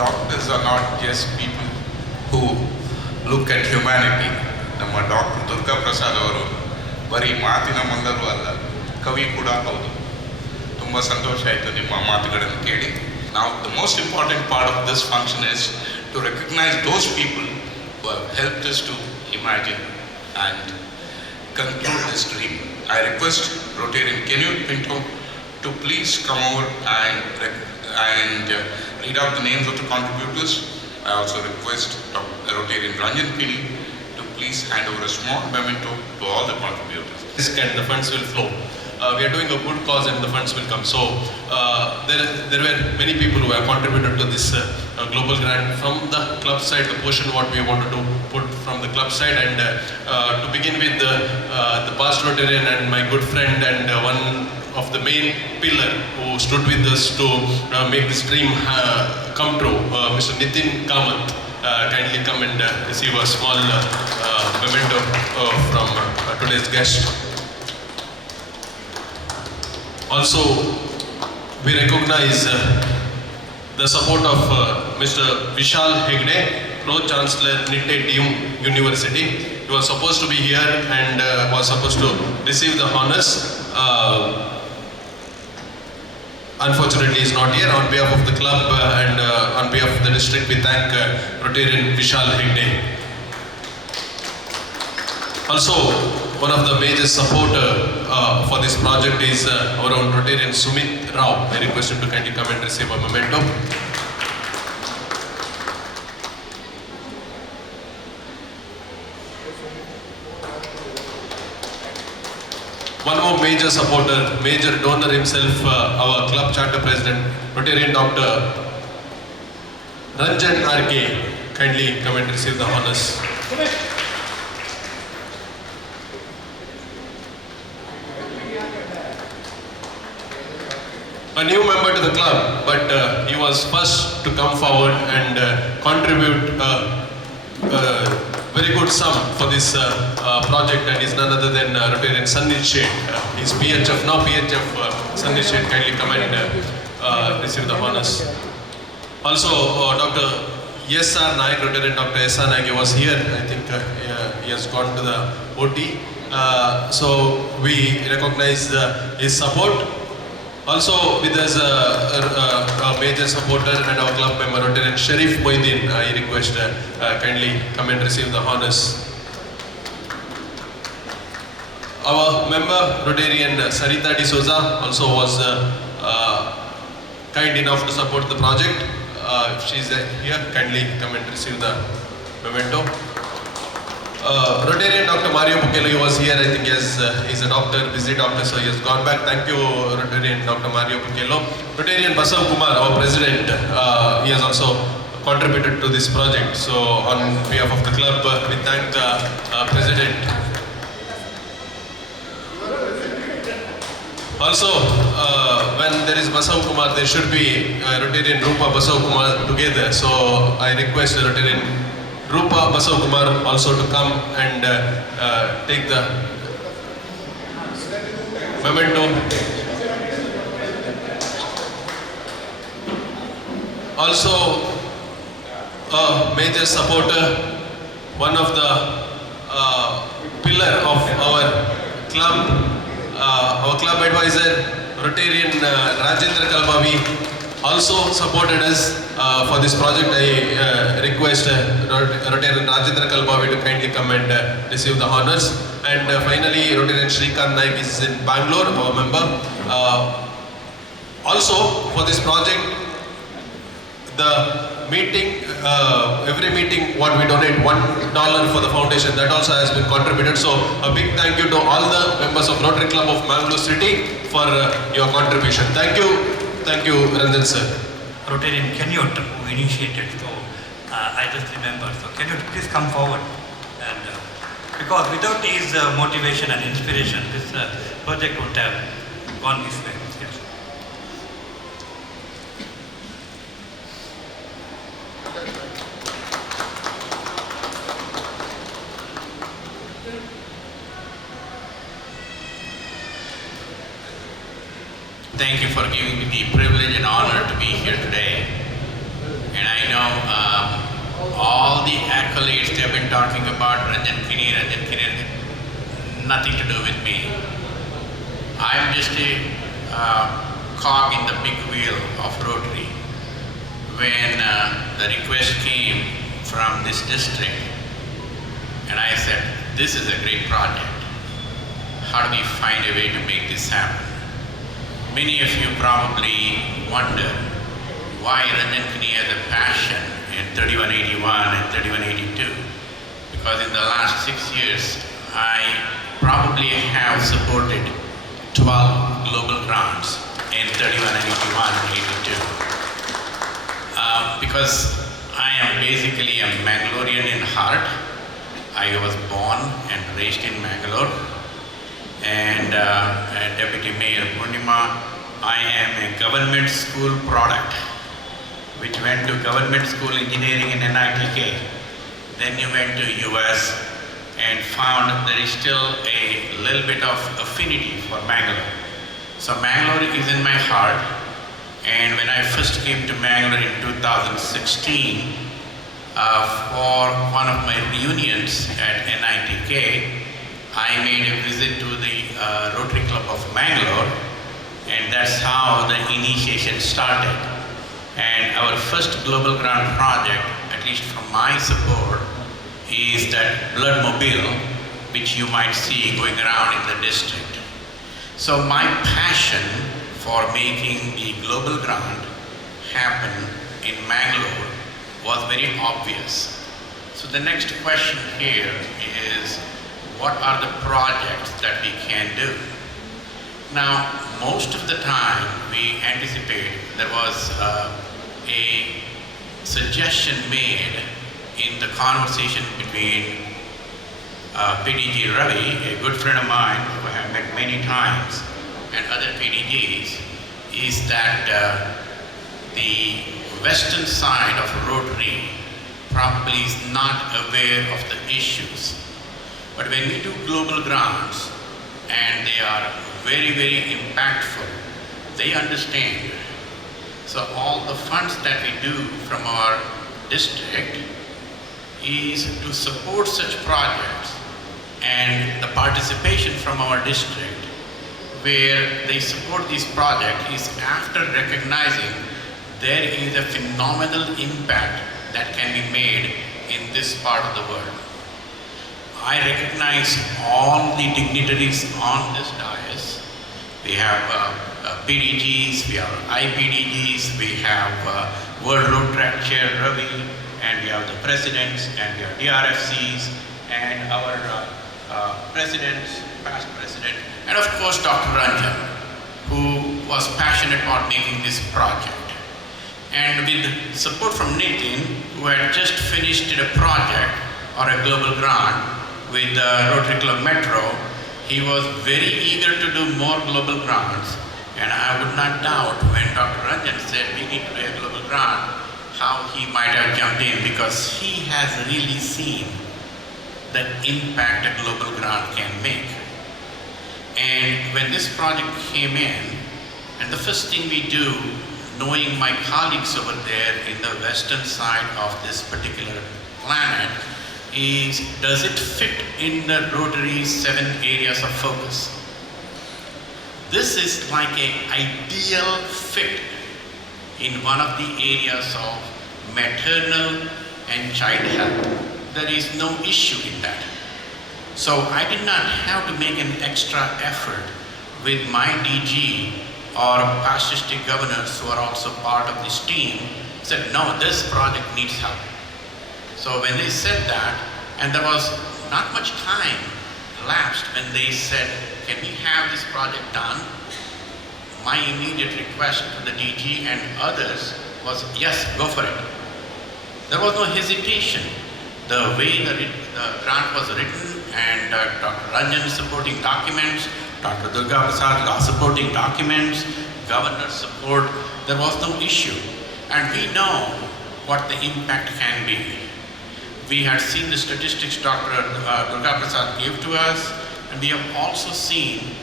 Doctors are not just people who look at humanity. ನಮ್ಮ ಡಾಕ್ಟರ್ ದುರ್ಗಾ ಪ್ರಸಾದ್ ಅವರು ಬರೀ ಮಾತಿನ ಮಂಗರು ಅಲ್ಲ, ಕವಿ ಕೂಡ ಹೌದು. ತುಂಬ ಸಂತೋಷ ಆಯಿತು ನಿಮ್ಮ ಮಾತುಗಳನ್ನು ಕೇಳಿ. Now, the most important part of this function is to recognize those people who have helped us to imagine and conclude this dream. I request Rotarian Kenyu Pinto to please come over and read out the names of the contributors. I also request Rotarian Ranjan Pili to please hand over a small memento to all the contributors. And the funds will flow. We are doing a good cause and the funds will come. So there were many people who have contributed to this global grant from the club side, the portion what we wanted to put from the club side, and to begin with the past Rotarian and my good friend and one of the main pillar who stood with us to make this dream come true, Mr. Nitin Kamath. Kindly come and receive a small memento from today's guest. Also, we recognize the support of Mr. Vishal Hegde, Pro-Chancellor Nitte University. He was supposed to be here and was supposed to receive the honors. Unfortunately, he is not here. On behalf of the club and on behalf of the district, we thank Rotarian Vishal Hegde. Also, one of the major supporters for this project is our own Rotarian Sumit Rao. I request him to kindly come and receive a memento. One more major supporter, major donor himself, our club charter president, Rotarian Dr. Ranjan R.K. Kindly come and receive the honors. A new member to the club, but he was first to come forward and contribute very good sum for this project, and is none other than Rotarian Sandit Sheth. He's PHF, now PHF Sandit Sheth. Kindly come and receive the honors. Also, Dr. S.R. Naik, Rotarian Dr. S.R. Naik was here. I think he has gone to the OT. So we recognize his support. Also with us a major supporter and our club member Rotarian Sharif Moidin. I request kindly come and receive the honors. Our member Rotarian Sarita D'Souza also was kind enough to support the project. If she is here, kindly come and receive the memento. Rotarian Dr. Mario Pukello was here. I think he's a doctor, busy doctor, so he has gone back. Thank you, Rotarian Dr. Mario Pukello. Rotarian Basav Kumar, our president, he has also contributed to this project. So on behalf of the club, we thank the president. Also, when there is Basav Kumar, there should be Rotarian Rupa Basav Kumar together. So I request Rotarian Rupa Basav Kumar also to come and take the memento. Also, a major supporter, one of the pillar of our club advisor, Rotarian Rajendra Kalbavi, also supported us for this project. I request Rotarian Rajendra Kalbavi to kindly come and receive the honors. And finally, Rotarian Shrikant Naik is in Bangalore, our member. Also, for this project, the meeting, every meeting what we donate $1 for the foundation, that also has been contributed. So a big thank you to all the members of Rotary Club of Mangalore City for your contribution. Thank you Ranjan sir. Rotarian Kenyot who initiated, so I just remember. So can you please come forward? And because without his motivation and inspiration, this project would have gone this way. Yes. Thank you for giving me the privilege and honor to be here today. And I know all the accolades they have been talking about, Ranjan Kini, nothing to do with me. I am just a cog in the big wheel of Rotary. when the request came from this district, and I said, this is a great project. How do we find a way to make this happen? Many of you probably wonder why Ranjan Kini has a passion in 3181 and 3182. Because in the last 6 years, I probably have supported 12 global grants in 3181 and 82. Because I am basically a Mangalorean in heart. I was born and raised in Mangalore. And Deputy Mayor Purnima, I am a government school product, which went to government school engineering in NITK. Then you went to US and found there is still a little bit of affinity for Mangalore. So Mangalore is in my heart. And when I first came to Mangalore in 2016, for one of my reunions at NITK, I made a visit to the Rotary Club of Mangalore, and that's how the initiation started. And our first global grant project, at least from my support, is that blood mobile, which you might see going around in the district. So my passion for making the global grant happen in Mangalore was very obvious. So the next question here is, what are the projects that we can do? Now, most of the time we anticipate there was a suggestion made in the conversation between PDG Ravi, a good friend of mine who I have met many times, and other PDGs, is that the western side of Rotary probably is not aware of the issues. But when we do global grants, and they are very, very impactful, they understand. So all the funds that we do from our district is to support such projects, and the participation from our district where they support these projects is after recognizing there is a phenomenal impact that can be made in this part of the world. I recognize all the dignitaries on this dais. We have PDGs, we have IPDGs, we have World Road Track Chair Ravi, and we have the presidents, and we have DRFCs, and our presidents, past president, and of course Dr. Ranjan, who was passionate about making this project. And with support from Nitin, who had just finished a project or a global grant with Rotary Club Metro, he was very eager to do more global grants. And I would not doubt when Dr. Ranjan said we need to do a global grant, how he might have jumped in, because he has really seen the impact a global grant can make. And when this project came in, and the first thing we do, knowing my colleagues over there in the western side of this particular planet, is does it fit in the Rotary's 7 areas of focus? This is like an ideal fit in one of the areas of maternal and child health. There is no issue in that. So I did not have to make an extra effort with my DG or past district governors who are also part of this team, said, no, this project needs help. So when they said that, and there was not much time elapsed when they said, can we have this project done? My immediate request to the DG and others was, yes, go for it. There was no hesitation. The way the grant was written, and Dr. Ranjan supporting documents, Dr. Durga Prasad law supporting documents, governor's support, there was no issue. And we know what the impact can be. We had seen the statistics Dr. Durga Prasad gave to us, and we have also seen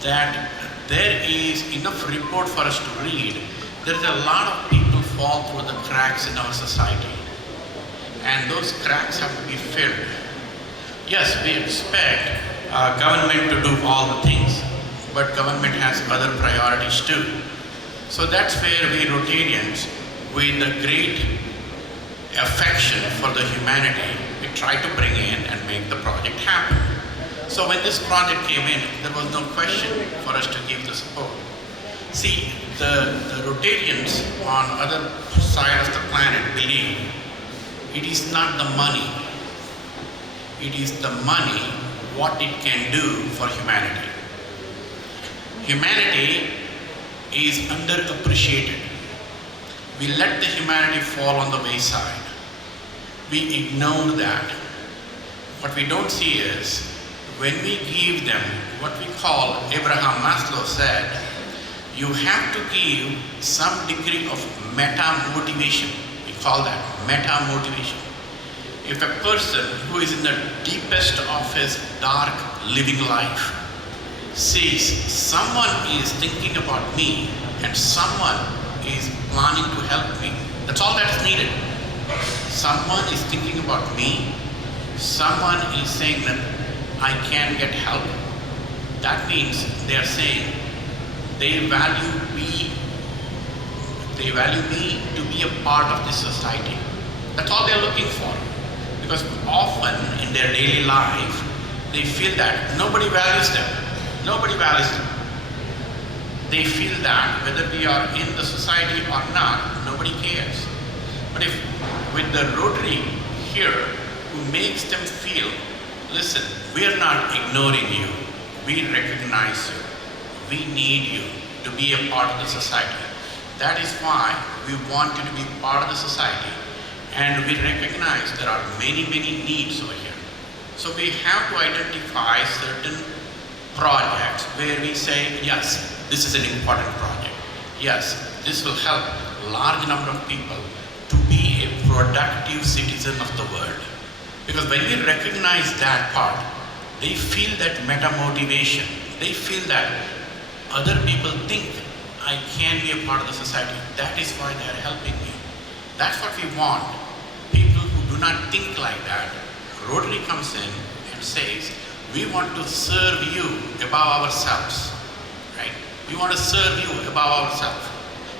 that there is enough report for us to read. There is a lot of people fall through the cracks in our society, and those cracks have to be filled. Yes, we expect government to do all the things, but government has other priorities too. So that's where we Rotarians with a great affection for the humanity, we tried to bring in and make the project happen. So when this project came in, there was no question for us to give the support. See, the Rotarians on other side of the planet believe it is not the money, it is the money, what it can do for humanity. Humanity is underappreciated. We let the humanity fall on the wayside. We ignore that. What we don't see is, when we give them what we call, Abraham Maslow said, you have to give some degree of meta-motivation. We call that meta-motivation. If a person who is in the deepest of his dark living life sees someone is thinking about me and someone is planning to help me, that's all that is needed. Someone is thinking about me, someone is saying that I can get help. That means they are saying they value me to be a part of this society. That's all they are looking for. Because often in their daily life, they feel that nobody values them. Nobody values them. They feel that whether we are in the society or not, nobody cares. But if with the Rotary here, who makes them feel, listen, we are not ignoring you. We recognize you. We need you to be a part of the society. That is why we want you to be part of the society. And we recognize there are many, many needs over here. So we have to identify certain projects where we say, yes, this is an important project. Yes, this will help a large number of people to be a productive citizen of the world. Because when we recognize that part, they feel that meta-motivation. They feel that other people think I can be a part of the society. That is why they are helping me. That's what we want. People who do not think like that. Rotary comes in and says, we want to serve you above ourselves, right? We want to serve you above ourselves.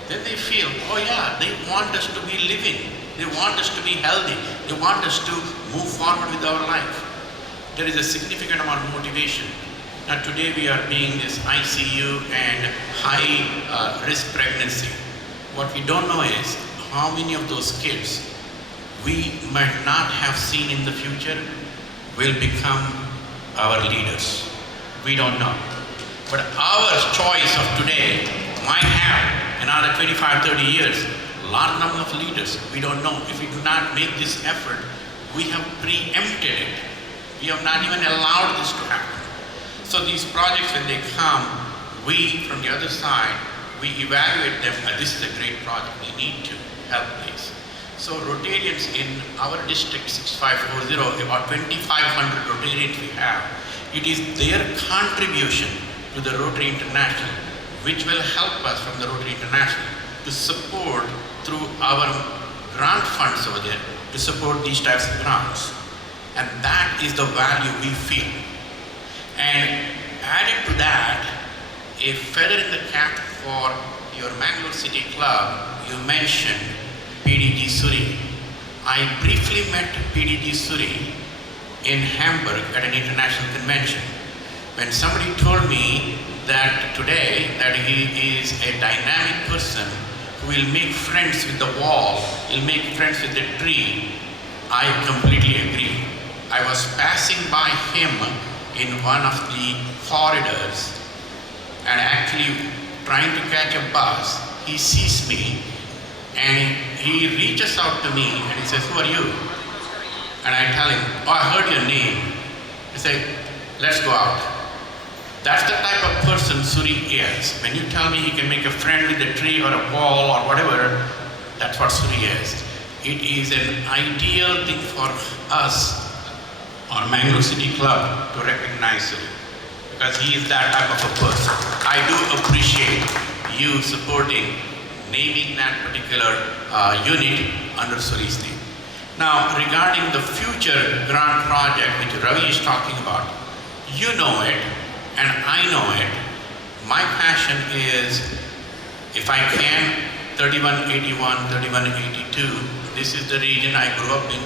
Then they feel, oh yeah, they want us to be living. They want us to be healthy. They want us to move forward with our life. There is a significant amount of motivation. Now today we are being this ICU and high risk pregnancy. What we don't know is how many of those kids we might not have seen in the future will become our leaders. We don't know. But our choice of today might have another 25, 30 years, large number of leaders. We don't know. If we do not make this effort, we have preempted it. We have not even allowed this to happen. So these projects, when they come, we, from the other side, we evaluate them. This is a great project. We need to help this. So Rotarians in our district 6540, about 2,500 Rotarians we have, it is their contribution to the Rotary International which will help us from the Rotary International to support through our grant funds over there to support these types of grants. And that is the value we feel. And added to that, a feather in the cap for your Mangalore City Club, you mentioned PDG Suri. I briefly met PDG Suri in Hamburg at an international convention. When somebody told me that today that he is a dynamic person who will make friends with the wall, he'll make friends with the tree, I completely agree. I was passing by him in one of the corridors and actually trying to catch a bus. He sees me and he reaches out to me and he says, "Who are you?" And I tell him, "Oh, I heard your name." He said, "Let's go out." That's the type of person Suri is. When you tell me he can make a friend with a tree or a wall or whatever, that's what Suri is. It is an ideal thing for us or Mangalore City Club to recognize Suri, because he is that type of a person. I do appreciate you supporting, naming that particular unit under Suri's name. Now, regarding the future grant project which Ravi is talking about, you know it and I know it. My passion is, if I can, 3181, 3182. This is the region I grew up in.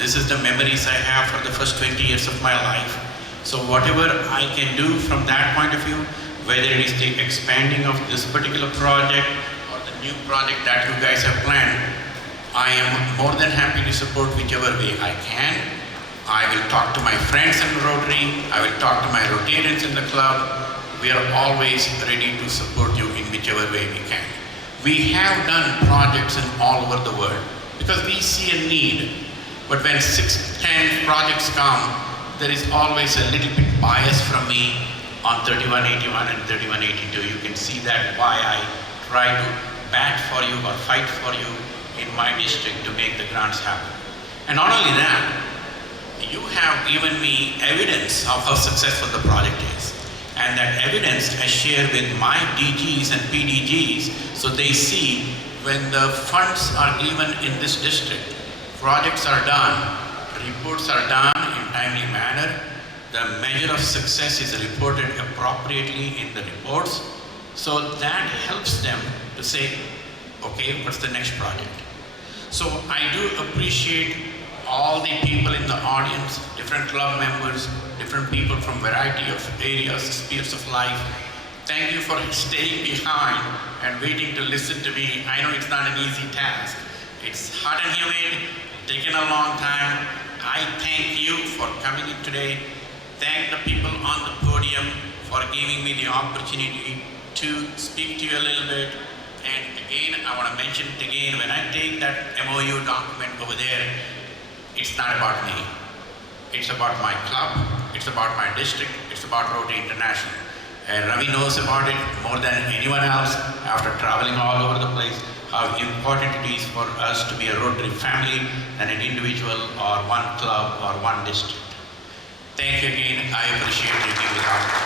This is the memories I have for the first 20 years of my life. So whatever I can do from that point of view, whether it is the expanding of this particular project or the new project that you guys have planned, I am more than happy to support whichever way I can. I will talk to my friends in Rotary. I will talk to my Rotarians in the club. We are always ready to support you in whichever way we can. We have done projects in all over the world because we see a need. But when 6-10 projects come, there is always a little bit bias from me on 3181 and 3182. You can see that why I try to bat for you or fight for you in my district to make the grants happen. And not only that, you have given me evidence of how successful the project is. And that evidence I share with my DGs and PDGs so they see when the funds are given in this district, projects are done, reports are done in timely manner, the measure of success is reported appropriately in the reports. So that helps them to say, okay, what's the next project? So I do appreciate all the people in the audience, different club members, different people from variety of areas, spheres of life. Thank you for staying behind and waiting to listen to me. I know it's not an easy task. It's hot and humid, taken a long time. I thank you for coming in today. Thank the people on the podium for giving me the opportunity to speak to you a little bit. And again, I want to mention it again, when I take that MOU document over there, it's not about me. It's about my club, it's about my district, it's about Rotary International. And Ravi knows about it more than anyone else after traveling all over the place, how important it is for us to be a Rotary family than an individual or one club or one district. Thank you again. I appreciate you giving me the opportunity.